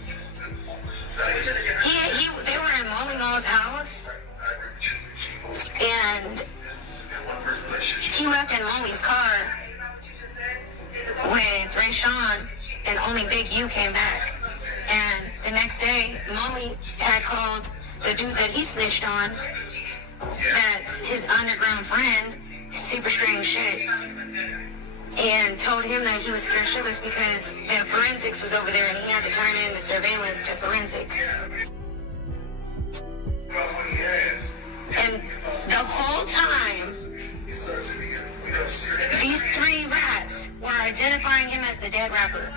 They were in Molly Mall's house, and he left in Molly's car with Rayshawn, and only Big U came back. And the next day, Molly had called the dude that he snitched on, that's his underground friend, super strange shit, and told him that he was scared shitless because the forensics was over there and he had to turn in the surveillance to forensics. And the whole time, these three rats were identifying him as the dead rapper.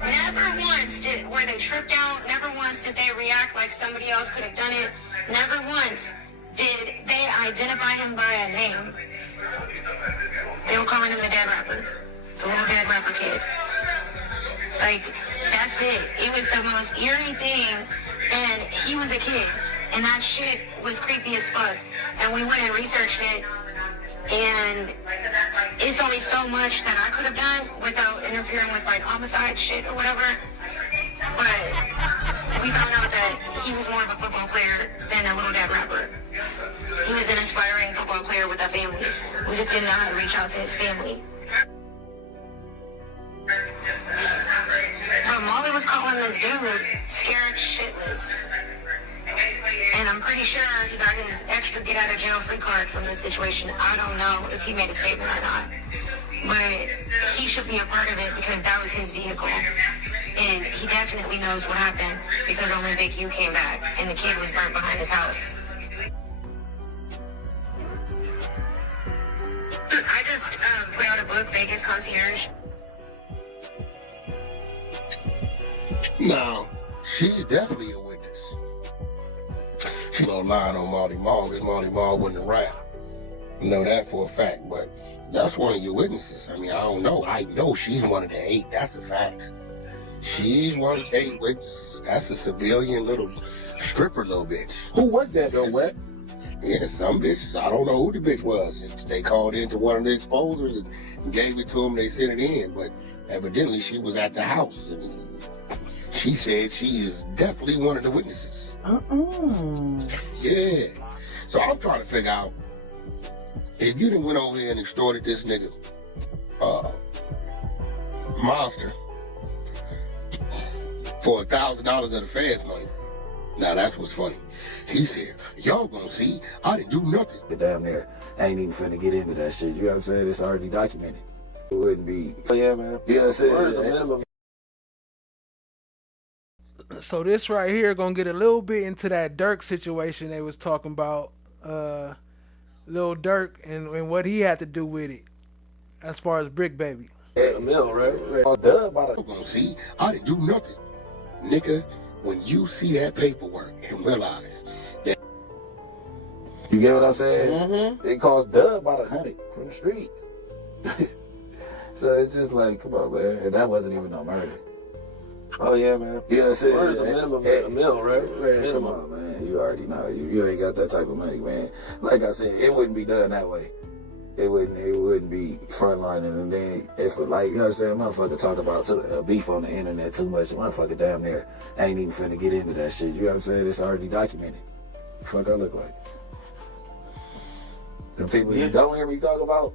Never once were they tripped out. Never once did they react like somebody else could have done it. Never once did they identify him by a name. They were calling him the dead rapper. The little dead rapper kid. Like, that's it. It was the most eerie thing. And he was a kid. And that shit was creepy as fuck. And we went and researched it. And it's only so much that I could have done without interfering with like homicide shit or whatever. But we found out that he was more of a football player than a little dead rapper. He was an aspiring football player with a family. We just didn't know how to reach out to his family. But Molly was calling this dude scared shitless. And I'm pretty sure he got his extra get out of jail free card from this situation. I don't know if he made a statement or not. But he should be a part of it because that was his vehicle. And he definitely knows what happened because only Big U came back and the kid was burnt behind his house. I just put out a book, Vegas Concierge. No, she's definitely a witness. She no lying on Marty Marl because Marty Marl wasn't a rap. I know that for a fact, but that's one of your witnesses. I mean, I don't know. I know she's one of the 8. That's a fact. She's one of the 8 witnesses. That's a civilian little stripper little bitch. Who was that though, Wack? Yeah, some bitches. I don't know who the bitch was. They called into one of the exposers and gave it to them. They sent it in, but evidently she was at the house. And she said she is definitely one of the witnesses. Yeah. So I'm trying to figure out if you done went over here and extorted this nigga, monster, for $1,000 of the feds money. Now that's what's funny. He said, y'all gonna see, I didn't do nothing. But damn near, I ain't even finna get into that shit. You know what I'm saying? It's already documented. It wouldn't be. Oh yeah, man. You know what I'm saying? There's a minimum. So this right here gonna get a little bit into that Dirk situation they was talking about, Lil Durk and what he had to do with it, as far as Bricc Baby. A mill, right? See, I didn't do nothing, nigga. When you see that paperwork and realize that, you get what I'm saying? It cost Dub about 100 from the streets. So it's just like, come on, man. And that wasn't even no murder. Oh yeah, man. You know what I'm saying? Murder's a minimum, a mill, right? Man, minimum. Come on, man. You already know. You ain't got that type of money, man. Like I said, it wouldn't be done that way. It wouldn't be frontlining. And then if, like, you know what I'm saying, motherfucker talk about beef on the internet too much, motherfucker damn near ain't even finna get into that shit. You know what I'm saying? It's already documented. Fuck I look like. The people you don't hear me talk about,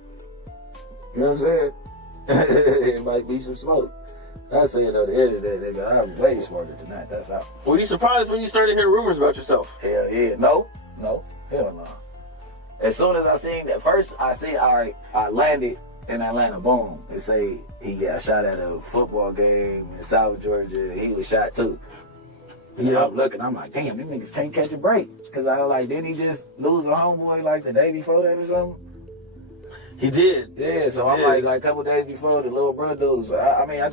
you know what I'm saying? It might be some smoke. I say it on the internet, nigga. I'm way smarter than that. That's how. Were you surprised when you started hearing rumors about yourself? Hell yeah. No. Hell no. As soon as I seen that, first I seen, all right, I landed in Atlanta, boom. They say he got shot at a football game in South Georgia. He was shot too. So I'm looking, I'm like, damn, them niggas can't catch a break. Cause I was like, didn't he just lose a homeboy like the day before that or something? He did. Yeah, so I'm like a couple days before the little brother dude. So I mean, I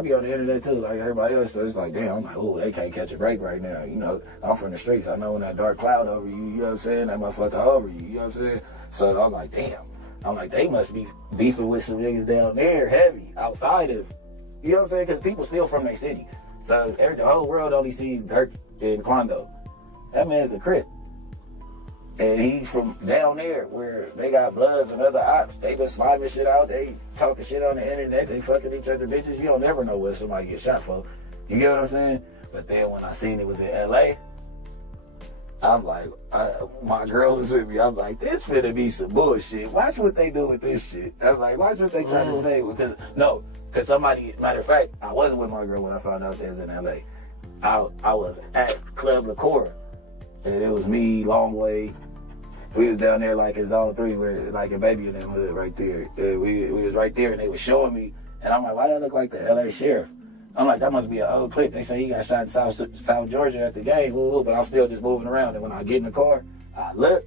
be on the internet too, like everybody else. So it's like, damn, I'm like, oh, they can't catch a break right now. You know, I'm from the streets. I know when that dark cloud over you, you know what I'm saying? That motherfucker over you, you know what I'm saying? So I'm like, damn. I'm like, they must be beefing with some niggas down there heavy, outside of, you know what I'm saying? Because people still from their city. So the whole world only sees Dirk and Quando. That man's a Crip. And he's from down there where they got Bloods and other ops. They been sliding shit out. They talking shit on the internet. They fucking each other bitches. You don't never know what somebody get shot for. You get what I'm saying? But then when I seen it was in LA, I'm like, my girl was with me. I'm like, this finna be some bullshit. Watch what they do with this shit. I'm like, watch what they try to say. Because somebody, matter of fact, I wasn't with my girl when I found out they was in LA. I was at Club LaCour. And it was me, Long Way. We was down there like in Zone 3, where like a baby in that hood right there. We was right there and they was showing me. And I'm like, why do I look like the LA sheriff? I'm like, that must be an old clip. They say he got shot in South Georgia at the game, but I'm still just moving around. And when I get in the car, I look,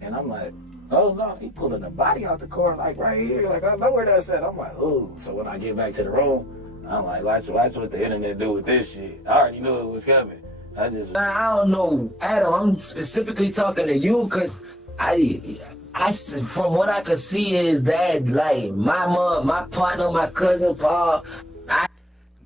and I'm like, oh no, he pulling the body out the car like right here. Like I know where that's at. I'm like, ooh. So when I get back to the room, I'm like, watch what the internet do with this shit. I already knew it was coming. I don't know, Adam. I'm specifically talking to you because I from what I could see is that like my mom, my partner, my cousin Paul.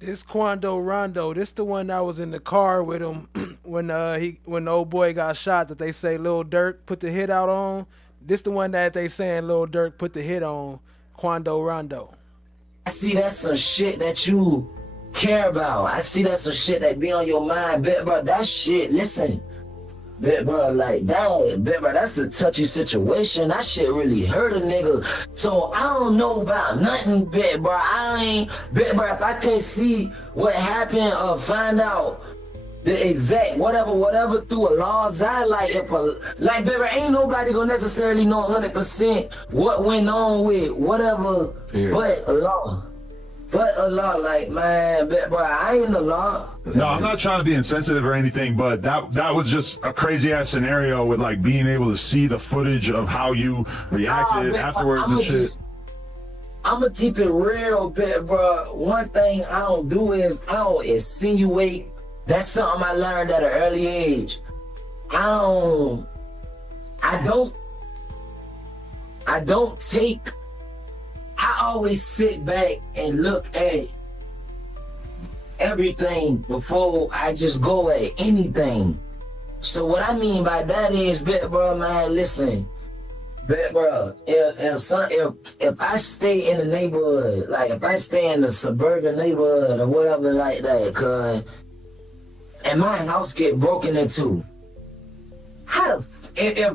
This Quando Rondo, this the one that was in the car with him when the old boy got shot. That they say Lil Durk put the hit out on. This the one that they saying Lil Durk put the hit on. Quando Rondo. I see that's some shit that you care about. I see that's some shit that be on your mind, bet bro. That shit, listen, bet bro, like that, bet bro. That's a touchy situation. That shit really hurt a nigga. So I don't know about nothing, bet bro. I ain't, bet bro. If I can't see what happened or find out the exact whatever through a law's eye, like bet bro, ain't nobody gonna necessarily know 100% what went on with whatever, but a law. But a law, like, man, bro, I ain't a law. No, I'm not trying to be insensitive or anything, but that was just a crazy ass scenario with like being able to see the footage of how you reacted afterwards and shit. I'm gonna keep it real, bro. One thing I don't do is I don't insinuate. That's something I learned at an early age. I don't take. I always sit back and look at everything before I just go at anything. So what I mean by that is, bro, man, listen, bro, if I stay in the neighborhood, like if I stay in the suburban neighborhood or whatever like that, and my house get broken into, if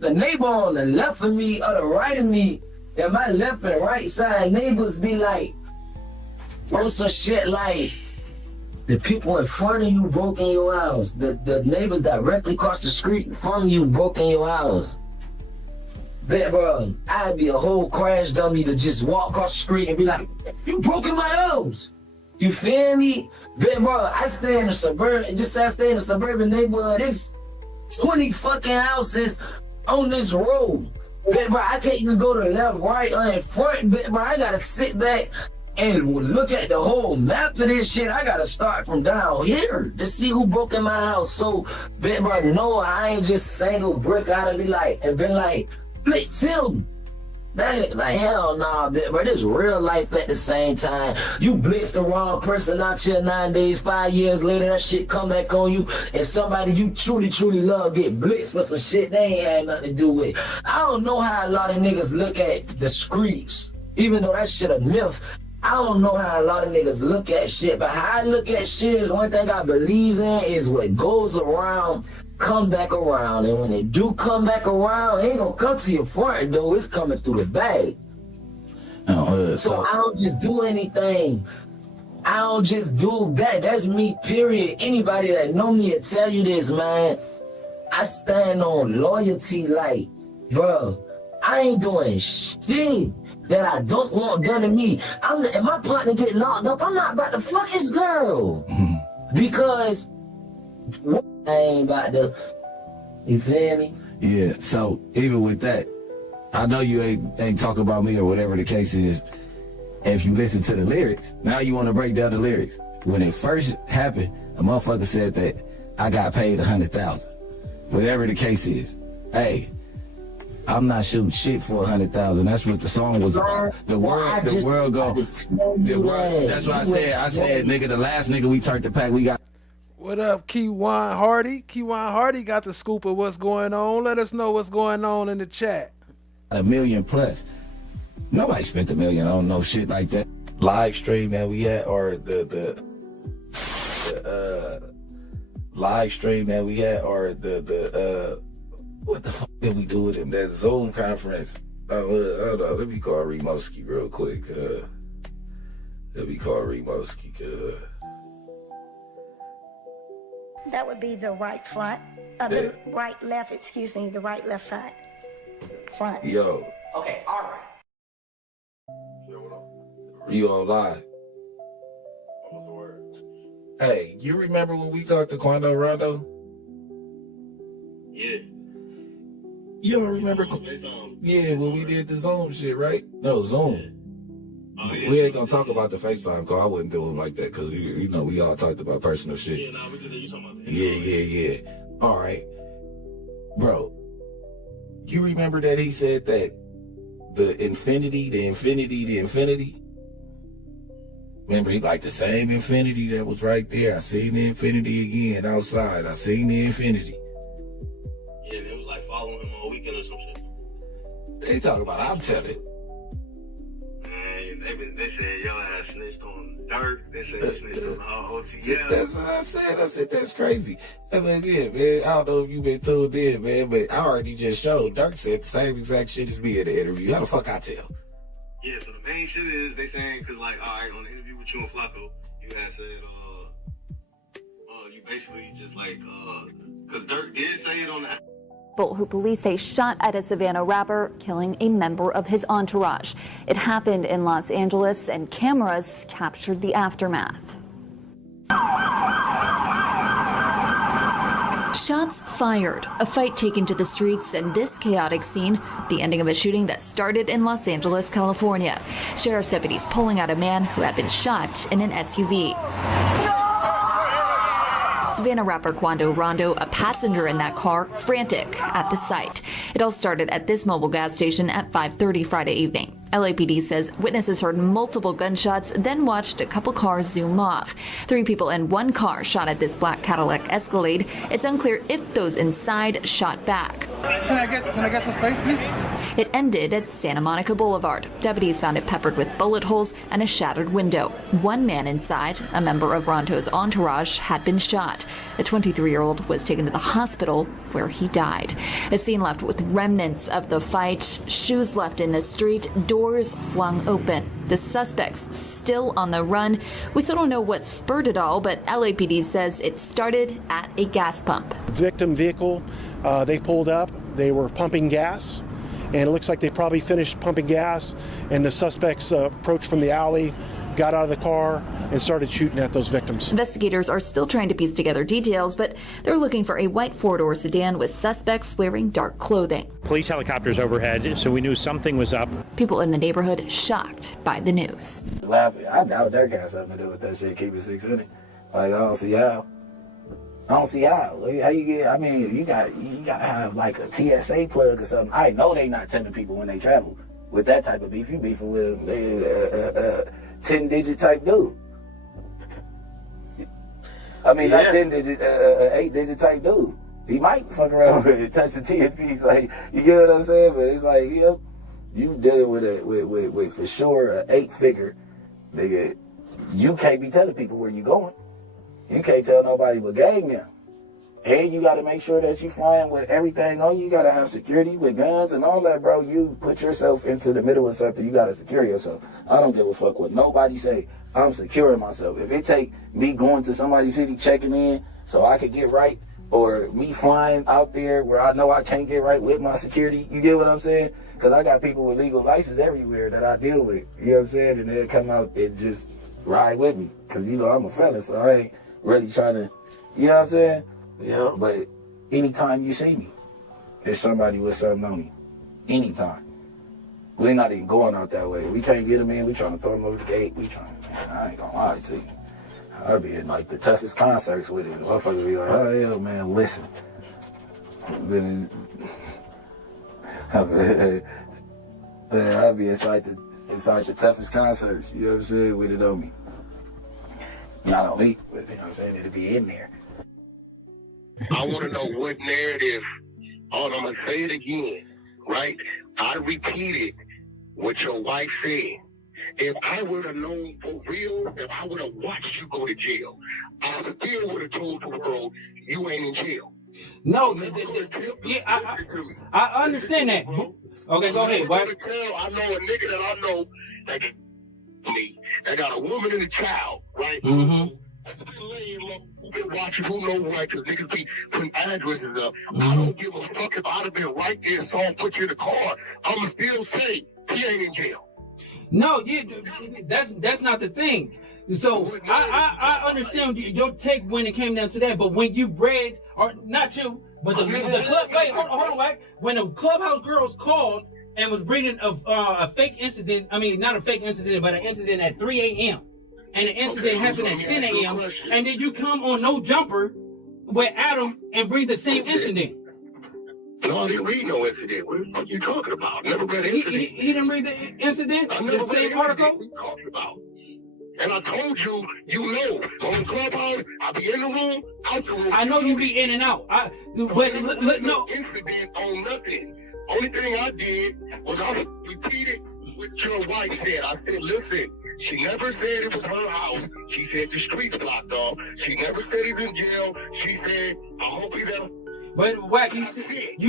the neighbor on the left of me or the right of me, if my left and right side neighbors be like, some shit like, the people in front of you broke in your house, the neighbors directly across the street from you broke in your house. Bet, bro, I'd be a whole crash dummy to just walk across the street and be like, you broke in my house. You feel me? Bet, bro, I stay in the suburban neighborhood. There's 20 fucking houses on this road. Bet, bro, I can't just go to the left, right, or in front. Bet, bro, I gotta sit back and look at the whole map of this shit. I gotta start from down here to see who broke in my house. So, bet, bro, no, I ain't just single brick out of it and been like, blitz him. Like, hell nah, bro. This real life at the same time. You blitz the wrong person out here 9 days, 5 years later, that shit come back on you, and somebody you truly, truly love get blitzed for some shit they ain't had nothing to do with. I don't know how a lot of niggas look at the streets, even though that shit a myth. I don't know how a lot of niggas look at shit, but how I look at shit is one thing I believe in is what goes around come back around, and when they do come back around, it ain't gonna come to your front door, it's coming through the bag. So I don't just do anything. I don't just do that. That's me, period. Anybody that know me will tell you this, man. I stand on loyalty, like, bro, I ain't doing shit that I don't want done to me. If my partner get locked up, I'm not about to fuck his girl. Because I ain't about to, you feel me? Yeah, so even with that, I know you ain't talking about me or whatever the case is. If you listen to the lyrics, now you want to break down the lyrics. When it first happened, a motherfucker said that I got paid 100,000. Whatever the case is. Hey, I'm not shooting shit for 100,000. That's what the song was about. The world go. That's what I said, nigga, the last nigga we turned the pack, we got. What up, Keywan Hardy? Keywan Hardy got the scoop of what's going on. Let us know what's going on in the chat. $1 million plus. Nobody spent $1 million on no shit like that. Live stream that we had, or the live stream that we had, or the what the fuck did we do it in that Zoom conference? Hold on, let me call Remoski real quick. Let me call Remoski. That would be the right front, the right left, excuse me, the right left side. Front. Yo. Okay, all right. You on live? Hey, you remember when we talked to Quando Rondo? Yeah. You don't remember? Yeah, when we did the Zoom shit, right? No, Zoom. We ain't gonna talk about the FaceTime call. I wouldn't do it like that because, you know, we all talked about personal shit. Yeah, nah, we did that. You talking about that? Yeah. All right. Bro, you remember that he said that the infinity. Remember, he like the same infinity that was right there. I seen the infinity again outside. I seen the infinity. Yeah, they was like following him all weekend or some shit. They talk about, I'm telling. Man, they said y'all had snitched on Dirk. They said he snitched on the whole OTL. That's what I said. I said, that's crazy. I mean, yeah, man, I don't know if you been tuned in, man, but I already just showed. Dirk said the same exact shit as me in the interview. How the fuck I tell? Yeah, so the main shit is they saying, because, like, all right, on the interview with you and Flacco, you had said, you basically just, like, because Dirk did say it on the... Who police say shot at a Savannah rapper, killing a member of his entourage. It happened in Los Angeles, and cameras captured the aftermath. Shots fired, a fight taken to the streets, and this chaotic scene, the ending of a shooting that started in Los Angeles, California. Sheriff's deputies pulling out a man who had been shot in an SUV. Savannah rapper Quando Rondo, a passenger in that car, frantic at the sight. It all started at this mobile gas station at 5:30 Friday evening. LAPD says witnesses heard multiple gunshots, then watched a couple cars zoom off. 3 people in one car shot at this black Cadillac Escalade. It's unclear if those inside shot back. Can I get some space, please? It ended at Santa Monica Boulevard. Deputies found it peppered with bullet holes and a shattered window. One man inside, a member of Rondo's entourage, had been shot. The 23-year-old was taken to the hospital where he died. A scene left with remnants of the fight, shoes left in the street, doors flung open. The suspects still on the run. We still don't know what spurred it all, but LAPD says it started at a gas pump. Victim vehicle, they pulled up, they were pumping gas, and it looks like they probably finished pumping gas, and the suspects approached from the alley, got out of the car, and started shooting at those victims. Investigators are still trying to piece together details, but they're looking for a white four-door sedan with suspects wearing dark clothing. Police helicopters overhead, so we knew something was up. People in the neighborhood shocked by the news. Laughing. I doubt that got something to do with that shit. Keep it 600. Like, I don't see how. Like, how you get? I mean, you gotta have like a TSA plug or something. I know they not telling people when they travel with that type of beef. You beefing with a 10-digit type dude. I mean, not 10-digit, 8-digit type dude. He might fuck around with it, touch the TNPs, like, you get what I'm saying? But it's like, you dealing with for sure an 8-figure, nigga. You can't be telling people where you going. You can't tell nobody but gang now. And you got to make sure that you flying with everything on you. You got to have security with guns and all that, bro. You put yourself into the middle of something. You got to secure yourself. I don't give a fuck what nobody say. I'm securing myself. If it take me going to somebody's city, checking in so I could get right, or me flying out there where I know I can't get right with my security, you get what I'm saying? Because I got people with legal license everywhere that I deal with. You know what I'm saying? And they'll come out and just ride with me. Because, you know, I'm a fella, so I ain't really trying to, you know what I'm saying? Yeah. But anytime you see me, it's somebody with something on me. Anytime. We're not even going out that way. We can't get them in. We trying to throw them over the gate. We trying, man, I ain't gonna lie to you. I'll be in like the toughest concerts with it. The motherfuckers be like, oh, hell, man, listen. I'll be inside the toughest concerts, you know what I'm saying, with it on me. Not on me, but you know what I'm saying, it'll be in there. I want to know what narrative. I'm going to say it again, right? I repeated what your wife said. If I would have known for real, if I would have watched you go to jail, I still would have told the world you ain't in jail. No, I understand that. Okay, go ahead. What? I know a nigga that I know that got a woman and a child, right? Mm-hmm. Who been watching, who know right, because niggas be putting addresses up. I don't give a fuck if I'd have been right there, so I put you in the car. I'ma still say he ain't in jail. No, that's not the thing. So I understand your take when it came down to that, but when you read, or not you, but the club, wait, hold on, Wack. When the clubhouse girls called and was reading of a fake incident, I mean, not a fake incident, but an incident at 3 a.m. And the incident happened at 10 a.m. And then you come on No Jumper with Adam and read the same incident. No, I didn't read no incident. What are you talking about? Never read an incident. He didn't read the incident? I never the read same article? What are you talking about? And I told you, you know, on Clubhouse, I be in the room, out the room. I know you be in and out. No incident on nothing. Only thing I did was I repeated what your wife said. I said, listen, she never said it was her house. She said the streets blocked off. She never said he's in jail. She said, I hope he's out. But Wack, you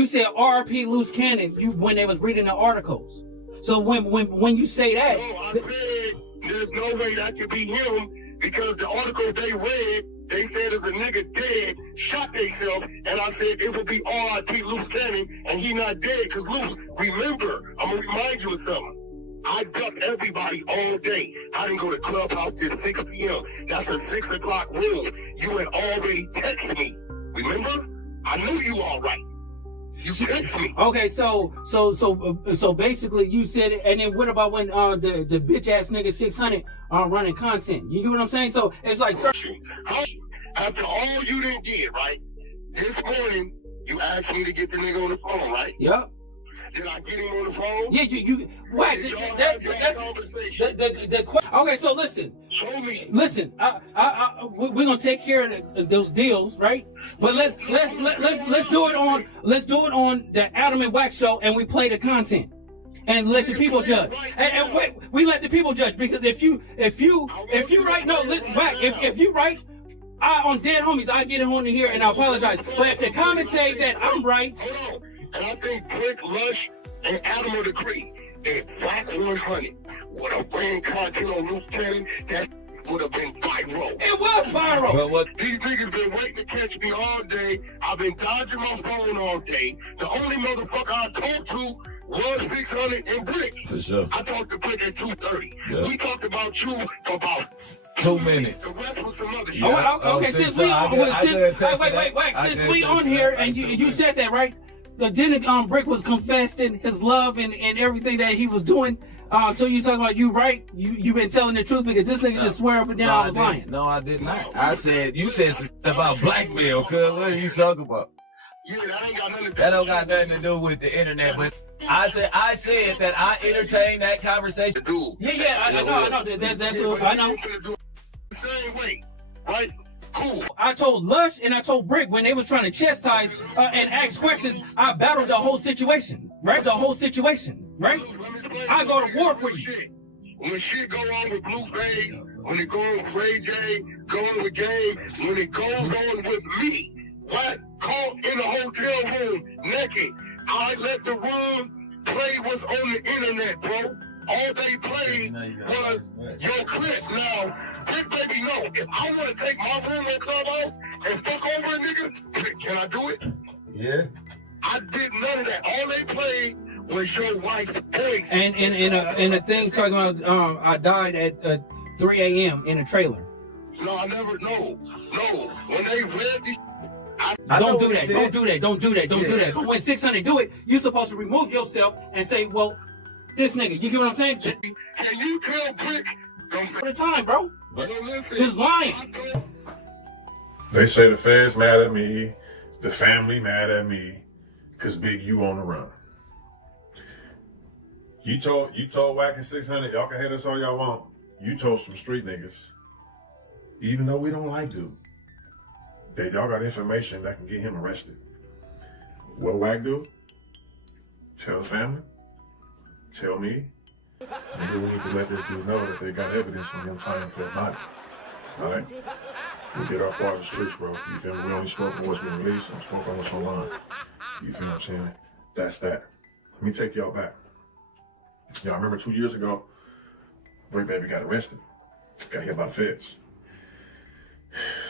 said R.P. Luce Cannon when they was reading the articles. So when you say that, no, I said there's no way that could be him because the article they read, they said there's a nigga dead, shot themselves, and I said it would be R.I.P. Luce Cannon, and he not dead because Luce. Remember, I'm gonna remind you of something. I ducked everybody all day. I didn't go to Clubhouse till 6 p.m. That's a 6 o'clock room. You had already texted me. Remember? I knew you all right. You texted me. Okay, so basically you said it, and then what about when the bitch ass nigga 600 running content? You get what I'm saying? So it's like after all you didn't get, right? This morning you asked me to get the nigga on the phone, right? Yep. Did I get him on the phone? Yeah, you Wack, okay, so listen. Show me. Listen, we're gonna take care of those deals, right? But let's do it on the Adam and Wack show, and we play the content and let the people judge. And wait, we let the people judge because if you right, no, Wack, if you right, on Dead Homies, I get it on here and I apologize. But if the comments say that I'm right. Hold on. And I think Bricc, Luce, and Adam would agree. If Wack 100 would have ran content on Luce Cannon, that would have been viral. It was viral. But what these niggas been waiting to catch me all day. I've been dodging my phone all day. The only motherfucker I talked to was 600 and Bricc. For sure. I talked to Bricc at 2:30. Yeah. We talked about you for about 2 minutes. The rest was some other shit. Okay, since we wait, since we on here and you said that, right? Didn't Bricc was confessing his love and everything that he was doing. So you talking about you right? You been telling the truth because this nigga just swear up and down I was lying. No, I did not. I said you said something about blackmail, cuz what are you talking about? Yeah, that ain't got nothing to do. That don't got nothing to do with the internet, but I said that I entertained that conversation. Yeah, I know. That's I know. Same way, right? Cool. I told Luce and I told Bricc when they was trying to chastise and ask questions, I battled the whole situation, right? The whole situation, right? I go to war for you. When shit go on with Blueface, when it go on with Ray J, going with Game, when it goes on with me, Wack caught in the hotel room naked. I let the room play what's on the internet, bro. All they played was your clip. Now, Bricc baby, no. If I want to take my room on Clubhouse and fuck over a nigga, can I do it? Yeah. I did none of that. All they played was your wife's voice. And a thing talking about I died at 3 a.m. in a trailer. No, I never. No. When they read the. Don't do that. Don't do that. When 600 do it, you're supposed to remove yourself and say, well, this nigga. You get what I'm saying? Can you tell Bricc? For the time, bro. Just lying. They say the feds mad at me, the family mad at me, cause Big U on the run. You told Wack and 600, y'all can hate us all y'all want. You told some street niggas, even though we don't like dude, that y'all got information that can get him arrested. What Wack do? Tell the family. Tell me. And then we need to let this dude know that they got evidence from him trying to body. All right? We did our part of the streets, bro. You feel me? We only spoke on what's been released and spoke on what's online. You feel what I'm saying? That's that. Let me take y'all back. Y'all remember 2 years ago, Bricc baby got arrested. Got hit by the feds.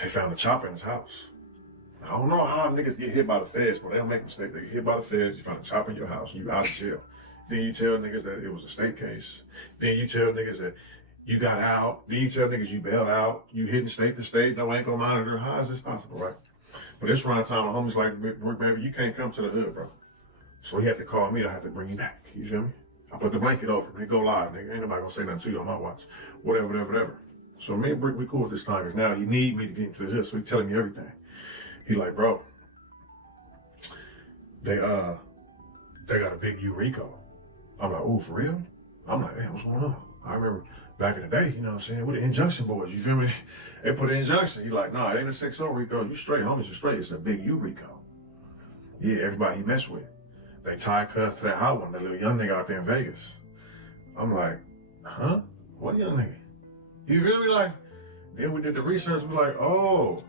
They found a chopper in his house. I don't know how niggas get hit by the feds, but they don't make mistakes. They get hit by the feds, you find a chopper in your house, and you out of jail. Then you tell niggas that it was a state case. Then you tell niggas that you got out. Then you tell niggas you bailed out. You hitting state to state. No, ain't gonna monitor. How is this possible, right? But it's around time, my homies like, Bricc baby, you can't come to the hood, bro. So he had to call me. I had to bring you back. You feel me? I put the blanket over him. He go live, nigga. Ain't nobody gonna say nothing to you on my watch. Whatever. So me and Bricc, we cool at this time, because now he need me to get into the hood, so he telling me everything. He like, bro, they got a big Rico. I'm like, ooh, for real? I'm like, damn, what's going on? I remember back in the day, you know what I'm saying, with the injunction boys, you feel me? They put an injunction. He like, nah, it ain't a 6-0 Rico. You straight, homies, you straight. It's a big Rico. Yeah, everybody he messed with. They tied Cuz to that hot one, that little young nigga out there in Vegas. I'm like, huh? What young nigga? You feel me? Like, then we did the research. We like, oh,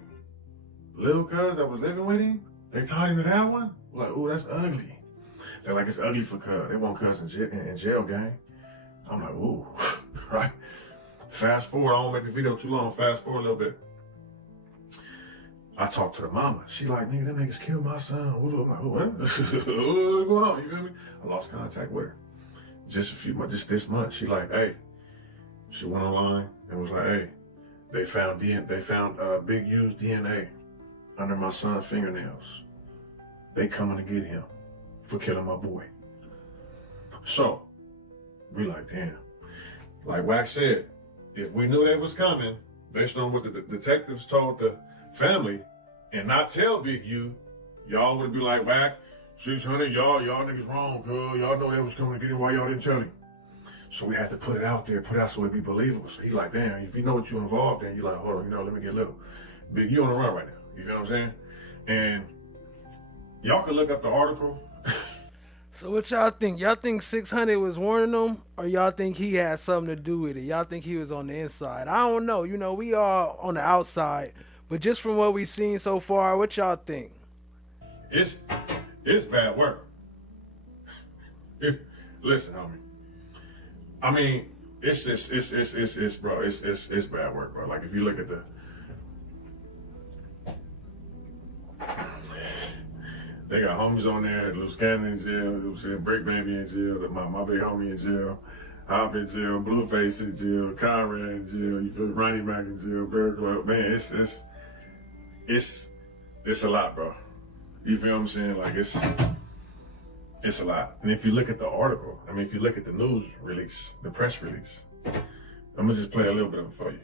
little Cuz that was living with him, they tied him to that one? We're like, ooh, that's ugly. They're like, it's ugly for Cuz. They want Cuz in jail, gang. I'm like, ooh, right? Fast forward, I don't make the video too long. Fast forward a little bit. I talked to the mama. She like, nigga, them niggas killed my son. I'm like, what? What's going on? You feel me? I lost contact with her. Just this month. She like, hey. She went online and was like, hey, they found Big U's DNA under my son's fingernails. They coming to get him for killing my boy. So, we like, damn. Like Wack said, if we knew that was coming, based on what the detectives told the family, and not tell Big U, y'all would be like, Wack, 600, y'all niggas wrong, cuz. Y'all know that was coming to get him. Why y'all didn't tell him? So we had to put it out there, so it'd be believable. So he like, damn, if you know what you're involved in, you like, hold on, let me get little. Big U on the run right now. You know what I'm saying? And y'all can look up the article. So what y'all think? Y'all think 600 was warning them, or y'all think he had something to do with it? Y'all think he was on the inside? I don't know. We are on the outside, but just from what we've seen so far, what y'all think? It's bad work. Listen, homie. I mean, it's bad work, bro. Like if you look at they got homies on there, Luce Cannon in jail, Bricc baby in jail, my big homie in jail, Hop in jail, Blueface in jail, Conrad in jail, you feel Ronnie Mac in jail, Berkeley. Man, it's a lot, bro. You feel what I'm saying? Like it's a lot. And if you look at the article, if you look at the news release, the press release, I'm gonna just play a little bit of it for you.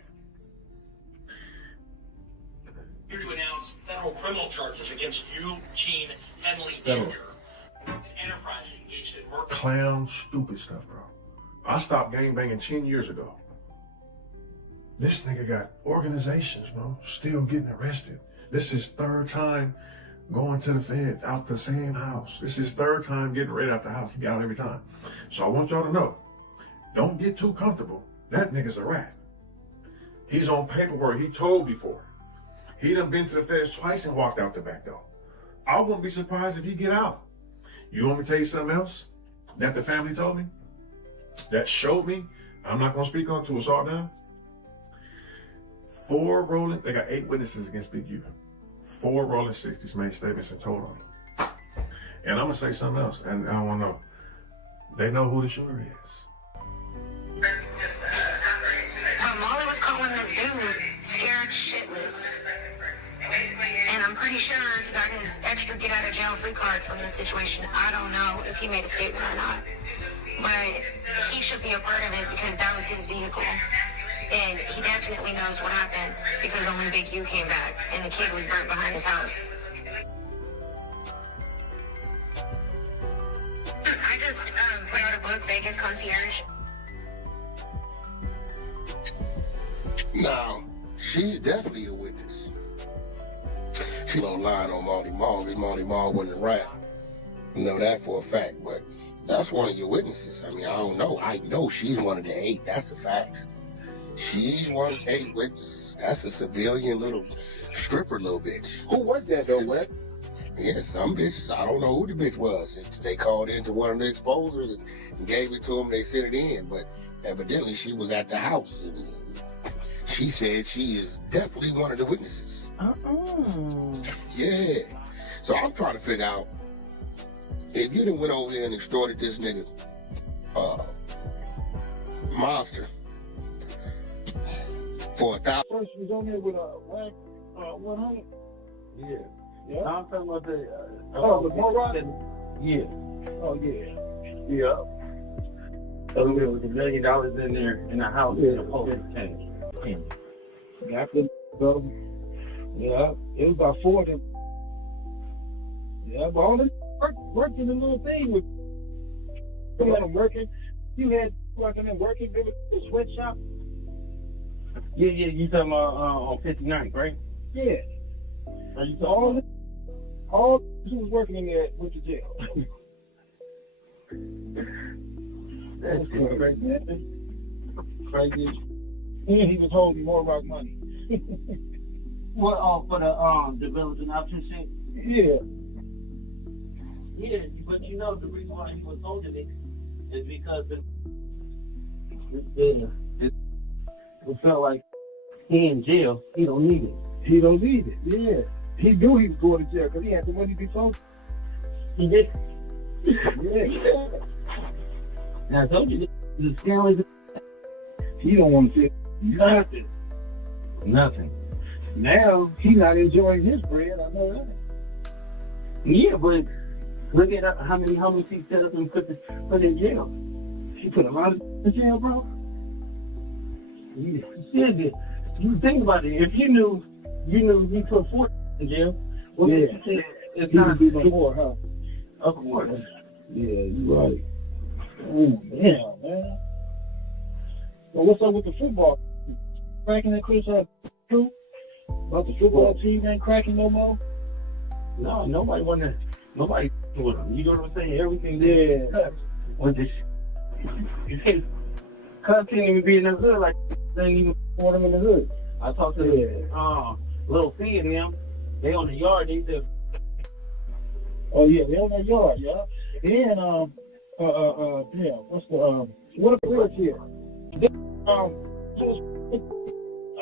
Here to announce federal criminal charges against Eugene Henley Jr. An enterprise engaged in murder. Clown, stupid stuff, bro. I stopped gangbanging 10 years ago. This nigga got organizations, bro, still getting arrested. This is third time going to the Fed out the same house. This is third time getting rid out the house. He get out every time. So I want y'all to know, don't get too comfortable. That nigga's a rat. He's on paperwork. He told before. He done been to the feds twice and walked out the back door. I wouldn't be surprised if he get out. You want me to tell you something else that the family told me? That showed me, I'm not going to speak on till it's all done. They got 8 witnesses against Big U. 4 rolling 60s made statements in total. And I'm going to say something else, and I want to know. They know who the shooter is. Molly was calling this dude scared shitless. And I'm pretty sure he got his extra get out of jail free card from this situation. I don't know if he made a statement or not. But he should be a part of it because that was his vehicle. And he definitely knows what happened because only Big U came back and the kid was burnt behind his house. I just put out a book, Vegas Concierge. Now, she's definitely a witness. She don't lie on Marty Marl because Marty Marl wasn't a rap. You know that for a fact, but that's one of your witnesses. I mean, I don't know. I know she's one of the 8. That's a fact. She's one of the 8 witnesses. That's a civilian little stripper little bitch. Who was that though, Wack? Yeah, some bitches. I don't know who the bitch was. They called into one of the exposers and gave it to them. They sent it in, but evidently she was at the house. And she said she is definitely one of the witnesses. Yeah. So I'm trying to figure out if you done went over there and extorted this nigga, monster, for $1,000. First was on there with a Wack 100. Yeah. Yeah. I'm talking about the. The Morocco. Yeah. Oh yeah. Yeah. So there was $1 million in there in the house in the police tank. Got them. Yeah. It was about 4 of them. Yeah, but all them worked in the little thing with. You had them working. You had working and working. There was a sweatshop. Yeah, you talking about on 59th, right? Yeah. Are you talking all who was working in there went to jail. That's crazy. Crazy. And he was holding more about money. What, for the developing option shit? Yeah. Yeah, but you know the reason why he was holding it is because it felt like he in jail. He don't need it. He don't need it. Yeah. He knew he was going to jail because he had the money to be told. He did. Yeah. Now I told you the scale is. He don't want to see nothing. Nothing. Now he's not enjoying his bread. I know that. Yeah, but look at how many homies he set up and put in jail. He put a lot in jail, bro. You think about it. If you knew he put 4 in jail. Well, yeah. It's not be no more, huh? Of course. Yeah, you're right. Oh, damn, man. Well, what's up with the football? Cracking that Chris too? About the football team ain't cracking no more? No, nobody with him. You know what I'm saying? Everything there was this. Cuz can't even be in the hood like they ain't even want them in the hood. I talked to Lil C and them. They on the yard. They said, "Oh yeah, they on the yard, yeah." And what a bridge here.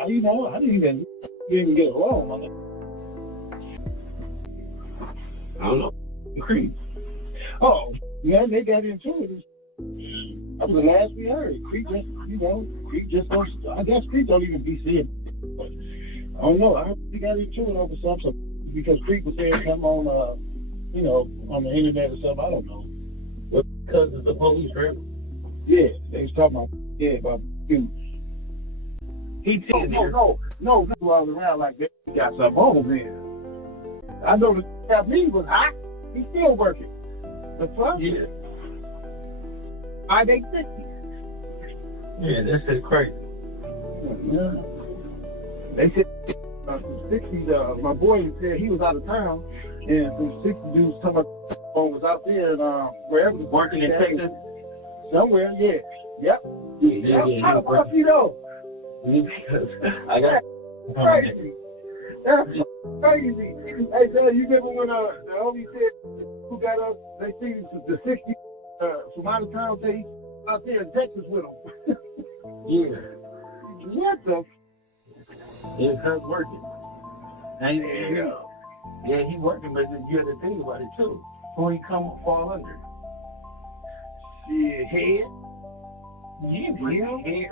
You know, I didn't even get it wrong. I don't know. Creep. Oh, yeah, they got into it. That was the last we heard. Creep just don't. I guess Creep don't even be seeing. But I don't know. I heard he got into it over something because Creep was saying something on, on the internet or something. I don't know. But because it's the police, right? Yeah, they was talking about you. He said, no, this was around like that. He got something on there. I know the Japanese was hot. He's still working. The fuck? Yeah. 5860. Yeah, that shit crazy. Yeah. They said the 60s, my boy said he was out of town, and the 60 dudes talking about was out there and wherever. Working in Texas? Somewhere, yeah. Yep. Yeah. How the fuck you know? Because I got crazy. That's crazy. Hey, John, you remember when the homie said who got us? They see the 60 from out of town. They out there in Texas with them. Yeah. What the? Yeah, cuz working. Yeah, he working, but you got to think about it too. Who he come fall under? Shit, head. Yeah, head.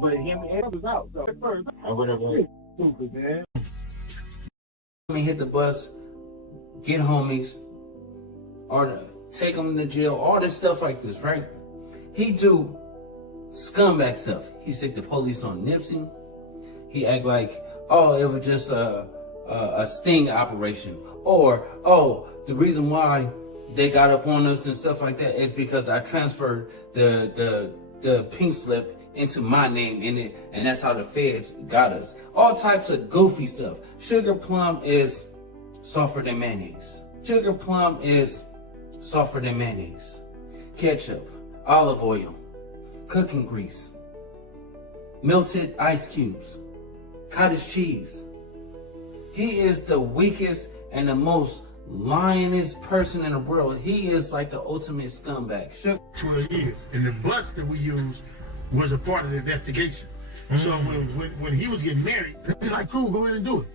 But him and Ed was out. So first, I would have stupid, man. Let me hit the bus, get homies, or take them to jail, all this stuff like this, right? He do scumbag stuff. He stick the police on Nipsey. He act like, oh, it was just a sting operation. Or, oh, the reason why they got up on us and stuff like that is because I transferred the pink slip into my name in it, and that's how the feds got us. All types of goofy stuff. Sugar plum is softer than mayonnaise. Sugar plum is softer than mayonnaise. Ketchup, olive oil, cooking grease, melted ice cubes, cottage cheese. He is the weakest and the most lionest person in the world. He is like the ultimate scumbag. 12 years. And the bus that we used was a part of the investigation. So when he was getting married, they'd be like, cool, go ahead and do it.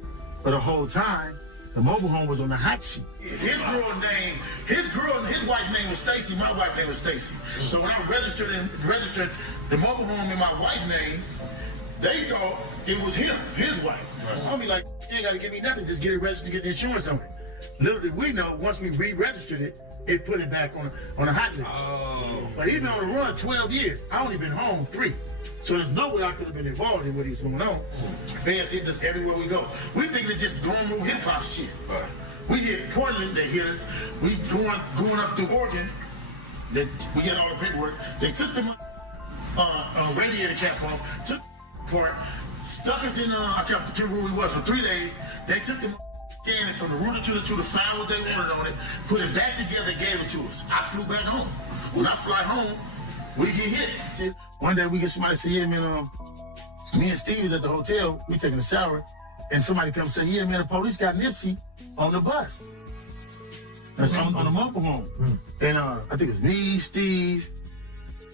But the whole time, the mobile home was on the hot sheet. His wife name was Stacy, my wife name was Stacy. So when I registered the mobile home in my wife's name, they thought it was him, his wife. I'll be like, you ain't gotta give me nothing, just get it registered, get the insurance on it. Little did we know, once we re-registered it, it put it back on a hot list. But he's been on the run 12 years. I only been home 3. So there's no way I could have been involved in what he was going on. Fans hit us everywhere we go. We think it's just going through hip hop shit. We hit Portland, they hit us. We going up through Oregon, we had all the paperwork. They took the radiator cap off, took the part, stuck us in, I can't remember where we was for 3 days. They took the scanned it from the router to the tutor, found what they wanted on it, put it back together, gave it to us. I flew back home. When I fly home, we get hit. See, one day we get somebody to see him, and me and Steve is at the hotel, we taking a shower, and somebody comes and say, yeah, man, the police got Nipsey on the bus. That's on the mobile home. And I think it's me, Steve,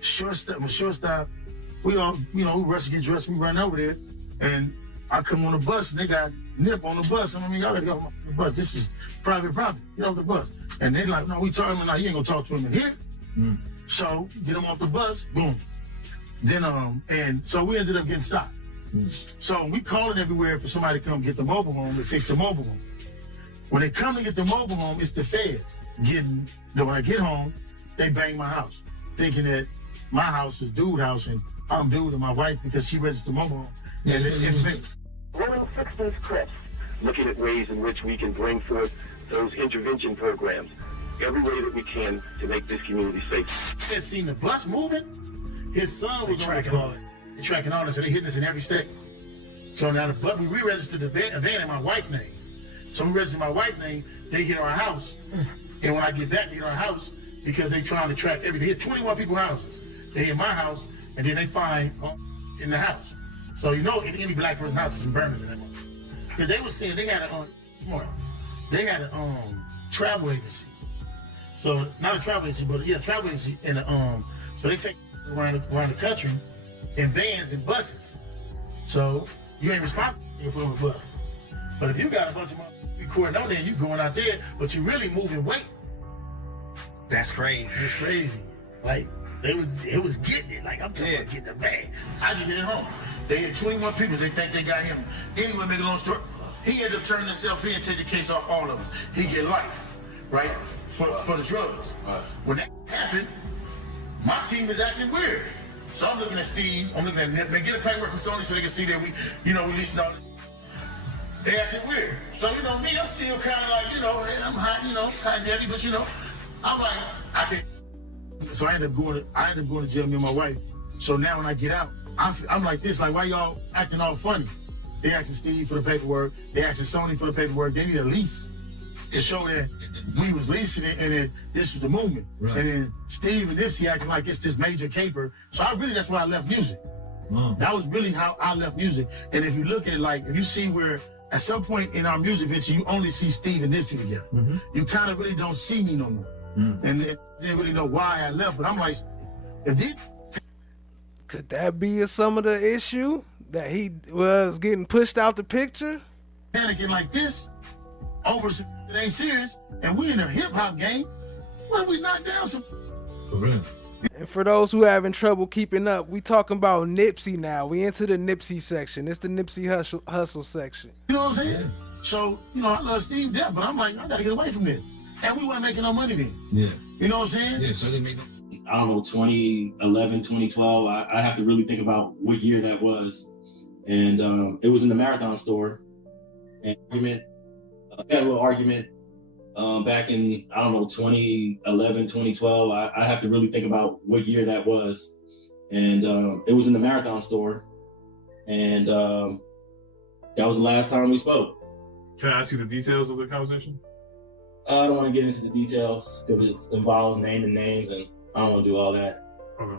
shortstop. We all, we rush to get dressed, we run over there, and I come on the bus, and they got Nip on the bus. I mean, y'all gotta go on the bus. This is private property. Get off the bus. And they like, no, we told him, no, you ain't gonna talk to him in here. So get him off the bus, boom. Then and so we ended up getting stopped. So we calling everywhere for somebody to come get the mobile home and fix the mobile home. When they come to get the mobile home, it's the feds getting. When I get home, they bang my house, thinking that my house is dude house and I'm dude and my wife because she registered the mobile home. And it's me. Rolling 16th Crips, looking at ways in which we can bring forth those intervention programs every way that we can to make this community safe. He had seen the bus moving. His son was tracking all this, and they hitting us in every state. So now we re-registered the van in my wife's name. So we registered my wife's name, they hit our house. And when I get back, they hit our house because they trying to track everything. They hit 21 people's houses. They hit my house, and then they find in the house. So in any black person's house is in Birmingham anymore. Because they were saying they had a travel agency. So not a travel agency, but travel agency, and so they take around the country in vans and buses. So you ain't responsible for a bus. But if you got a bunch of recording on there, you going out there, but you really moving weight. That's crazy. It's crazy. Like it was getting it. Like I'm talking about getting the bag. I just hit it home. They had 21 people. They think they got him. Anyway, make a long story. He ended up turning himself in, take the case off all of us. He get life. Right? For the drugs. When that happened, my team is acting weird. So I'm looking at Steve, I'm looking at Nip, man, get a paperwork from Sony so they can see that we, releasing all this. They acting weird. So, me, I'm still kind of like, hey, I'm hot, kind of heavy, but I'm like, I can't. So I ended up going to jail, me and my wife. So now when I get out, I'm like this, like, why y'all acting all funny? They asking Steve for the paperwork, they asking Sony for the paperwork, they need a lease. To show that we was leasing it and that this was the movement. Right. And then Steve and Nipsey acting like it's this major caper. So that's why I left music. That was really how I left music. And if you look at it, like, if you see where at some point in our music venture, you only see Steve and Nipsey together. You kind of really don't see me no more. And they didn't really know why I left, but I'm like, if they... Could that be some of the issue? That he was getting pushed out the picture? Panicking like this over some that ain't serious, and we in a hip-hop game, what if we knock down some... For real. And for those who having trouble keeping up, we talking about Nipsey now. We into the Nipsey section. It's the Nipsey Hussle section. You know what I'm saying? Yeah. So, you know, I love Steve death, but I'm like, I gotta get away from this. And we weren't making no money then. Yeah. You know what I'm saying? Yeah, so they made... I don't know, 2011, 2012. I have to really think about what year that was. And it was in the Marathon store. And we had a little argument back in, I don't know, 2011, 2012. I have to really think about what year that was. And it was in the Marathon store. And that was the last time we spoke. Can I ask you the details of the conversation? I don't want to get into the details because it involves naming names, and I don't want to do all that. Okay.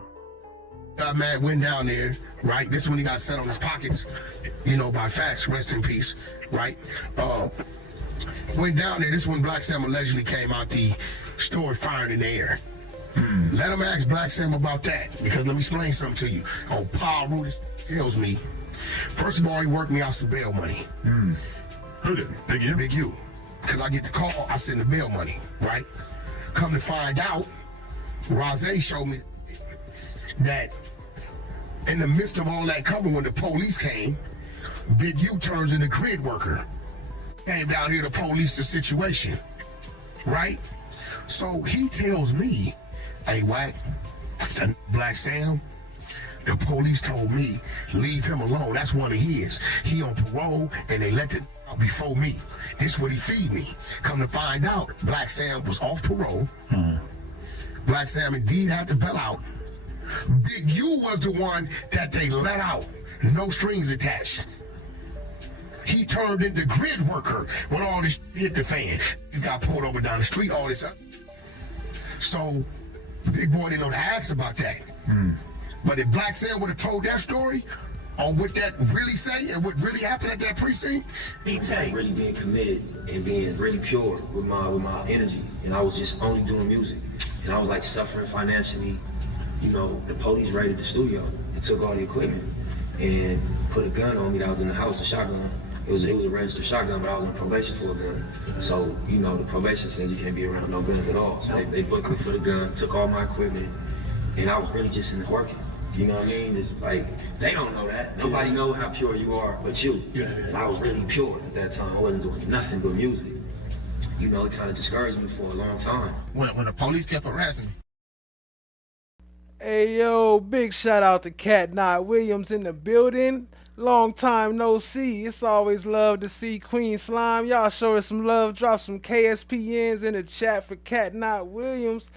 Got mad, went down there, right? This is when he got set on his pockets, you know, by Facts, rest in peace, right? Went down there, this is when Black Sam allegedly came out the store firing in the air. Let him ask Black Sam about that, because let me explain something to you. Oh, Paul Rudis tells me, first of all, he worked me out some bail money. Who did? Big U? Big U. Because I get the call, I send the bail money, right? Come to find out, Rosé showed me that in the midst of all that cover, when the police came, Big U turns into grid worker. Came down here to police the situation, right? So he tells me, hey, Wack, the Black Sam, the police told me, leave him alone. That's one of his. He on parole, and they let it out before me. This what he feed me. Come to find out, Black Sam was off parole. Black Sam indeed had to bail out. Big U was the one that they let out. No strings attached. He turned into grid worker when all this hit the fan. He's got pulled over down the street, all this up. So, Big Boy didn't know to ask about that. But if Black Sam would have told that story, on what that really say and what really happened at that precinct, really being committed and being really pure with my energy. And I was just only doing music. And I was like suffering financially. You know, the police raided the studio and took all the equipment and put a gun on me that was in the house, a shotgun. It was a registered shotgun, but I was on probation for a gun. So, you know, the probation said you can't be around no guns at all. So they booked me for the gun, took all my equipment, and I was really just in there working. You know what I mean? It's like, they don't know that. Nobody knows how pure you are but you. And I was really pure at that time. I wasn't doing nothing but music. You know, it kind of discouraged me for a long time. When the police kept harassing me. Hey, yo, big shout out to Cat Knot Williams in the building. Long time no see. It's always love to see Queen Slime. Y'all show her some love. Drop some KSPNs in the chat for Cat Knot Williams.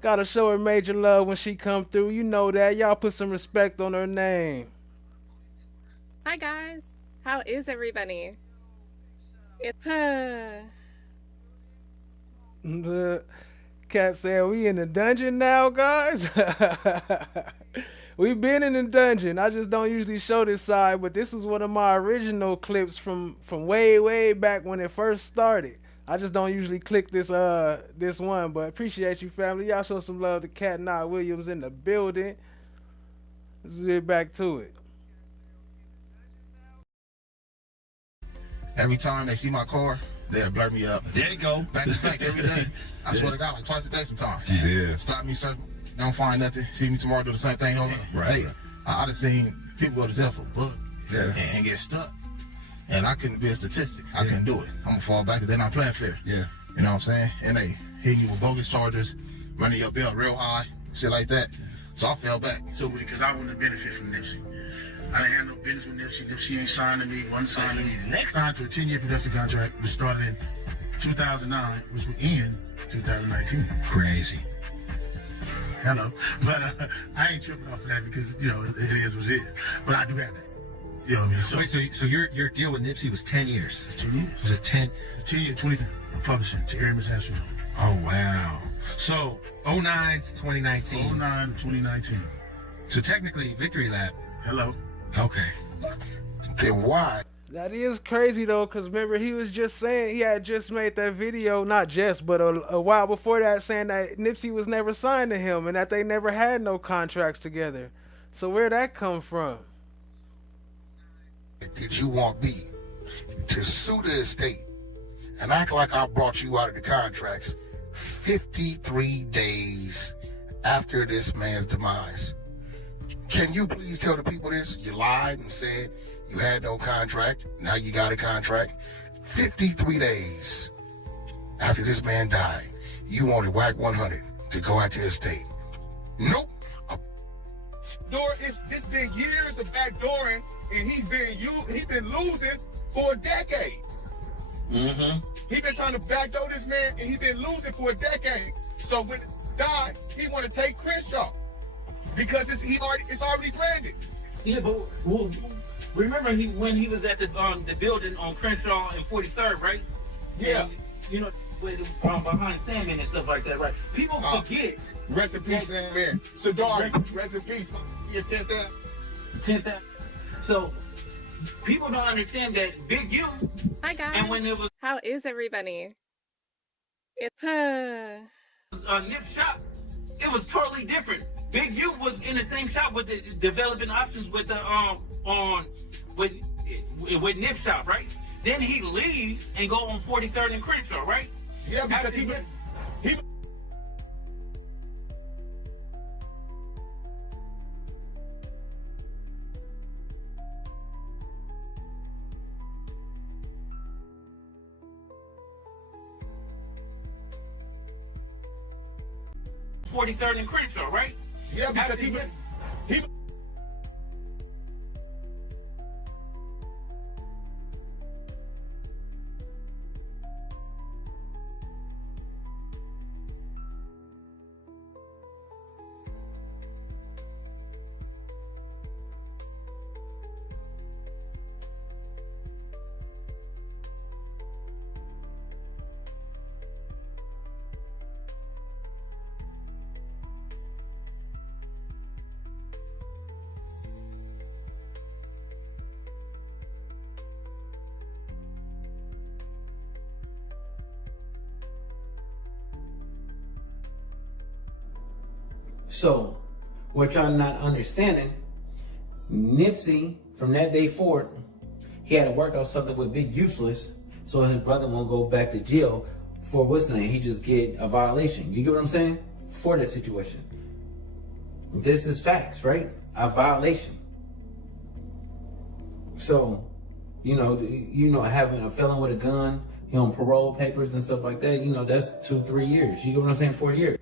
Gotta show her major love when she come through. You know that. Y'all put some respect on her name. Hi, guys. How is everybody? The cat said, we in the dungeon now, guys? We've been in the dungeon. I just don't usually show this side, but this was one of my original clips from way back when it first started. I just don't usually click this one, but appreciate you, family. Y'all show some love to Cat Knot Williams in the building. Let's get back to it. Every time they see my car, they'll blur me up. There you go. Back to back every day. I swear to God, like twice a day sometimes. Yeah. Stop me, search, don't find nothing. See me tomorrow, do the same thing over. Right. Hey, I done seen people go to jail for blood and get stuck. And I couldn't be a statistic. I couldn't do it. I'm gonna fall back because they're not playing fair. Yeah. You know what I'm saying? And they hitting you with bogus charges, running your bill real high, shit like that. So I fell back. So because I wouldn't have benefited from Nipsey. I didn't have no business with Nipsey. Nipsey ain't signed to me, wasn't signed to me. Next signed to a 10-year production contract, which started in 2009, which will end 2019. Crazy. Hello. But I ain't tripping off of that because, you know, it is what it is. But I do have that. You know what I mean? So, wait, so your deal with Nipsey was 10 years? It's 10 years. Was it 10? 10 years, 20 publishing to Air Miss Hampshire. Oh, wow. So, 09 to 2019. 09 to 2019. So technically, Victory Lap. Hello. Okay. Then why? That is crazy though, cause remember he was just saying he had just made that video, not just, but a while before that, saying that Nipsey was never signed to him and that they never had no contracts together. So where'd that come from? Did you want me to sue the estate and act like I brought you out of the contracts 53 days after this man's demise? Can you please tell the people this? You lied and said you had no contract. Now you got a contract. 53 days after this man died, you wanted Wack 100 to go out to his estate. Nope. It's been years of backdooring, and he's been losing for a decade. Mm-hmm. He's been trying to backdoor this man, and he's been losing for a decade. So when it died, he want to take Crenshaw because it's already branded. Yeah, but remember when he was at the building on Crenshaw and 43rd, right? Yeah. And, you know, with behind Sandman and stuff like that, right? People forget. Rest in peace, Sandman. Sadar, rest in peace. Your 10th. So people don't understand that Big U. Hi guys. And when it was how is everybody? Nip shop, it was totally different. Big U was in the same shop with the developing options with the with Nip shop, right? Then he leaves and go on 43rd and Crenshaw, right? Yeah, because he was 43rd and Crenshaw, right? Yeah, because he was. So, what y'all not understanding, Nipsey, from that day forward, he had to work out something with Big Useless so his brother won't go back to jail for what's the name, he just get a violation. You get what I'm saying? For that situation. This is facts, right? A violation. So, you know, having a felon with a gun, on parole papers and stuff like that, that's 2-3 years. You get what I'm saying? 4 years.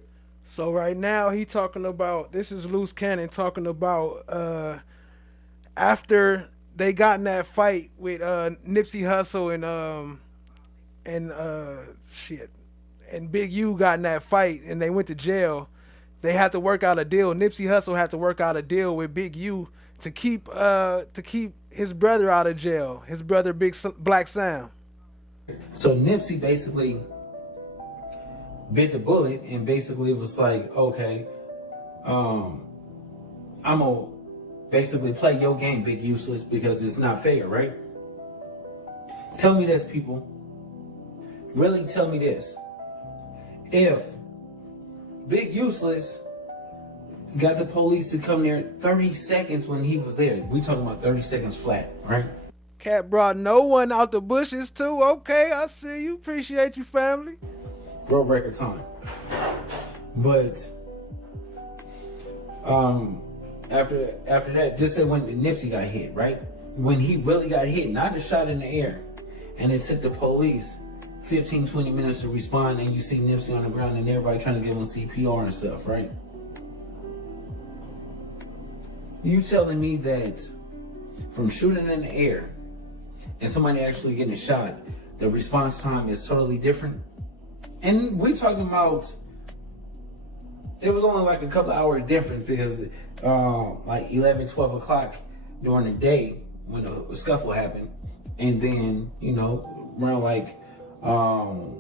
So right now he talking about, this is Luce Cannon talking about after they got in that fight with Nipsey Hussle and Big U got in that fight and they went to jail. They had to work out a deal. Nipsey Hussle had to work out a deal with Big U to keep his brother out of jail. His brother Black Sam. So Nipsey basically bit the bullet and basically was like, okay, I'm gonna basically play your game, Big Useless, because it's not fair, right? Tell me this, people. Really tell me this. If Big Useless got the police to come there 30 seconds when he was there, we talking about 30 seconds flat, right? Cat brought no one out the bushes too. Okay, I see you. Appreciate you, family. World record time. But after that, just say when Nipsey got hit, right? When he really got hit, not a shot in the air, and it took the police 15-20 minutes to respond, and you see Nipsey on the ground and everybody trying to give him CPR and stuff, right? You telling me that from shooting in the air and somebody actually getting shot, the response time is totally different? And we talking about, it was only like a couple of hours difference because like 11, 12 o'clock during the day when the scuffle happened. And then, around like 1:30,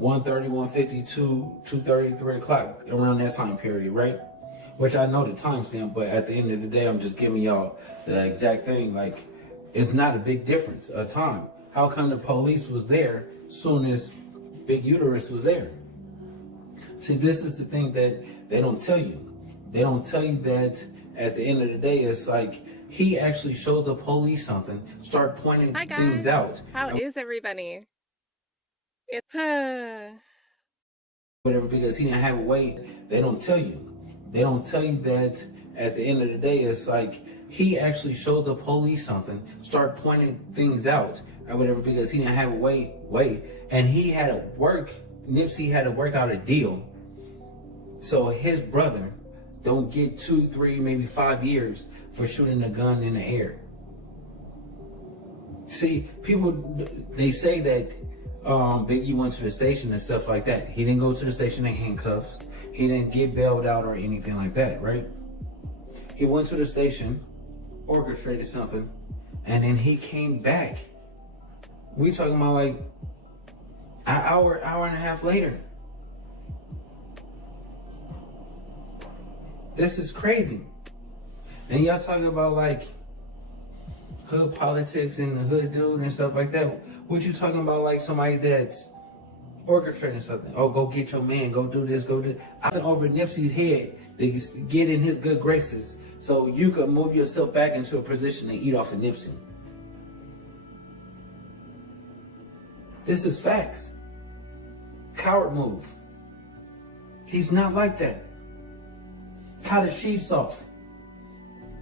1:52, 2:30, 3 o'clock, around that time period, right? Which I know the timestamp, but at the end of the day, I'm just giving y'all the exact thing. Like, It's not a big difference of time. How come the police was there soon as Big Uterus was there? See, this is the thing that they don't tell you. They don't tell you that at the end of the day, it's like he actually showed the police something, start pointing things out. How is everybody? Whatever, because he didn't have a way. They don't tell you. They don't tell you that at the end of the day, it's like he actually showed the police something, start pointing things out or whatever, because he didn't have a way. And he had to work, Nipsey had to work out a deal so his brother don't get 2, 3, maybe 5 years for shooting a gun in the air. See, people, they say that Biggie went to the station and stuff like that. He didn't go to the station in handcuffs. He didn't get bailed out or anything like that, right? He went to the station, orchestrated something, and then he came back. We talking about like an hour and a half later. This is crazy. And y'all talking about like hood politics and the hood dude and stuff like that. What you talking about like somebody that's orchestrating something? Oh, go get your man, go do this, go do. I think over Nipsey's head to get in his good graces so you could move yourself back into a position to eat off of Nipsey. This is facts. Coward move. He's not like that. Cut the sheets off.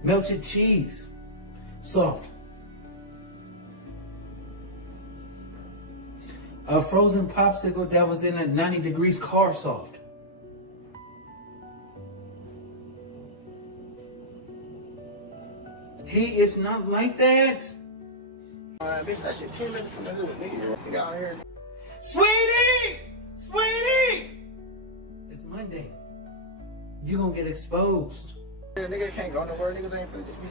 Melted cheese. Soft. A frozen popsicle that was in a 90 degrees car soft. He is not like that. Bitch, that shit 10 minutes from the hood, nigga. Nigga out here. Sweetie! Sweetie! It's Monday. You gonna get exposed. Yeah, nigga can't go nowhere. Niggas ain't finna just be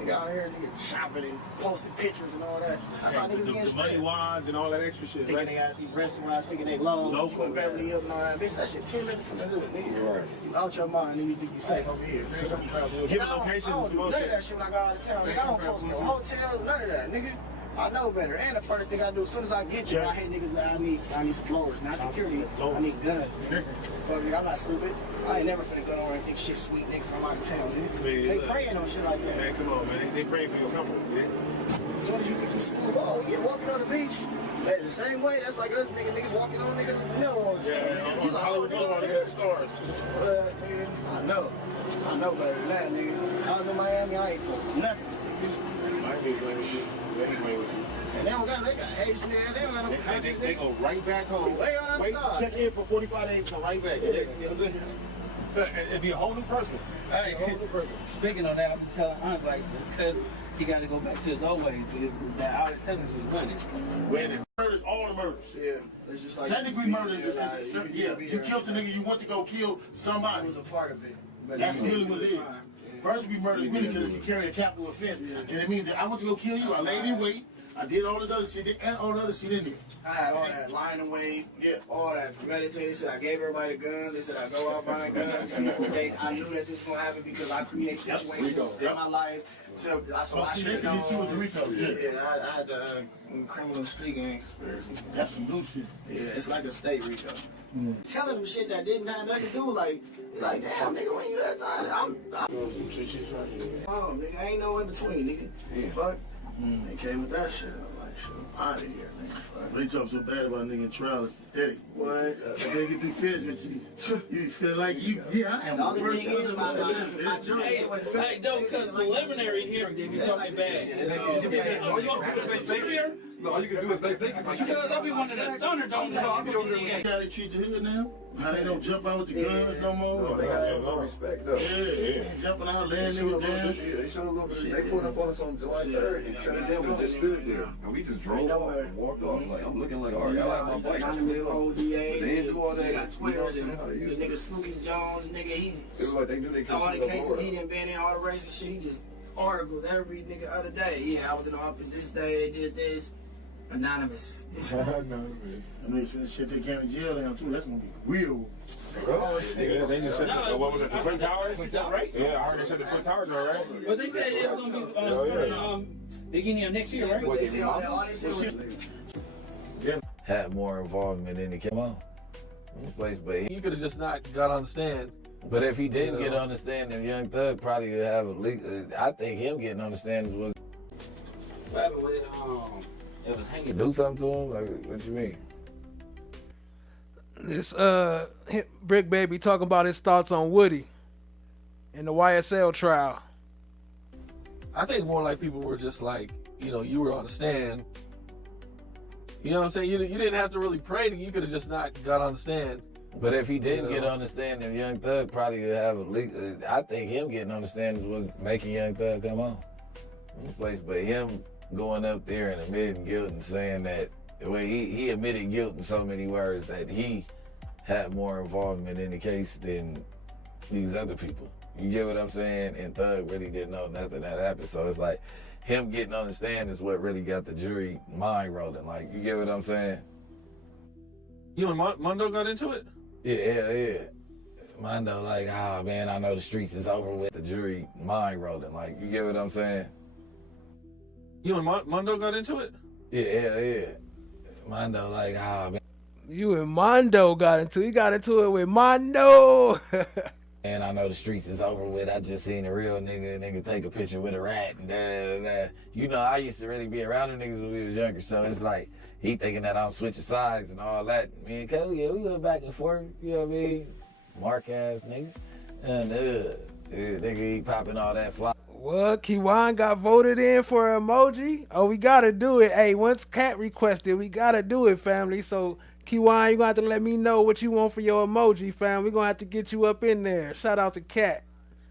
nigga out here, nigga shopping and posting pictures and all that. That's how niggas get the money wise and all that extra shit. Thinking they got these restaurants, thinking they low, you in Beverly Hills and all that. Bitch, that shit 10 minutes from the hood, nigga. Right. You out your mind and you think you safe over here. Giving locations I is don't do none of that shit when I go out of town. Nigga, I don't post no hotel, none of that, nigga. I know better. And the first thing I do, as soon as I get you, I hit niggas that I need some blowers, not security. I need guns. Fuck you, I'm not stupid. I ain't never finna go nowhere and think shit sweet niggas from out of town, nigga. They praying on shit like that. Man, come on, man. They praying for your comfort, man. As soon as you think you smooth, oh yeah, walking on the beach. The same way, that's like us niggas walking on mill. Yeah, on Hollywood Boulevard, they got stars. Nigga, I know better than that, nigga. I was in Miami, I ain't for nothing. Might be playing with you. And they got Haitian there, they don't got no countries. They go right back home. Way on the side. Check in for 45 days, go right back. It'd be a whole new person. All right. Speaking of that, I've been telling Aunt like because he got to go back to his old ways because that out of town is winning. Winning. Murders, all the murders. Yeah, it's just like second-degree murder is yeah. You killed the nigga. You went to go kill somebody. It was a part of it. That's really what it is. First-degree murder is really because you carry a capital offense, and it means that I went to go kill you. I laid in wait. I did all this other shit and all the other shit in there. I had all that lying away, all that premeditated shit. I gave everybody guns. They said I go out buying guns. I knew that this was gonna happen because I create situations in my life. So I should have known. You with the Rico. Yeah, I had the criminal street gang conspiracy. That's some new shit. Yeah, it's like a state Rico. Telling them shit that didn't have nothing to do, like damn, nigga, when you had time, nigga, ain't no in between, nigga. Fuck. They came with that shit. I'm like, shit, I'm out of here, nigga. Fuck. When they talk so bad about a nigga in trial, it's pathetic. What? They get through finished with you. You feel like I am the only thing is my Hey, no, because preliminary hearing, they be talking bad. All you can do is make things. Because I'll be one of the Thunderdome. How they treat the hood now? How they don't jump out with the guns no more? They got no respect though. Yeah. Jumping out, laying niggas down. They showed a little bit. They pulled up on us on July 3rd and shut it down. We just stood there and we just drove off and walked off. Like I'm looking like, all right, y'all have my bike. They didn't do all that. Got Twitter and the nigga Spooky Jones, nigga, he it was like they knew they couldn't. All the cases he done been in, all the racist shit, he just articles every nigga other day. Yeah, I was in the office this day, they did this. Anonymous. Anonymous. I mean, finna shit they county jail down too. That's gonna be real. Yeah, they just said, what was it, the Twin Towers? Right? Yeah, I heard they said the Twin Towers are right. But they said it was gonna be beginning of next year, right? What they say all that Had more involvement in the came on. This place, but You could have just not got on the stand. But if he didn't get on the stand, then Young Thug probably would have a leak. I think him getting on the stand was. It was hanging. Do something to him? Like, what you mean? This Bricc Baby talking about his thoughts on Woody in the YSL trial. I think more like people were just like, you were on the stand. You know what I'm saying? You didn't have to really pray. You could have just not got on the stand. But if he didn't get on the stand, then Young Thug probably would have a leak. I think him getting on the stand was making Young Thug come on. This place, but him going up there and admitting guilt and saying that, well, he admitted guilt in so many words that he had more involvement in the case than these other people. You get what I'm saying? And Thug really didn't know nothing that happened. So it's like him getting on the stand is what really got the jury mind rolling. Like, you get what I'm saying? You and Mondo got into it? Yeah. Mondo like, man, I know the streets is over with. The jury mind rolling. Like, you get what I'm saying? You and Mondo got into it? Yeah. Mondo like, man. You and Mondo got into it. He got into it with Mondo. Man, I know the streets is over with. I just seen a real nigga take a picture with a rat and da. You know, I used to really be around the niggas when we was younger, so it's like he thinking that I'm switching sides and all that. Me and Cole, we went back and forth, you know what I mean? Mark ass niggas. And nigga, he popping all that fly. What? Kiwan got voted in for an emoji? Oh, we gotta do it. Hey, once Cat requested, we gotta do it, family. So Kiwan, you gonna have to let me know what you want for your emoji, fam. We gonna have to get you up in there. Shout out to Cat.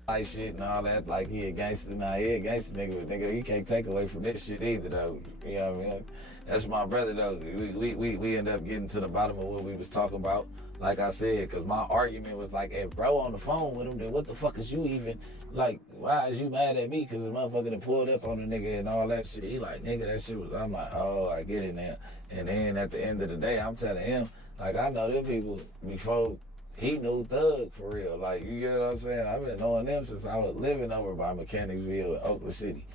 Like shit and all that, like he a gangster. Nah, he a gangster nigga, but nigga, you can't take away from this shit either, though. You know what I mean? That's my brother, though. We end up getting to the bottom of what we was talking about, like I said, because my argument was like, if bro on the phone with him, then what the fuck is you even, like, why is you mad at me? Because the motherfucker done pulled up on the nigga and all that shit. He like, nigga, that shit was, I'm like, oh, I get it now. And then at the end of the day, I'm telling him, like, I know them people before he knew Thug for real. Like, you get what I'm saying? I've been knowing them since I was living over by Mechanicsville in Oakland City.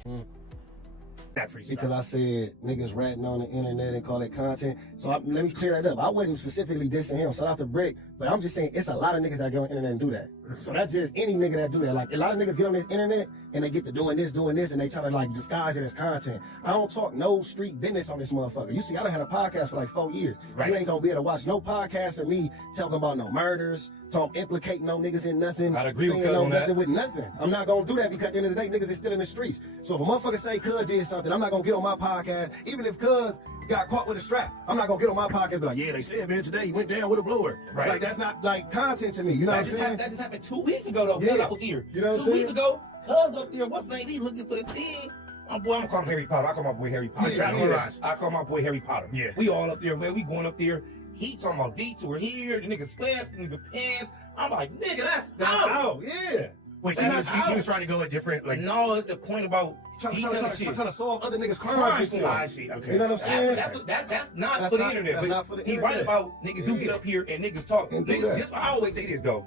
Because I said niggas ratting on the internet and call it content. So let me clear that up. I wasn't specifically dissing him. Shout out to Bricc. But I'm just saying it's a lot of niggas that go on the internet and do that. So that's just any nigga that do that. Like, a lot of niggas get on this internet and they get to doing this, and they try to like disguise it as content. I don't talk no street business on this motherfucker. You see, I done had a podcast for like 4 years. Right. You ain't gonna be able to watch no podcast of me talking about no murders, implicating no niggas in nothing. I'd agree with no nothing with nothing. I'm not gonna do that because at the end of the day, niggas is still in the streets. So if a motherfucker say Cuz did something, I'm not gonna get on my podcast, even if Cuz got caught with a strap. I'm not gonna get on my podcast and be like, yeah, they said, man, today he went down with a blower. Right. Like, that's not like content to me. You know what I'm saying? That just happened 2 weeks ago, though. Yeah. I was here. You know what I'm 2 saying? weeks ago, Cuz up there, what's his name? He looking for the thing. My boy, I'm gonna call him Harry Potter. I call my boy Harry Potter. I call my boy Harry Potter. Yeah. We all up there, man. We going up there. He talking about detour here. The nigga splash, the nigga pants. I'm like, nigga, that's out. Yeah. Wait, so he was trying to go a different, like... No, it's the point about... Trying to solve other niggas' crimes. I see, okay. You know what I'm saying? That's not for the internet. That's not for the he internet. right about niggas do get up here and niggas talk. Niggas, I always say this, though.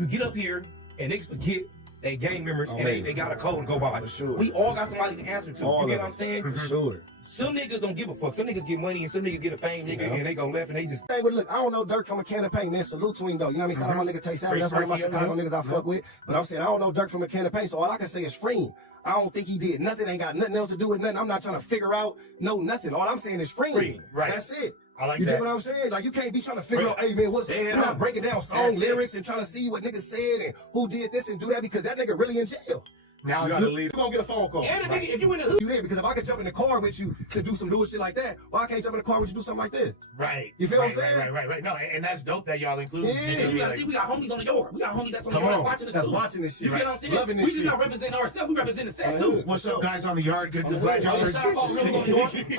You get up here and niggas forget they gang members and they got a code to go by. For sure. We all got somebody to answer to. You get what I'm saying? For sure. Some niggas don't give a fuck. Some niggas get money and some niggas get a fame nigga and they go left and they just... Hey, but look, I don't know Dirk from a can of paint, man. Salute to him, though. You know what I mean? Shout out my nigga Tay Savage. That's one of my Chicago niggas I fuck with. But I'm saying I don't know Dirk from a can of paint, so all I can say is free him. I don't think he did nothing. Ain't got nothing else to do with nothing. I'm not trying to figure out nothing. All I'm saying is free him. Right. That's it. I like you that. get what I'm saying? Like, you can't be trying to figure out, hey, man, you're not breaking down song lyrics and trying to see what niggas said and who did this and do that because that nigga really in jail. Now you're gonna get a phone call. And nigga, if you in the hood, you there because if I could jump in the car with you to do some new shit like that, why I can't jump in the car with you to do something like this? Right. You feel what I'm saying? Right. No, and that's dope that y'all include. Yeah. We got homies on the yard. We got homies that's on the yard watching this. That's watching this shit. You get what I'm saying? Loving this we shit. just not representing ourselves. We represent the set too. What's up, guys on the yard? Good to glad y'all are. Shout out to all on the yard. Who's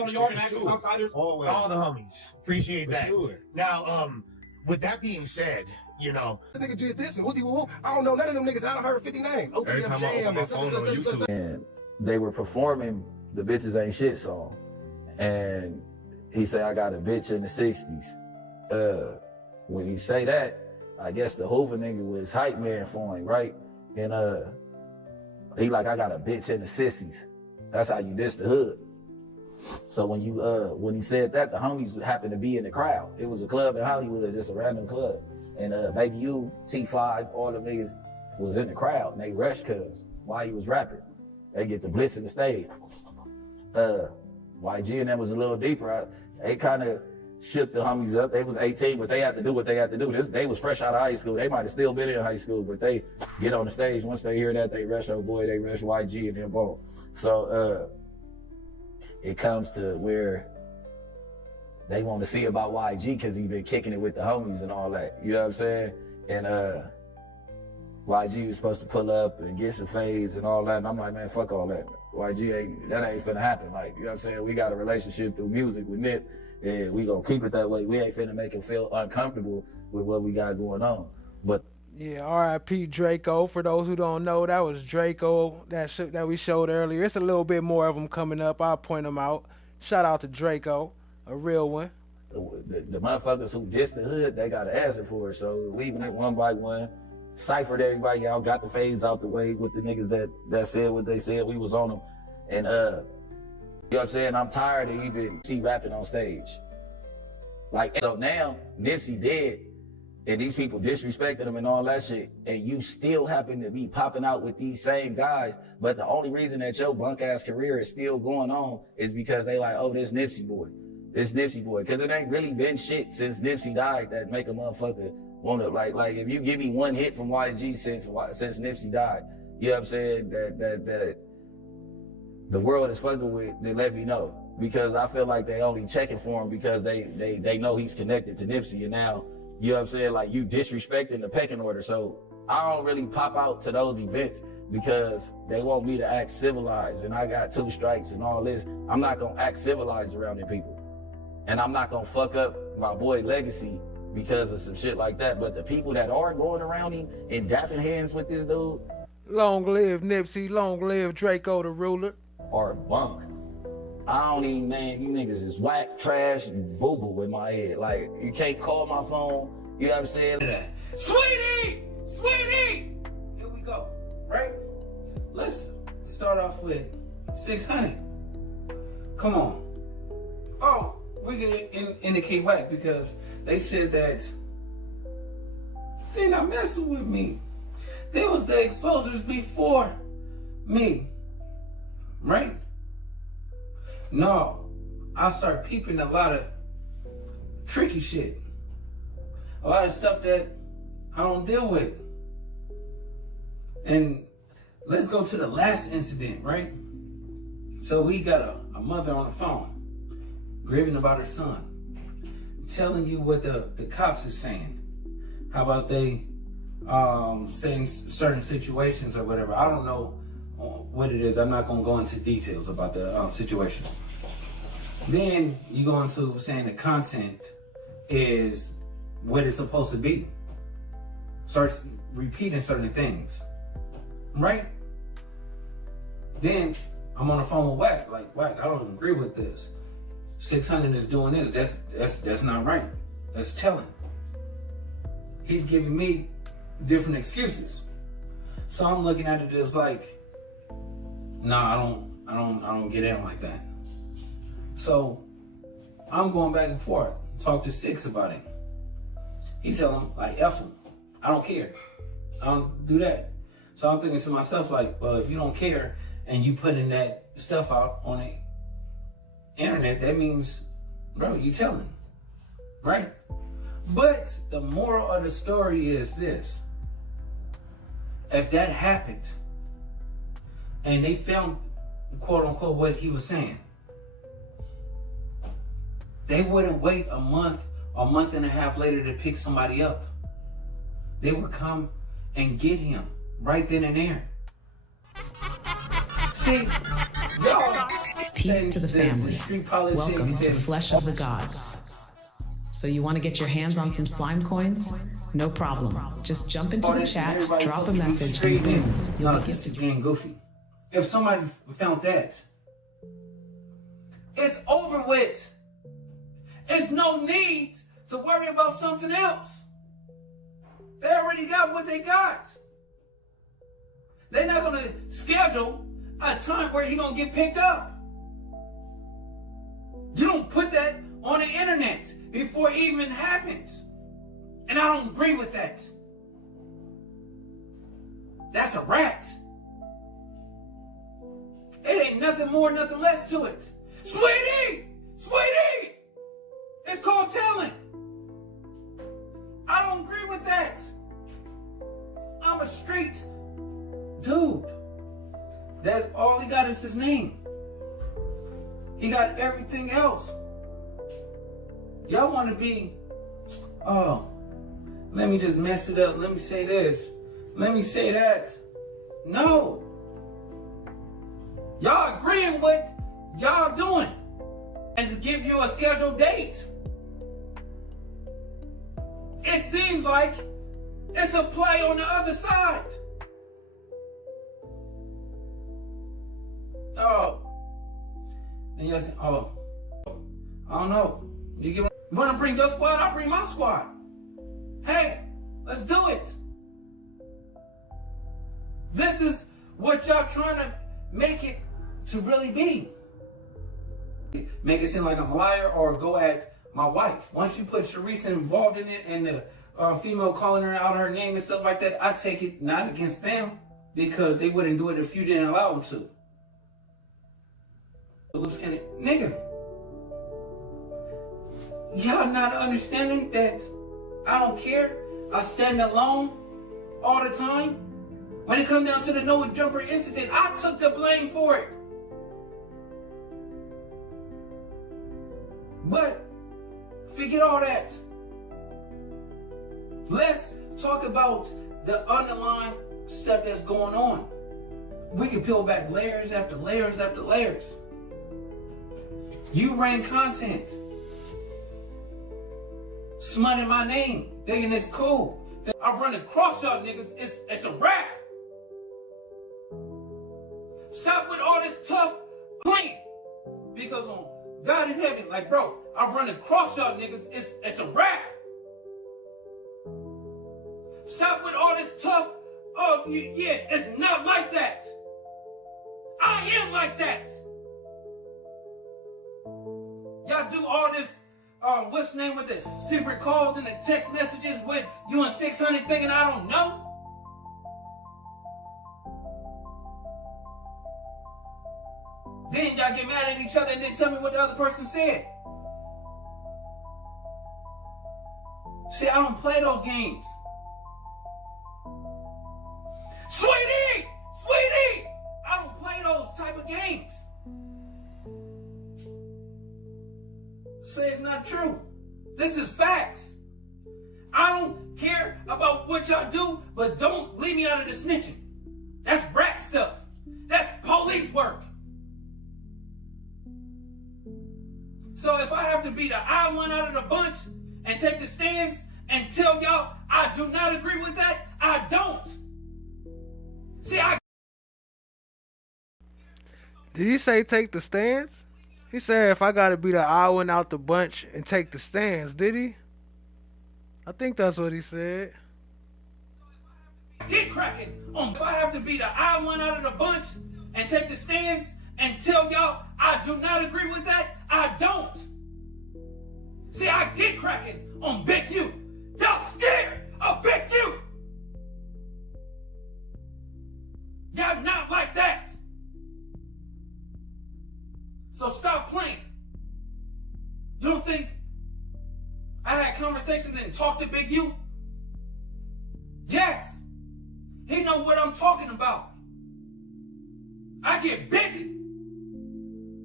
on the yard and actual outsiders. All the homies. Appreciate that. Sure. Now, with that being said, you know, the nigga did this and I don't know none of them niggas. I done heard 50 names. OTF Jam and And they were performing the Bitches Ain't Shit song. And he said, I got a bitch in the 60s. When he say that, I guess the Hoover nigga was hype man for him, right? And he like, I got a bitch in the sissies. That's how you diss the hood. So when he said that, the homies happened to be in the crowd. It was a club in Hollywood, just a random club. And Baby U, T5, all the niggas was in the crowd, and they rushed cuz while he was rapping. They get the blitz in the stage. YG and them was a little deeper. They kind of shook the homies up. They was 18, but they had to do what they had to do. They was fresh out of high school. They might have still been in high school, but they get on the stage. Once they hear that, they rush old boy, they rush YG and them both. So it comes to where they want to see about YG because he been kicking it with the homies and all that. You know what I'm saying? And YG was supposed to pull up and get some fades and all that. And I'm like, man, fuck all that. YG that ain't finna happen. Like, you know what I'm saying? We got a relationship through music with Nip, and we gonna keep it that way. We ain't finna make him feel uncomfortable with what we got going on. But yeah, R.I.P. Drakeo. For those who don't know, that was Drakeo that we showed earlier. It's a little bit more of them coming up. I'll point them out. Shout out to Drakeo, a real one. The motherfuckers who dissed the hood, they got to answer for it. So we went one by one, ciphered everybody out, got the fades out the way with the niggas that said what they said. We was on them. And, you know what I'm saying? I'm tired of even see rapping on stage. Like, so now Nipsey dead, and these people disrespected him and all that shit, and you still happen to be popping out with these same guys, but the only reason that your bunk ass career is still going on is because they like, oh, this Nipsey boy. Because it ain't really been shit since Nipsey died that make a motherfucker wanna, like if you give me one hit from YG since Nipsey died, you know what I'm saying, that the world is fucking with, then let me know. Because I feel like they only checking for him because they know he's connected to Nipsey, and now, you know what I'm saying, like you disrespecting the pecking order. So I don't really pop out to those events because they want me to act civilized, and I got 2 strikes and all this. I'm not gonna act civilized around them people. And I'm not gonna fuck up my boy legacy because of some shit like that. But the people that are going around him and dapping hands with this dude, long live Nipsey, long live Drakeo the ruler, are bunk. I don't even, man, you niggas is whack, trash, and boo-boo in my head. Like, you can't call my phone, you know what I'm saying? Sweetie! Here we go, right? Let's start off with 600. Come on. Oh, we can indicate Wack because they said that they're not messing with me. They was the exposures before me, right? No, I start peeping a lot of tricky shit. A lot of stuff that I don't deal with. And let's go to the last incident, right? So we got a mother on the phone, grieving about her son, telling you what the cops is saying. How about they saying certain situations or whatever. I don't know what it is. I'm not going to go into details about the situation. Then you go into saying the content is what it's supposed to be. Starts repeating certain things, right? Then I'm on the phone with Wack. Like, Wack, I don't agree with this. 600 is doing this. That's not right. That's telling. He's giving me different excuses. So I'm looking at it as like, nah, I don't get in like that. So I'm going back and forth, talk to Six about it. He tell him like, F him. I don't care. I don't do that. So I'm thinking to myself like, well, if you don't care and you putting that stuff out on the internet, that means, bro, you telling, right? But the moral of the story is this. If that happened and they found, quote unquote, what he was saying, they wouldn't wait a month and a half later to pick somebody up. They would come and get him right then and there. See, y'all. Peace to the family. Welcome to Flesh of the Gods. So you want to get your hands on some slime coins? No problem. Just jump into the chat, drop a message, and boom, you'll be getting goofy. If somebody found that, It's over with. It's no need to worry about something else. They already got what they got. They're not going to schedule a time where he's going to get picked up. You don't put that on the internet before it even happens. And I don't agree with that. That's a rat. It ain't nothing more, nothing less to it. Sweetie! Sweetie! It's called telling. I don't agree with that. I'm a street dude. That all he got is his name. He got everything else. Y'all want to be, oh, let me just mess it up. Let me say this. Let me say that. No. Y'all agreeing with y'all doing and to give you a scheduled date. It seems like it's a play on the other side. Oh. And you're saying, oh, I don't know. You want to bring your squad? I'll bring my squad. Hey, let's do it. This is what y'all trying to make it to really be. Make it seem like I'm a liar or go at my wife. Once you put Sharice involved in it and the female calling her out her name and stuff like that, I take it not against them because they wouldn't do it if you didn't allow them to. Luce Cannon, nigga, y'all not understanding that I don't care. I stand alone all the time. When it comes down to the no jumper incident, I took the blame for it. But forget all that. Let's talk about the underlying stuff that's going on. We can peel back layers after layers after layers. You ran content, smutting my name, thinking it's cool. I run across y'all niggas, it's a rap. Stop with all this tough playing. Because on God in heaven, like bro, I run across y'all niggas, it's a rap. Stop with all this tough, oh yeah, it's not like that. I am like that. Y'all do all this, what's the name with the secret calls and the text messages with you and 600 thinking I don't know? Then y'all get mad at each other and then tell me what the other person said. See, I don't play those games. Sweetie! Sweetie! I don't play those type of games. Say it's not true. This is facts. I don't care about what y'all do, but don't leave me out of the snitching. That's rat stuff. That's police work. So if I have to be the odd one out of the bunch and take the stands and tell y'all I do not agree with that, I don't. See, Did he say take the stands? He said if I gotta be the odd one out the bunch and take the stands, did he? I think that's what he said. Get cracking on. If I have to be the odd one out of the bunch and take the stands and tell y'all I do not agree with that, I don't. See, I get cracking on Big U. Y'all scared of Big U. Y'all not like that. So stop playing. You don't think I had conversations and talked to Big U? Yes. He know what I'm talking about. I get busy.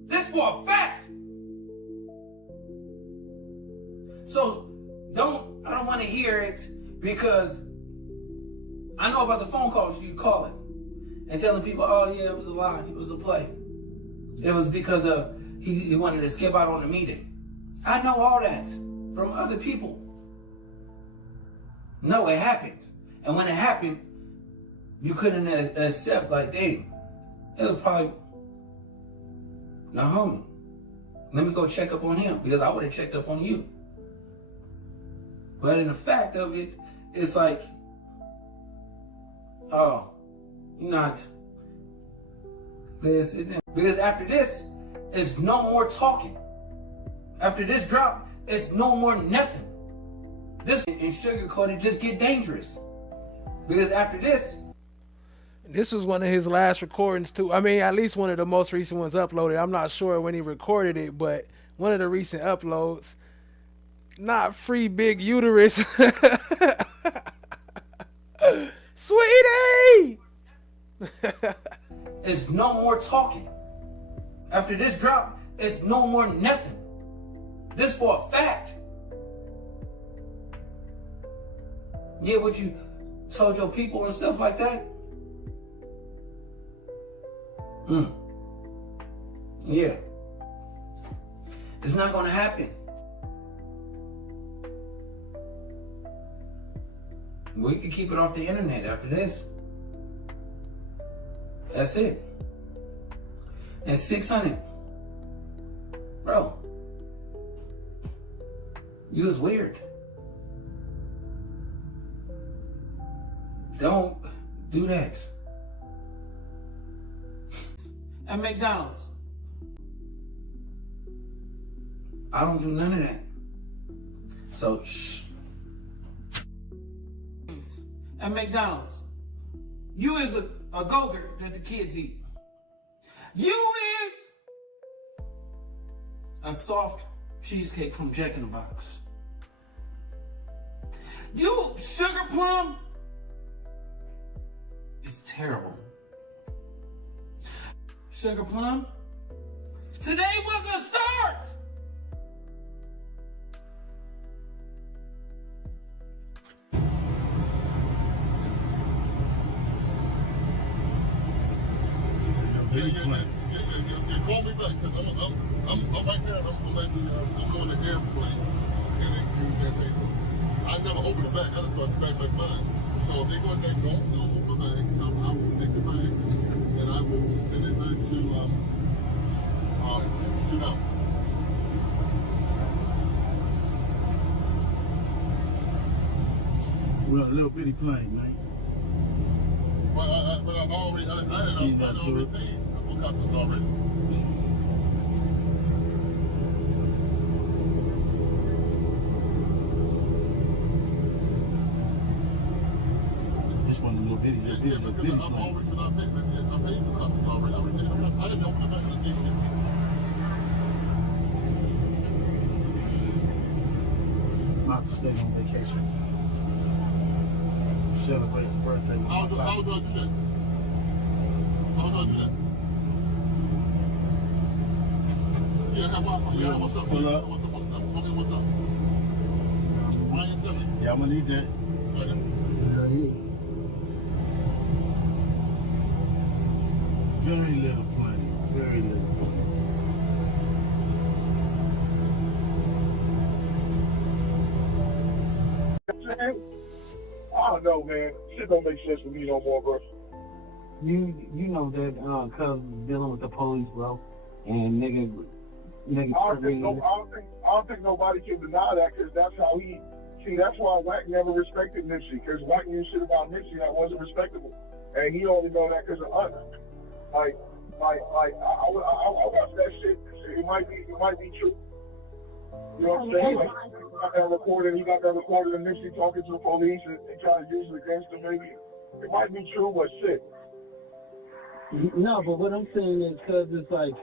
This for a fact. So I don't want to hear it because I know about the phone calls you calling and telling people, oh yeah, it was a lie, it was a play. It was because he wanted to skip out on the meeting. I know all that from other people. No, it happened. And when it happened, you couldn't accept like, dang, it was probably the homie. Let me go check up on him, because I would have checked up on you. But in the fact of it, it's like, oh, you're not this. Because after this, it's no more talking. After this drop, it's no more nothing. This and sugarcoated just get dangerous. Because after this was one of his last recordings too. I mean, at least one of the most recent ones uploaded. I'm not sure when he recorded it, but one of the recent uploads. Not free big uterus. Sweetie! it's no more talking. After this drop, it's no more nothing. This for a fact. Yeah, what you told your people and stuff like that? Yeah. It's not gonna happen. We can keep it off the internet after this. That's it. And 600. Bro. You was weird. Don't do that. At McDonald's. I don't do none of that. So, shh. At McDonald's. You is a go-gurt that the kids eat. You is a soft cheesecake from Jack in the Box. You sugar plum is terrible. Sugar plum, today was a start. Yeah, call me back, because I'm right there. I'm on the airplane heading to San Pedro. I never opened the bag. I just thought the bag like mine. So if they're going to say, don't open the bag, I will take the bag and I will send it back to them. Well, a little bitty plane, man. But I already paid. I forgot this already. This one a little bitty plane. I paid the customs already. I didn't open the back of the thing. Not to stay on vacation. Celebrate the birthday with How do I do that? How do I do that? Yeah, I have Wi-Fi. Yeah, what's up? Pull up. What's up? Okay, what's up? Ryan 70. Yeah, I'm gonna need that. Very little plane. Very little plane. I don't know, man. Shit don't make sense to me no more, bro. You know that cuz dealing with the police, bro, and nigga. I don't think nobody can deny that, because that's how he. See, that's why Wack never respected Nipsey, because Wack knew shit about Nipsey that wasn't respectable, and he only know that because of us. I watched that shit. It might be true. You know what I'm saying? Like, he got that recorded of Nipsey talking to the police and trying to use it against him. Maybe it might be true, but shit. No, but what I'm saying is, because it's like,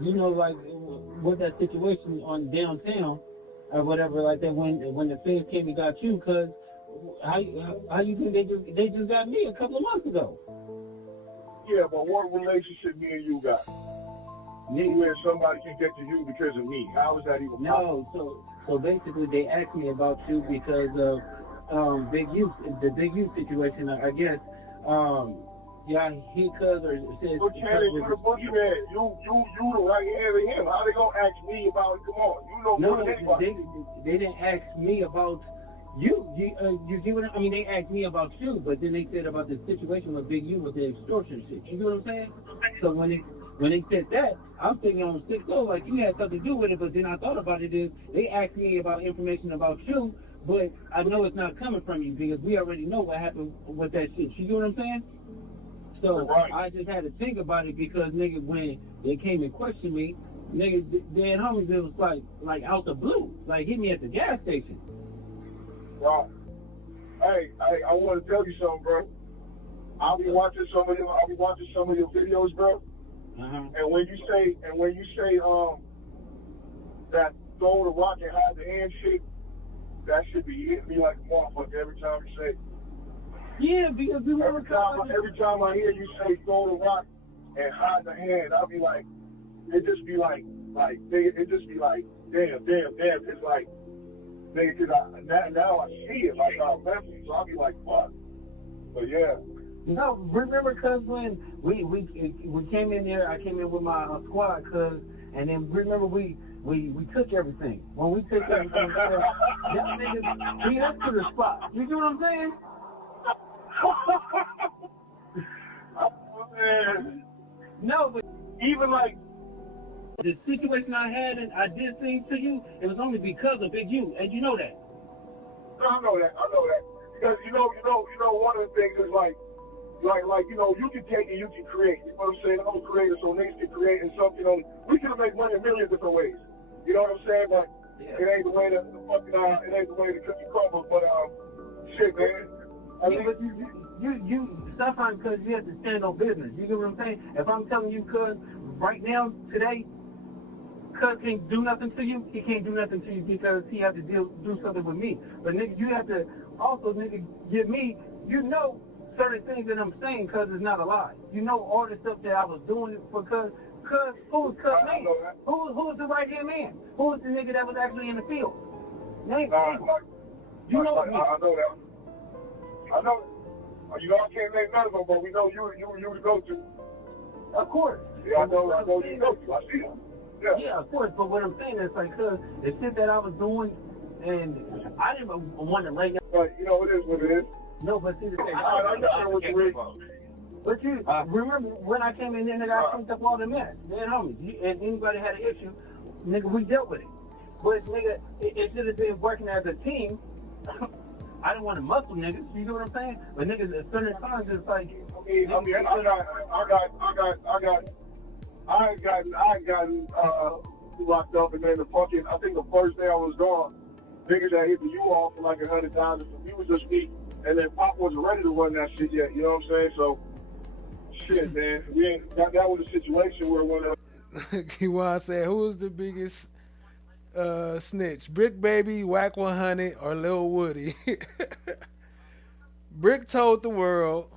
you know, like with that situation on downtown or whatever, like that when the feds came and got you, because how you think they just got me a couple of months ago? Yeah, but what relationship me and you got? Me where somebody can get to you because of me. How is that even possible? No, so basically they asked me about you because of Big Youth, the Big Youth situation, I guess. Yeah, he says. But Cannon, you the boogeyman. You the right hand of him. How they gonna ask me about? Come on, you know more than anybody. They didn't ask me about you. You see what I mean? They asked me about you, but then they said about the situation with Big U with the extortion shit. You see what I'm saying? So when when they said that, I'm thinking on 6-0, like you had something to do with it, but then I thought about it is they asked me about information about you, but I know it's not coming from you because we already know what happened with that shit. You know what I'm saying? So I just had to think about it because nigga, when they came and questioned me, nigga, dead homies, it was like out the blue, like hit me at the gas station. Wow. Hey, I want to tell you something, bro. I'll be watching some of your videos, bro. And when you say that throw the rock and hide the hand shit, that should be hitting me like a motherfucker every time you say it. Yeah, because every time I hear you say throw the rock and hide the hand, I'll be like, it just be like, damn. It's like, nigga, cause now I see it, like I remember, so I'll be like, fuck. But yeah. No, remember, cause when we came in there, I came in with my squad, cause, and then remember we took everything. When we took everything, them niggas, we up to the spot. You see what I'm saying? Oh, man. No, but even like the situation I had and I did things to you, it was only because of Big U, and you know that. No, I know that. Because you know, one of the things is like, you can take and you can create. You know what I'm saying? I'm a creator, so niggas can create and something. We can make money a million different ways. You know what I'm saying? But it ain't the way to cookie crumble. But shit, man. But you stop on because you have to stand on business. You get what I'm saying? If I'm telling you, cuz right now today, cuz can't do nothing to you. He can't do nothing to you because he has to do something with me. But nigga, you have to also give me. You know certain things that I'm saying cuz it's not a lie. You know all the stuff that I was doing because who was Cuz man? Who was the right hand man? Who was the nigga that was actually in the field? Name you know what I know that. I know. You know I can't name none of them, but we know you the go-to. Of course. Yeah, I know you the go-to. I see them. Yeah, of course. But what I'm saying is like, cuz the shit that I was doing, and I didn't want to lay down. But you know it is what it is. No, but see the thing. I know what you read. But you remember when I came in there, nigga, I cleaned up all the mess. Man, homies, and anybody had an issue, nigga, we dealt with it. But nigga, it should have been working as a team. I didn't want to muscle niggas. You know what I'm saying? But niggas at certain times it's like. I ain't gotten locked up, and then I think the first day I was gone, niggas that hit the Yawl for like 100,000. It was just me, and then Pop wasn't ready to run that shit yet. You know what I'm saying? So, shit, man, that was a situation where when. Kiwan said, "Who was the biggest snitch? Bricc Baby, Wack 100, or Lil Woody?" Bricc told the world.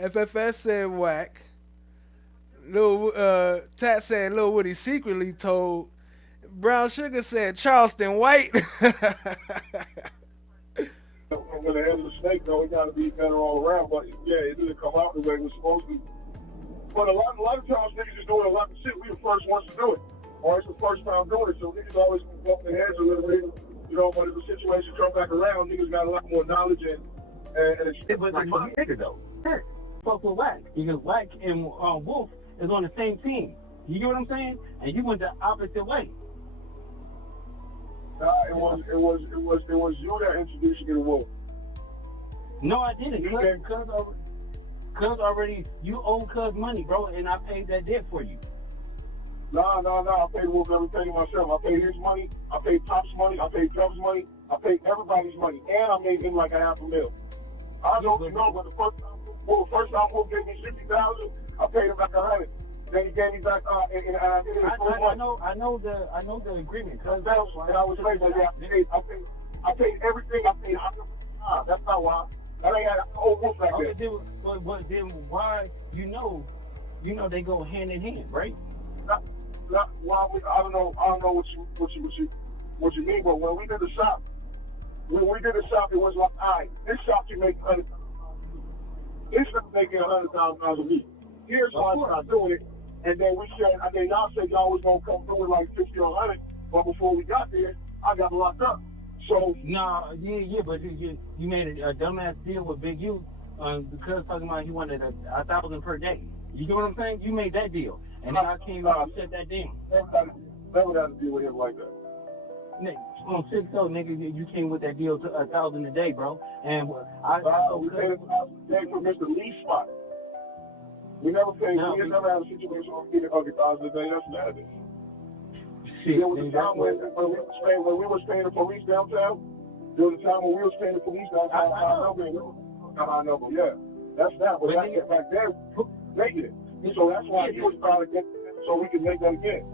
FFS said Wack. Tat said Lil Woody secretly told. Brown Sugar said Charleston White. When the head of the snake, though, it got to be better all around. But yeah, it didn't come out the way it was supposed to. But a lot of times niggas is doing a lot of shit. We the first ones to do it, or it's the first time doing it. So niggas always bump their heads a little bit, you know. But if the situation come back around, niggas got a lot more knowledge and shit. But like niggas though, fuck with Wack because Wack and Wolf is on the same team. You get what I'm saying? And you went the opposite way. It was you that introduced you to Wolf. No, I didn't. Cuz already you owe Cuz money, bro, and I paid that debt for you. No. I paid Wolf everything myself. I paid his money. I paid Pop's money. I paid Trump's money. I paid everybody's money, and I made him like $500,000. I don't know, but the first time Wolf gave me $60,000, I paid him like $100,000. Then he gave me back I know the agreement. And I was like, I paid everything. I paid that's not why. That ain't had an old Wolf back there. But then why? You know they go hand in hand, right? Well, I don't know what you mean. But when we did the shop, it was like, all right, this shop can make $100,000. This shop making $100,000 a week. Here's why I started doing it. And then y'all said y'all was gonna come through with like 50 or 100, but before we got there, I got locked up. So but you made a dumbass deal with Big U because talking about he wanted $1,000 per day. You know what I'm saying? You made that deal, And then I came out and shut that down. Never had to deal with him like that. Nigga, on 6-0, nigga, you came with that deal to $1,000 a day, bro. And we paid $1,000 a day for Mr. Lee's spot. We never paid. We never had a situation where we get $100,000 a day. That's madness. Shit, there was a time when we were staying the police downtown. There was a time when we were staying the police downtown. I know. Yeah, that's that. But that's back then, making it. So that's why he was trying to get so we could make that again.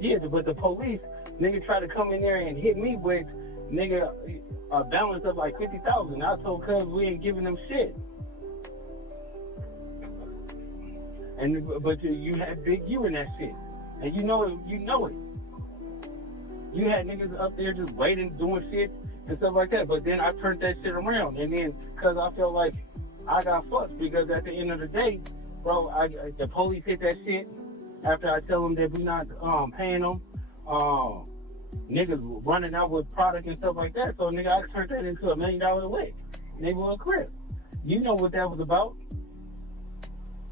Yeah, but the police, nigga, tried to come in there and hit me with, nigga, a balance of like $50,000. I told cuz we ain't giving them shit. But you had Big U in that shit, and you know it. You had niggas up there just waiting, doing shit and stuff like that. But then I turned that shit around, and then cause I felt like I got fucked because at the end of the day, bro, the police hit that shit after I tell them that we not paying them. Niggas running out with product and stuff like that. So nigga, I turned that into $1 million lick. Neighborhood crib. You know what that was about.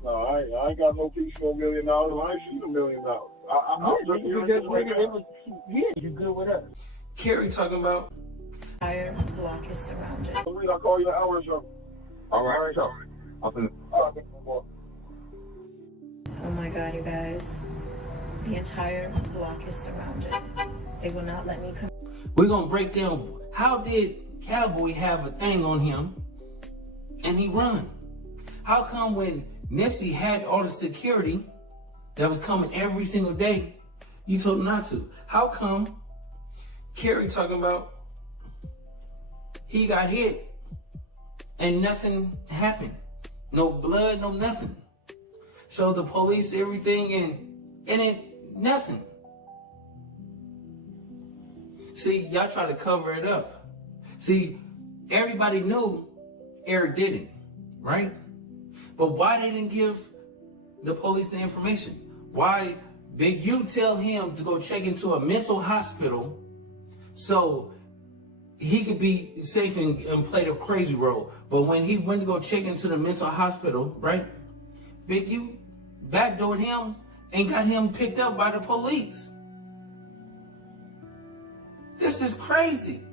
No, I ain't got no piece, no $1 million. I ain't seen $1 million. You good with us. Carrie talking about. Entire block is surrounded. I'll call you an hour or so. All right. Oh my God, you guys. The entire block is surrounded. They will not let me come. We're going to break down how did Cowboy have a thing on him and he run? How come when Nipsey had all the security that was coming every single day, you told him not to? How come Carrie talking about he got hit and nothing happened? No blood, no nothing. So the police, everything, and it nothing. See, y'all try to cover it up. See, everybody knew Eric did it, right? But why they didn't give the police the information? Why Big U tell him to go check into a mental hospital so he could be safe and play the crazy role? But when he went to go check into the mental hospital, right? Big U backdoored him and got him picked up by the police. This is crazy,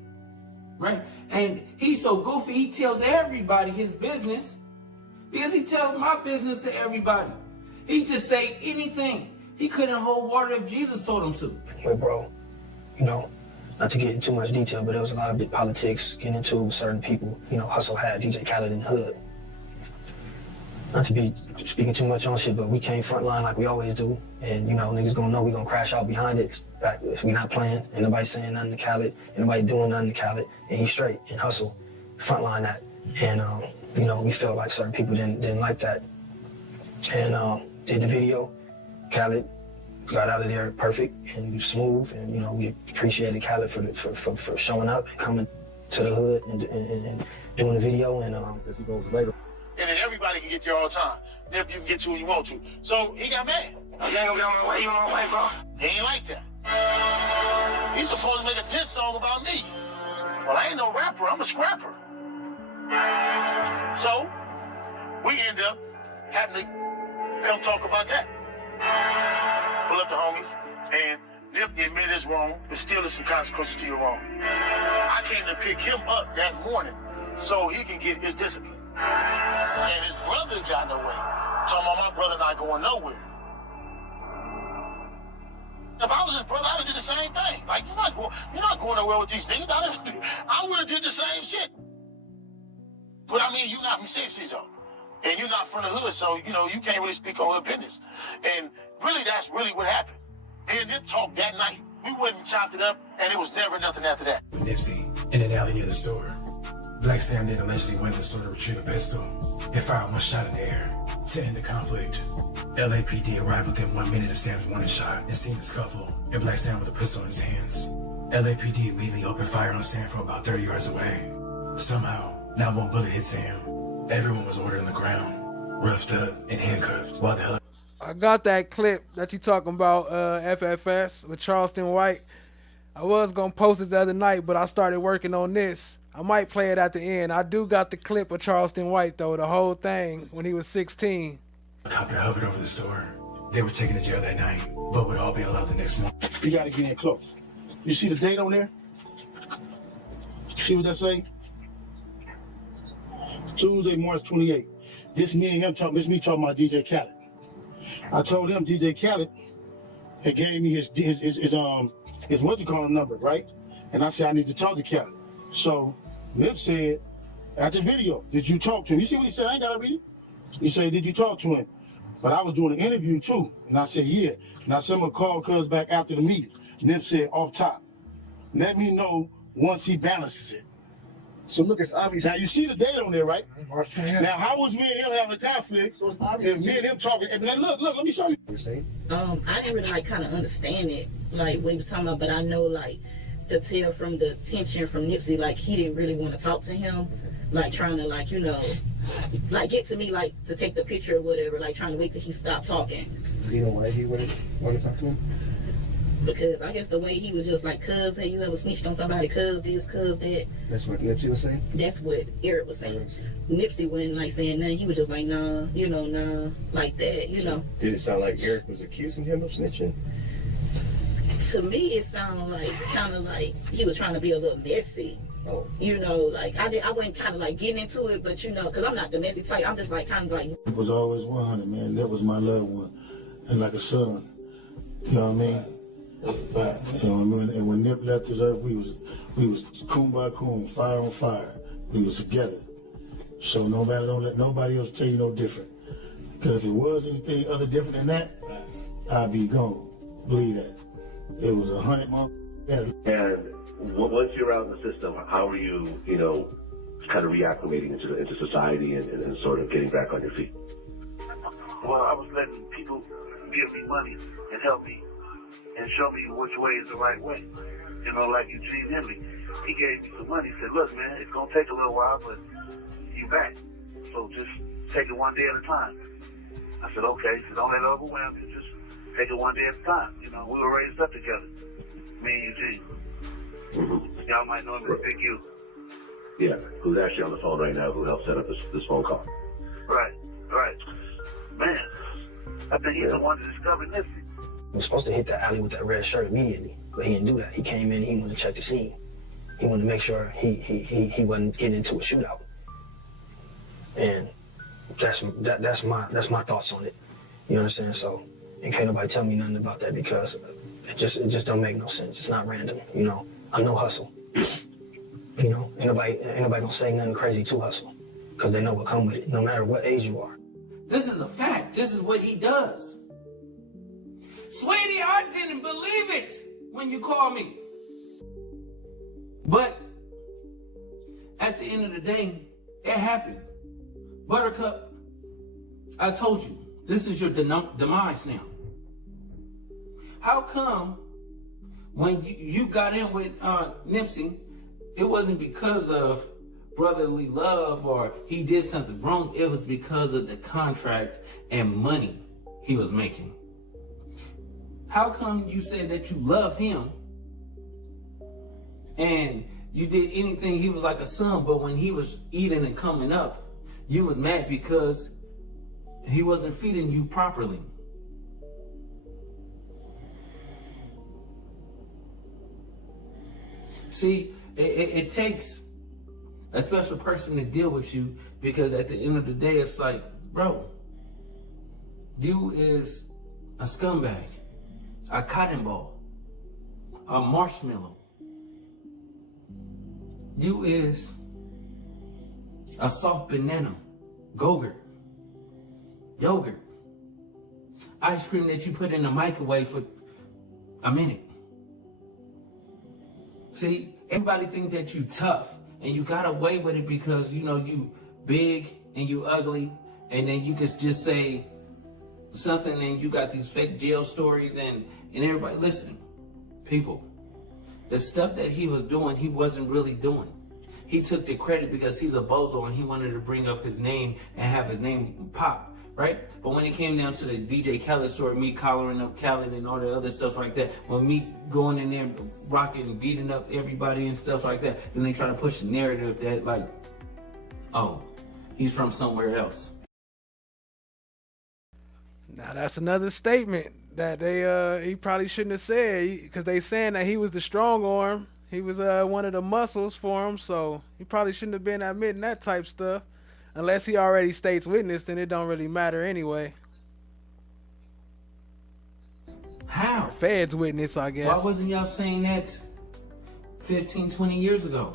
right? And he's so goofy, he tells everybody his business because he tells my business to everybody. He just say anything. He couldn't hold water if Jesus told him to. Anyway, bro, you know, not to get into too much detail, but there was a lot of big politics getting into certain people. You know, Hussle had DJ Khaled in the hood. Not to be speaking too much on shit, but we came frontline like we always do. And, you know, niggas gonna know we gonna crash out behind it. Back, we not playing. Ain't nobody saying nothing to Khaled. Ain't nobody doing nothing to Khaled. And he's straight. And Hussle frontline that. And, you know, we felt like certain people didn't like that. And did the video. Khaled got out of there perfect and smooth. And, you know, we appreciated Khaled for showing up and coming to the hood and doing the video. And he goes later. And then everybody can get there all the time. Then you can get to who you want to. So he got mad. You ain't gonna get on my way, you on my way, bro. He ain't like that. He's supposed to make a diss song about me. Well, I ain't no rapper, I'm a scrapper. So, we end up having to come talk about that. Pull up the homies, and Nip admit it's wrong, but still there's some consequences to your wrong. I came to pick him up that morning so he can get his discipline. And his brother got in the way. Talking about my brother not going nowhere. If I was his brother, I'd have did the same thing. Like, you're not going nowhere with these niggas. I would have did the same shit. But I mean, you're not from 60s though. And you're not from the hood, so, you know, you can't really speak on hood business. And really, that's really what happened. And then talk that night. We went and chopped it up, and it was never nothing after that. With Nipsey in an alley near the store, Black Sam then allegedly went to the store to retrieve a pistol and fired one shot in the air to end the conflict. LAPD arrived within 1 minute of Sam's warning shot and seen the scuffle and Black Sam with a pistol in his hands. LAPD immediately opened fire on Sam from about 30 yards away. Somehow, not one bullet hit Sam. Everyone was ordered on the ground, roughed up and handcuffed while the hell. I got that clip that you talking about, FFS with Charleston White. I was gonna post it the other night, but I started working on this. I might play it at the end. I do got the clip of Charleston White though, the whole thing when he was 16. A copter hovered over the store, They were taken to jail that night, but would all bail out the next morning. You gotta get in close. You see the date on there? See what that say? Tuesday, March 28th. This me and him talking. This me talking about DJ Khaled. I told him DJ Khaled had gave me his what you call him number, right? And I said I need to talk to Khaled. So Nip said at the video, did you talk to him? You see what he said? I ain't gotta read it. He said, did you talk to him? But I was doing an interview too, and I said yeah. And I sent him a call cuz back after the meeting. Nip said off top, let me know once he balances it. So look, it's obvious. Now you see the date on there, right? Now how was me and him having a conflict? So it's obvious. If me and him talking, and then look, let me show you. I didn't really like kind of understand it, like what he was talking about, but I know like to tell from the tension from Nipsey, like he didn't really want to talk to him, like trying to like, you know, like get to me, like to take the picture or whatever, like trying to wait till he stopped talking. Do you know why he wouldn't want to talk to him? Because I guess the way he was just like, cuz, hey, you ever snitched on somebody, cuz this, cuz that. That's what Nipsey was saying? That's what Eric was saying. Nipsey wasn't like saying nothing. He was just like, nah, you know, nah, like that, you know. Did it sound like Eric was accusing him of snitching? To me, it sounded like, kind of like he was trying to be a little messy. Oh. You know, like I wasn't kind of like getting into it, but you know, because I'm not the messy type. I'm just like kind of like. It was always 100, man. That was my loved one, and like a son. You know what I mean? You know, and when Nip left this earth, we was coon by coon, fire on fire. We was together. So no matter, don't let nobody else tell you no different. Because if it was anything other different than that, I'd be gone. Believe that. It was 100 months. Yeah. And once you're out in the system, how are you, you know, kind of reacclimating into society and sort of getting back on your feet? Well, I was letting people give me money and help me and show me which way is the right way. You know, like Eugene Henley. He gave me some money. He said, look, man, it's going to take a little while, but you back. So just take it one day at a time. I said, okay. So don't let it overwhelm you. Just take it one day at a time. You know, we were raised up together. Me and Eugene. Mm-hmm. Y'all might know him as Big U. Yeah, who's actually on the phone right now, who helped set up this phone call. Right. Man, I think he's the one that discovered Nipsey. He was supposed to hit the alley with that red shirt immediately, but he didn't do that. He came in, he wanted to check the scene. He wanted to make sure he wasn't getting into a shootout. And that's my thoughts on it. You understand? So, and can't nobody tell me nothing about that because it just don't make no sense. It's not random, you know. I know Hustle. You know, ain't nobody gonna say nothing crazy to Hustle because they know what come with it, no matter what age you are. This is a fact. This is what he does. Sweetie, I didn't believe it when you called me. But at the end of the day, it happened. Buttercup, I told you, this is your demise now. How come when you got in with Nipsey, it wasn't because of brotherly love or he did something wrong. It was because of the contract and money he was making. How come you said that you love him and you did anything, he was like a son, but when he was eating and coming up, you was mad because he wasn't feeding you properly? See, it takes a special person to deal with you because at the end of the day, it's like, bro, you is a scumbag, a cotton ball, a marshmallow. You is a soft banana, yogurt, ice cream that you put in the microwave for a minute. See, everybody think that you tough and you got away with it because, you know, you big and you ugly, and then you can just say something and you got these fake jail stories and everybody, listen, people, the stuff that he was doing, he wasn't really doing. He took the credit because he's a bozo and he wanted to bring up his name and have his name pop, right? But when it came down to the DJ Khaled story, me collaring up Khaled and all the other stuff like that, when me going in there rocking and beating up everybody and stuff like that, then they try to push the narrative that like, oh, he's from somewhere else. Now that's another statement that he probably shouldn't have said, because they saying that he was the strong arm. He was one of the muscles for him, so he probably shouldn't have been admitting that type stuff. Unless he already states witness, then it don't really matter anyway. How? Feds witness, I guess. Why wasn't y'all saying that 15, 20 years ago?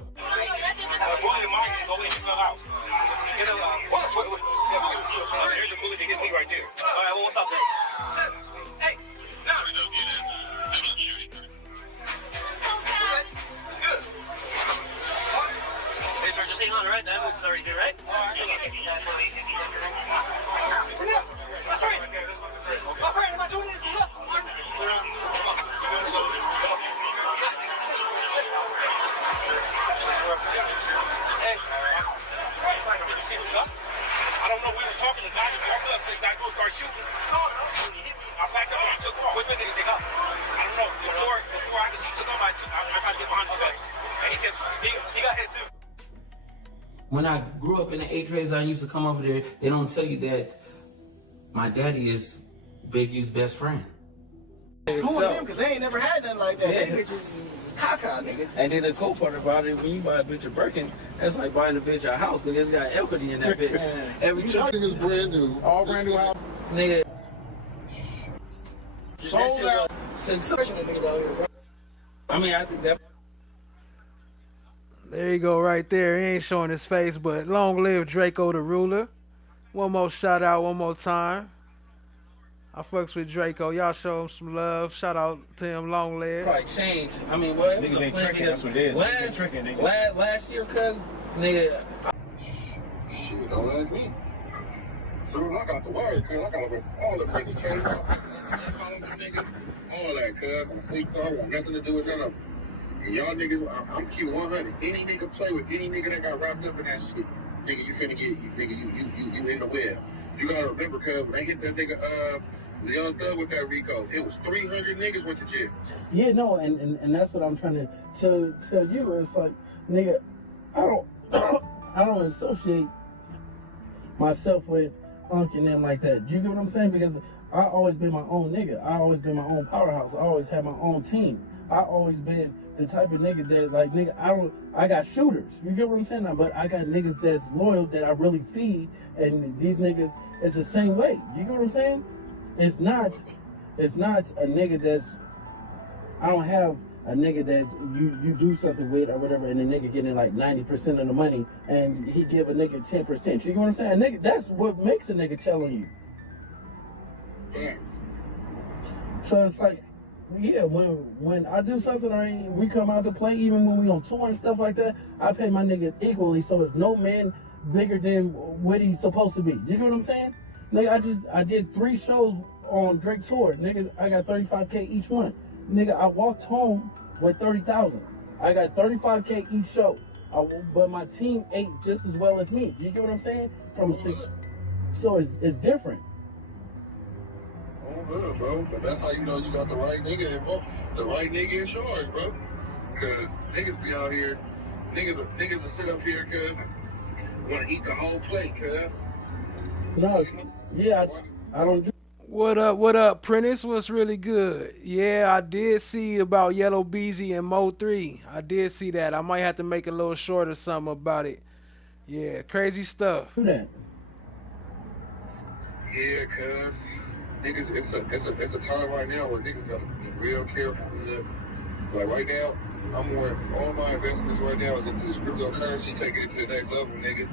Just hang on, right? That move's already here, right? Did you see the shot? I don't know. We was talking. The guy just walked up, said, "Guy, go start shooting." I backed up and took off. Which way did he take off? I don't know. Before I could see he took off, I tried to get behind the truck, and he got hit too. When I grew up in the H-rays, I used to come over there. They don't tell you that my daddy is Big U's best friend. It's cool with them because they ain't never had nothing like that. They bitches is caca, nigga. And then the cool part about it, when you buy a bitch a Birkin, that's like buying a bitch a house, because it's got equity in that bitch. Every trip is brand new. All brand new house. Nigga. Sold out. I mean, I think that. There you go, right there. He ain't showing his face, but long live Drakeo the ruler. One more shout out, one more time. I fucks with Drakeo. Y'all show him some love. Shout out to him, long live. Probably change. I mean, what? Niggas ain't tricking. That's what it is. Last year, cuz, nigga. Shit, don't ask me. As soon as I got the word, cuz I got all the niggas came out. All that, cuz. I'm sleep. I want nothing to do with none of them. And y'all niggas, I'm keep 100. Any nigga play with any nigga that got wrapped up in that shit, nigga, you finna get, you in the web. You gotta remember, cuz when they hit that nigga, the Young Thug with that Rico, it was 300 niggas went to jail. Yeah, no, and that's what I'm trying to tell you. It's like, nigga, I don't associate myself with Unc and them like that. You get what I'm saying? Because I always been my own nigga. I always been my own powerhouse. I always had my own team. I always been the type of nigga that, like, nigga, I got shooters. You get what I'm saying? But I got niggas that's loyal that I really feed, and these niggas, it's the same way. You get what I'm saying? It's not a nigga that's, I don't have a nigga that you do something with or whatever, and the nigga getting like 90% of the money, and he give a nigga 10%. You get what I'm saying? A nigga, that's what makes a nigga telling you. So it's like, yeah, when I do something or we come out to play, even when we on tour and stuff like that, I pay my niggas equally, so it's no man bigger than what he's supposed to be. You know what I'm saying? Nigga, I did 3 shows on Drake tour. Niggas, I got $35K each one. Nigga, I walked home with $30,000. I got $35K each show. But my team ate just as well as me. You get what I'm saying? So it's different. Good, bro. But that's how you know you got the right nigga involved, the right nigga in charge, bro. Cause niggas be out here, niggas will sit up here, cuz want to eat the whole plate, cuz. No, yeah, I don't do. What up, Prentice? What's really good? Yeah, I did see about Yellow Beezy and Mo 3. I did see that. I might have to make a little short or something about it. Yeah, crazy stuff. Yeah, cuz. Niggas, it's a time right now where niggas gotta be real careful. Like right now, all my investments right now is into this cryptocurrency, taking it to the next level, nigga.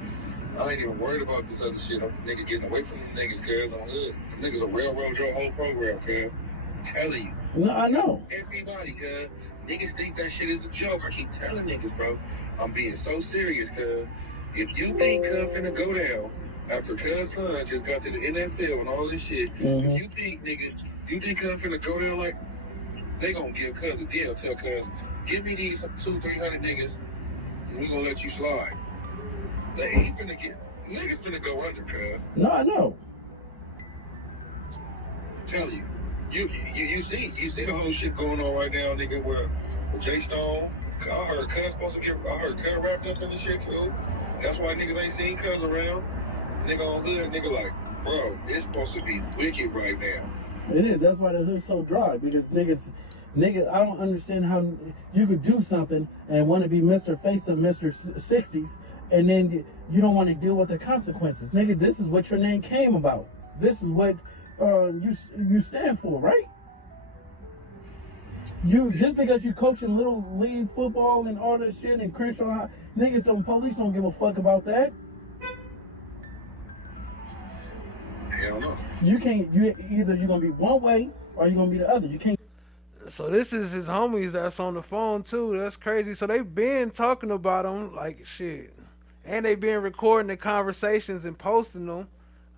I ain't even worried about this other shit. I'm nigga getting away from them niggas, cuz I'm hood. Them niggas will railroad your whole program, cuz. I'm telling you. No, I know. Everybody, cuz. Niggas think that shit is a joke. I keep telling niggas, bro. I'm being so serious, cuz. If you think cuz finna go down, after cuz son just got to the NFL and all this shit, if you think, nigga, you think cuz finna go down like, they gonna give cuz a deal, tell cuz, give me these 200-300 niggas, and we gonna let you slide. They ain't finna niggas finna go under, cuz. No, I know. I'm telling you, you see the whole shit going on right now, nigga, where J Stone, I heard cuz wrapped up in the shit too. That's why niggas ain't seen cuz around. Nigga on hood, nigga like, Bro, it's supposed to be wicked right now. It is. That's why the hood's so dry, because niggas, I don't understand how you could do something and want to be Mr. Face of Mr. 60s, and then you don't want to deal with the consequences. Nigga, this is what your name came about. This is what you stand for, right? You just because you coaching little league football and all that shit and Crenshaw, police don't give a fuck about that. Hell no. You can't. Either you're gonna be one way or you're gonna be the other. You can't. So this is his homies that's on the phone too. That's crazy. So they been talking about him like shit, and they been recording the conversations and posting them.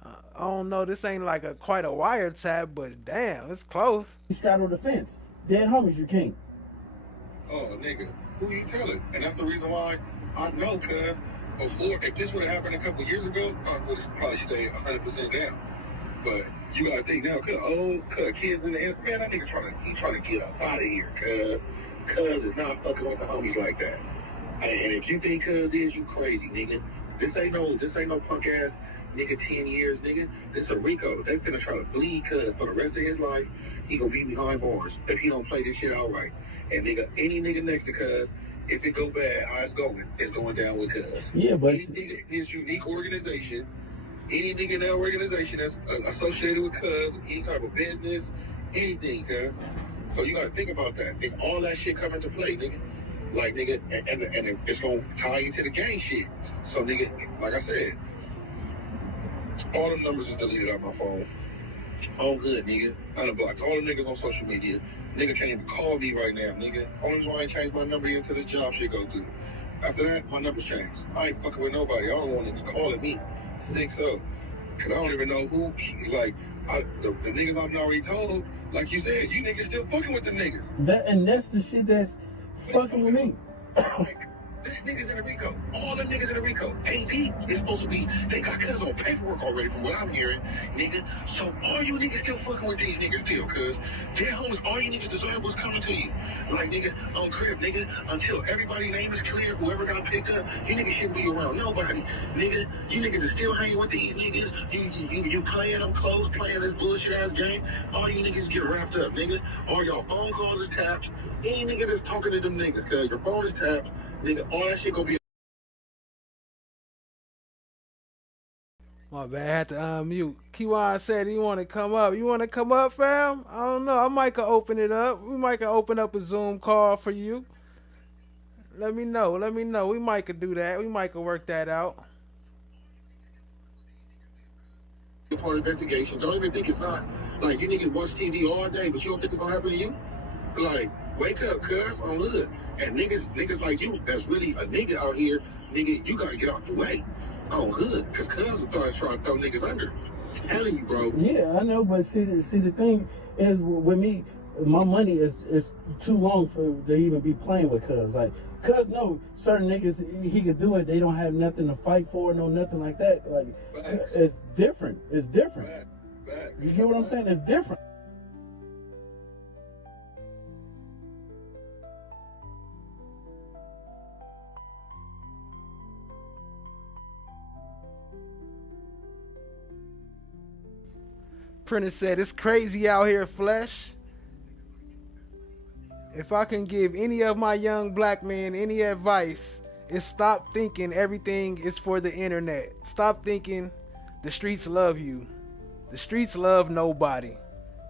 I don't know. This ain't like quite a wiretap, but damn, it's close. Straddle the fence. Dead homies, you can't. Oh, nigga, who you telling? And that's the reason why I know, cuz before, if this would have happened a couple years ago, I would have probably stayed 100% down. But you gotta think now, cuz kids in the end, man, that nigga trying to get up out of here, cuz is not fucking with the homies like that. And if you think cuz is, you crazy, nigga. This ain't no punk ass nigga 10 years, nigga. This a Rico. They finna try to bleed cuz for the rest of his life. He gonna be behind bars if he don't play this shit out right. And nigga, any nigga next to cuz, if it go bad, how it's going down with cuz. Yeah, but any nigga in his unique organization, any nigga in that organization that's associated with cuz, any type of business, anything, cuz. So you gotta think about that. If all that shit come into play, nigga, like nigga, and it's gonna tie into the gang shit. So nigga, like I said, all the numbers is deleted out my phone. Oh good, nigga. I done blocked all the niggas on social media. Nigga can't even call me right now, nigga. Only reason why I ain't changed my number until this job shit go through. After that, my number's changed. I ain't fucking with nobody. I don't want niggas calling me 6-0. Cause I don't even know who, like, the niggas I've already told, like you said, you niggas still fucking with the niggas. That's the shit that's fucking with me. Niggas in the Rico, all the niggas in the Rico, AD is supposed to be, they got cuz on paperwork already from what I'm hearing, nigga. So all you niggas still fucking with these niggas still, cuz their homies, all you niggas deserve was coming to you. Like, nigga, on crib, nigga, until everybody's name is clear, whoever got picked up, you niggas shouldn't be around nobody. Nigga, you niggas is still hanging with these niggas, you playing them close, playing this bullshit ass game, all you niggas get wrapped up, nigga. All your phone calls is tapped, any nigga that's talking to them niggas, cuz your phone is tapped. Nigga, all that shit gonna be. My bad, I had to unmute. Kiwan said he want to come up. You want to come up, fam? I don't know. I might could open it up. We might could open up a Zoom call for you. Let me know. We might could do that. We might could work that out. Part of investigation. Don't even think it's not. Like, you niggas watch TV all day, but you don't think it's gonna happen to you? Like, wake up, cuz, on hood. And niggas like you, that's really a nigga out here, nigga, you gotta get out the way. On hood, cause cuz will start trying to throw niggas under. I'm telling you, bro. Yeah, I know, but see, the thing is with me, my money is too long for to even be playing with cuz. Like, cuz know certain niggas, he could do it, they don't have nothing to fight for, no nothing like that. Like, it's different. It's different. You get what I'm saying? It's different. Prentice said, it's crazy out here, Flesh. If I can give any of my young black men any advice, it's stop thinking everything is for the internet. Stop thinking the streets love you. The streets love nobody.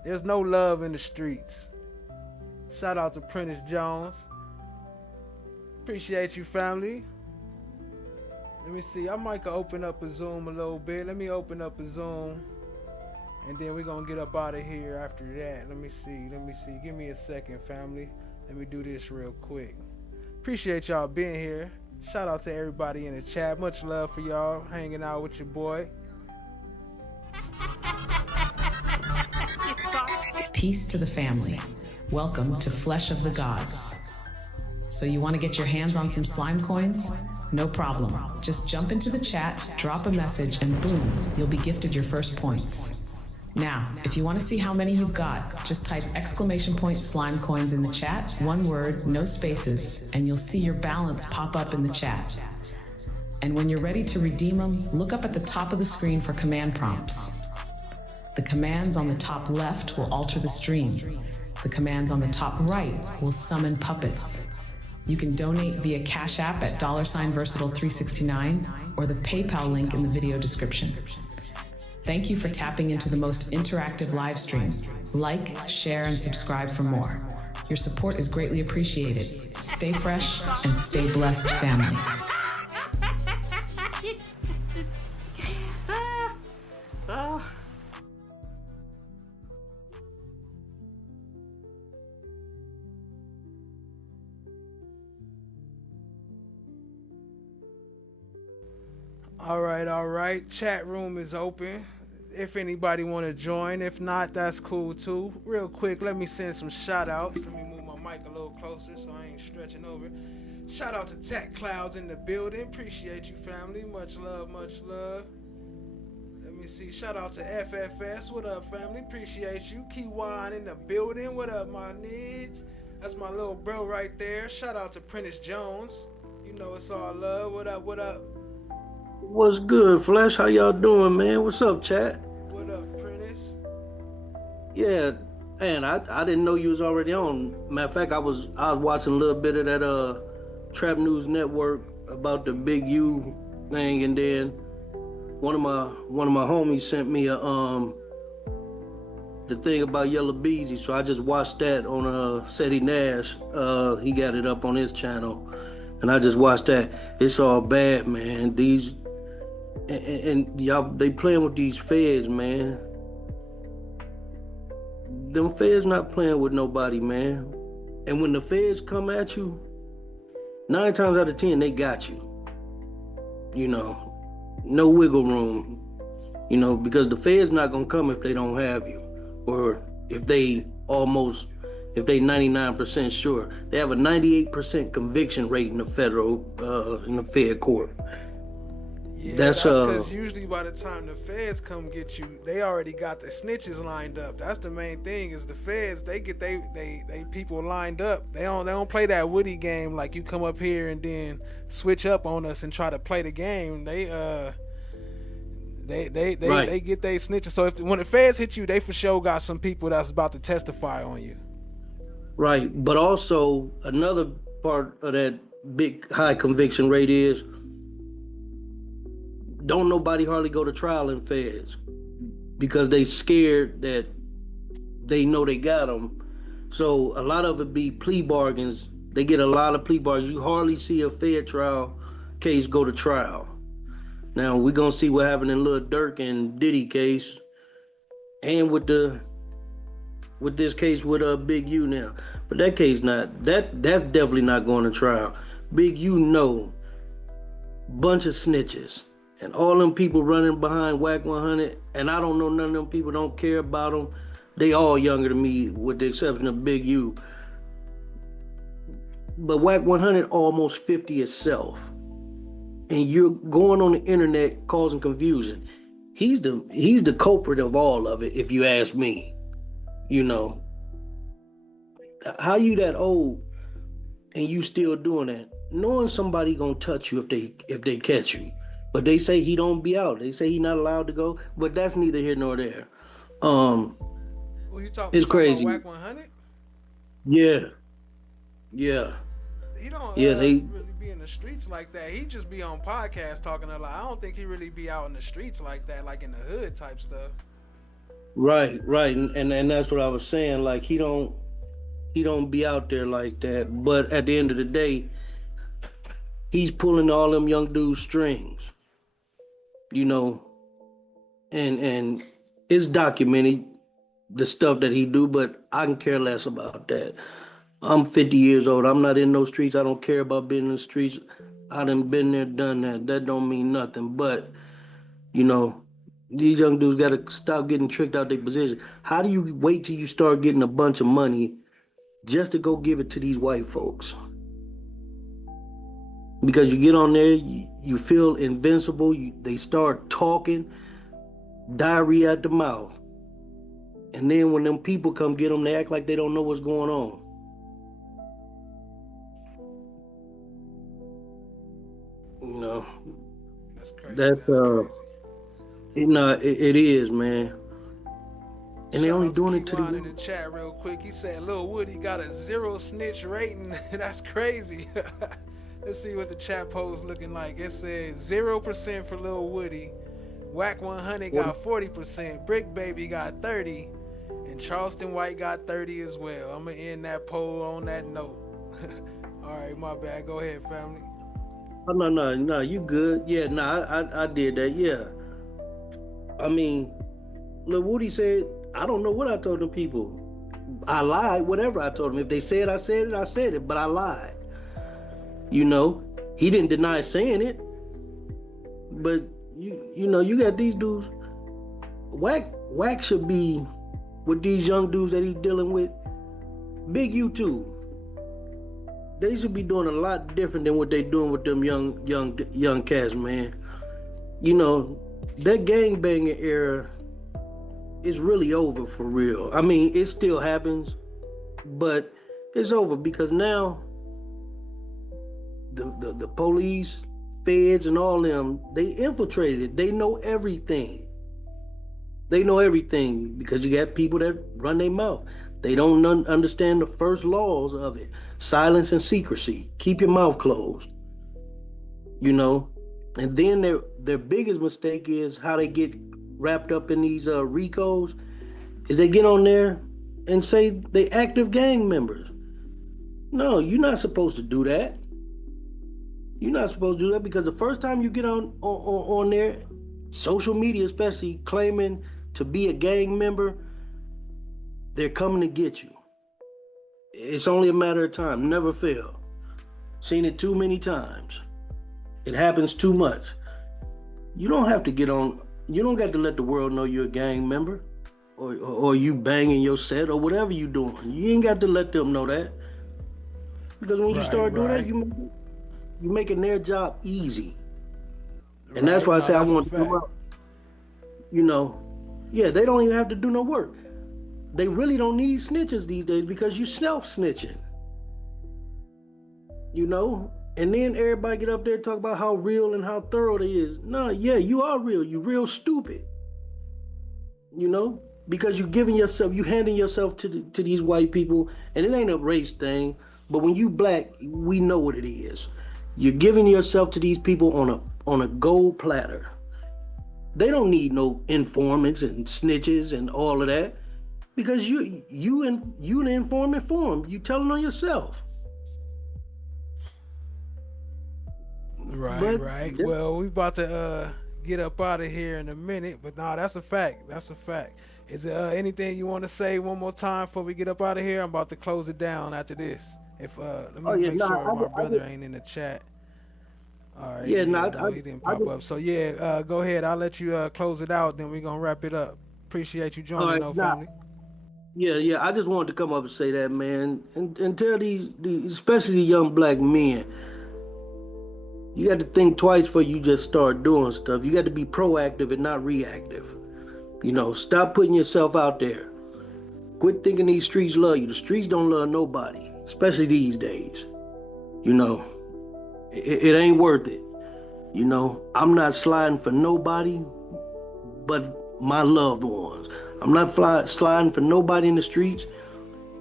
There's no love in the streets. Shout out to Prentice Jones. Appreciate you, family. Let me see. I might open up a Zoom a little bit. Let me open up a Zoom. And then we're going to get up out of here after that. Let me see. Give me a second, family. Let me do this real quick. Appreciate y'all being here. Shout out to everybody in the chat. Much love for y'all hanging out with your boy. Peace to the family. Welcome to Flesh of the Gods. So you want to get your hands on some slime coins? No problem. Just jump into the chat, drop a message, and boom, you'll be gifted your first points. Now, if you want to see how many you've got, just type !slime coins in the chat, one word, no spaces, and you'll see your balance pop up in the chat. And when you're ready to redeem them, look up at the top of the screen for command prompts. The commands on the top left will alter the stream. The commands on the top right will summon puppets. You can donate via Cash App at $Versatile369 or the PayPal link in the video description. Thank you for tapping into the most interactive live stream. Like, share, and subscribe for more. Your support is greatly appreciated. Stay fresh and stay blessed, family. All right. Chat room is open. If anybody want to join, if not, that's cool too. Real quick, let me send some shout outs. Let me move my mic a little closer so I ain't stretching over. Shout out to Tech Clouds in the building. Appreciate you, family. Much love, much love. Let me see. Shout out to FFS. What up, family? Appreciate you. Keywan in the building. What up, my nigga? That's my little bro right there. Shout out to Prentice Jones. You know it's all love. What up, what up? What's good, Flesh? How y'all doing, man? What's up, chat? What up, Prentice? Yeah, man, I didn't know you was already on. Matter of fact, I was watching a little bit of that Trap News Network about the Big U thing, and then one of my homies sent me the thing about Yellow Beezy, so I just watched that on Seti Nash. He got it up on his channel, and I just watched that. It's all bad, man. These and y'all, they playing with these feds, man. Them feds not playing with nobody, man. And when the feds come at you, 9 times out of 10, they got you. You know, no wiggle room. You know, because the feds not gonna come if they don't have you, or if they 99% sure. They have a 98% conviction rate in the in the Fed court. Yeah, that's because usually by the time the feds come get you, they already got the snitches lined up. That's the main thing, is the feds, they get they people lined up. They don't play that Woody game like you come up here and then switch up on us and try to play the game. They get they snitches. So when the feds hit you, they for sure got some people that's about to testify on you. Right, but also another part of that big high conviction rate is don't nobody hardly go to trial in feds because they scared that they know they got them. So a lot of it be plea bargains. They get a lot of plea bargains. You hardly see a Fed trial case go to trial. Now we're gonna see what happened in Lil Durk and Diddy case, and with this case with Big U now. But that case that's definitely not going to trial. Big U bunch of snitches. And all them people running behind Wack 100, and I don't know none of them people, don't care about them. They all younger than me, with the exception of Big U. But Wack 100 almost 50 itself. And you're going on the internet causing confusion. He's the culprit of all of it, if you ask me. You know, how you that old and you still doing that? Knowing somebody gonna touch you if they catch you. But they say he don't be out. They say he not allowed to go. But that's neither here nor there. It's crazy. Wack 100? Yeah. He don't really be in the streets like that. He just be on podcasts talking a lot. I don't think he really be out in the streets like that, like in the hood type stuff. Right. And that's what I was saying. Like he don't be out there like that. But at the end of the day, he's pulling all them young dudes' strings. You know, and it's documented, the stuff that he do, but I can care less about that. I'm 50 years old. I'm not in those streets. I don't care about being in the streets. I done been there, done that. That don't mean nothing. But, you know, these young dudes got to stop getting tricked out their position. How do you wait till you start getting a bunch of money just to go give it to these white folks? Because you get on there, you feel invincible. They start talking, diarrhea at the mouth. And then when them people come get them, they act like they don't know what's going on. You know, that's crazy. It is, man. And they only doing it to Kewan the in the chat real quick. He said Lil Woody got a 0 snitch rating. That's crazy. Let's see what the chat post looking like. It says 0% for Lil Woody. Wack 100 got 40%. Bricc Baby got 30. And Charleston White got 30 as well. I'm going to end that poll on that note. All right, my bad. Go ahead, family. Oh, no, you good. Yeah, I did that, yeah. I mean, Lil Woody said, I don't know what I told them people. I lied, whatever I told them. If they said I said it, but I lied. You know, he didn't deny saying it. But, you know, you got these dudes. Wack should be with these young dudes that he's dealing with. Big YouTube. They should be doing a lot different than what they doing with them young cats, man. You know, that gangbanging era is really over for real. I mean, it still happens, but it's over because now the police, feds, and all them, they infiltrated it. They know everything. They know everything because you got people that run their mouth. They don't understand the first laws of it. Silence and secrecy. Keep your mouth closed. You know? And then their biggest mistake is how they get wrapped up in these RICOs is they get on there and say they active gang members. No, you're not supposed to do that. You're not supposed to do that because the first time you get on there, social media especially, claiming to be a gang member, they're coming to get you. It's only a matter of time. Never fail. Seen it too many times. It happens too much. You don't have to get on. You don't got to let the world know you're a gang member, or you banging your set or whatever you doing. You ain't got to let them know that. Because when you start doing that, you making their job easy. And that's why I say I want to come up. You know, yeah, they don't even have to do no work. They really don't need snitches these days because you self-snitching. You know? And then everybody get up there and talk about how real and how thorough they is. No, yeah, you are real. You real stupid. You know? Because you handing yourself to these white people, and it ain't a race thing, but when you black, we know what it is. You're giving yourself to these people on a gold platter. They don't need no informants and snitches and all of that. Because you the informant for them. You telling on yourself. Right. Well, we about to get up out of here in a minute, but nah, that's a fact. That's a fact. Is there anything you want to say one more time before we get up out of here? I'm about to close it down after this. If let me make sure my brother ain't in the chat. All right. Yeah, he didn't pop up. So yeah, go ahead. I'll let you close it out. Then we're gonna wrap it up. Appreciate you joining, family. Yeah. I just wanted to come up and say that, man, and tell these especially the young black men. You got to think twice before you just start doing stuff. You got to be proactive and not reactive. You know, stop putting yourself out there. Quit thinking these streets love you. The streets don't love nobody, especially these days. You know, it ain't worth it. You know, I'm not sliding for nobody but my loved ones. I'm not sliding for nobody in the streets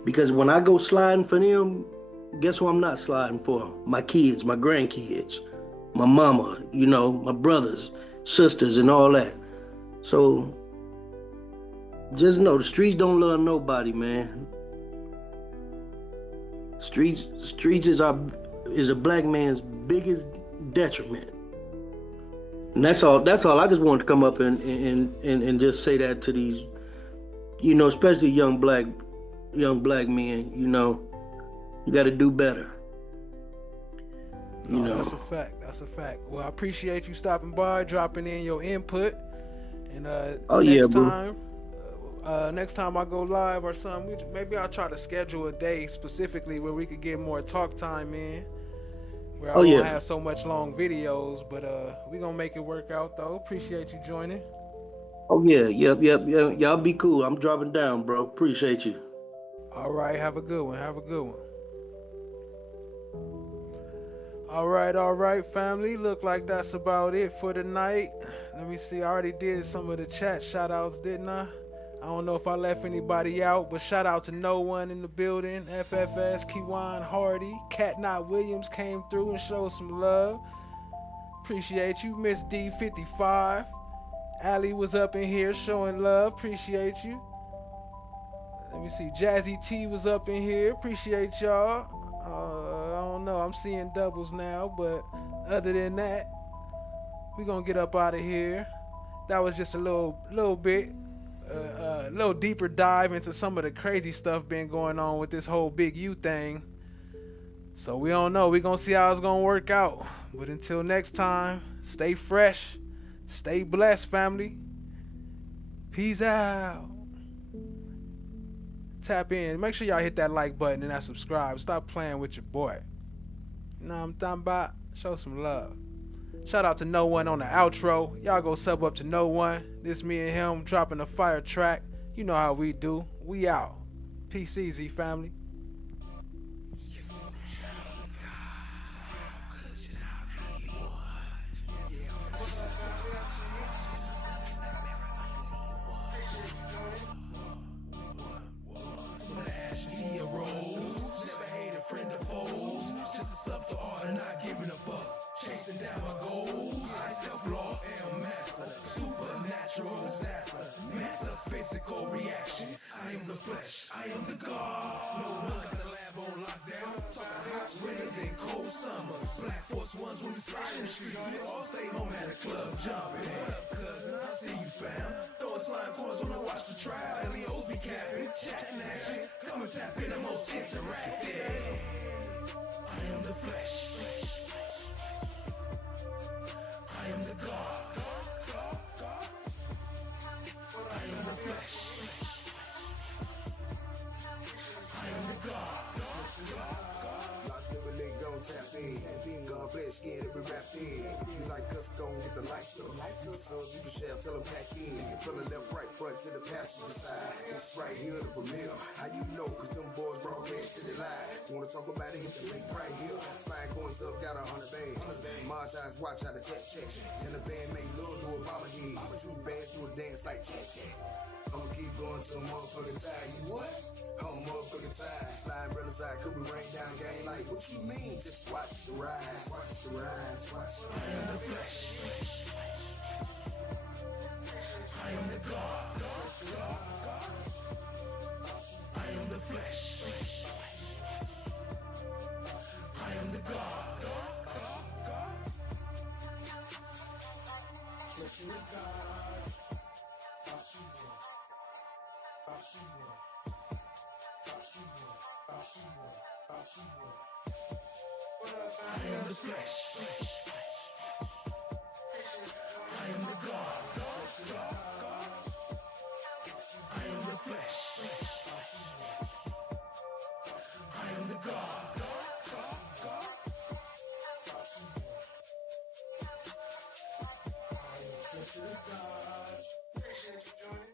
because when I go sliding for them, guess who I'm not sliding for? My kids, my grandkids, my mama, you know, my brothers, sisters, and all that. So just know the streets don't love nobody, man. Streets is a black man's biggest detriment. And that's all. I just wanted to come up and just say that to these, you know, especially young black men, you know, you got to do better. You know. That's a fact. That's a fact. Well, I appreciate you stopping by, dropping in your input. And next time I go live or something, maybe I'll try to schedule a day specifically where we could get more talk time in. Where I won't have so much long videos, but we gonna make it work out though. Appreciate you joining. Oh yeah, yep. Y'all be cool. I'm dropping down, bro. Appreciate you. All right, have a good one. All right, family. Look like that's about it for tonight. Let me see. I already did some of the chat shout outs, didn't I? I don't know if I left anybody out, but shout out to No One in the building. FFS, Kiwan Hardy, Cat Knot Williams came through and showed some love. Appreciate you. Miss D55. Allie was up in here showing love. Appreciate you. Let me see. Jazzy T was up in here. Appreciate y'all. I don't know. I'm seeing doubles now, but other than that, we gonna get up out of here. That was just a little bit, a little deeper dive into some of the crazy stuff been going on with this whole Big U thing. So we don't know. We gonna see how it's gonna work out. But until next time, stay fresh, stay blessed, family. Peace out. Tap in. Make sure y'all hit that like button and that subscribe. Stop playing with your boy. You know what I'm talking about? Show some love. Shout out to No One on the outro. Y'all go sub up to No One. This me and him dropping a fire track. You know how we do. We out. Peace easy, family. Chasing down my goals, I self-law am master, supernatural disaster, metaphysical reaction. I am the flesh, I am the God. No one got the lab on lockdown. Talking hot winters and cold summers. Black Force ones when we slide in the streets. We all stay home at a club jumping. What up, cousin? I see you, fam. Throwing slime coins when I watch the trial. Leos be capping, chatting action. Come and tap in the most interactive. I am the flesh. I am the God. I am the flesh. I am the God. Lost never leg gon' tap in. God bless skin every rap in. If you like us, gon' get the lights up. You can sub, you can share, tell them pack in. From the left, right, front to the passenger side. It's right here, the premiere. How you know? Cause them boys brought bands to the line. Wanna talk about it, hit the link right here. Slide coins up, got 100 bands. Mars eyes, watch how the check. And the band made love to a bomber head. 2 bands do a dance like check. I'ma keep going till I'm motherfucking tired. You what? I'm motherfucking tired. Slide real side, could we rain down game? Like, what you mean? Just watch the rise. Watch the rise. Watch the rise. I am the flesh. I am the God. I am the flesh. I am the God. Flesh of God. I am the flesh. I am the God. I am the flesh. I am the God. I am flesh of God. Appreciate you joining.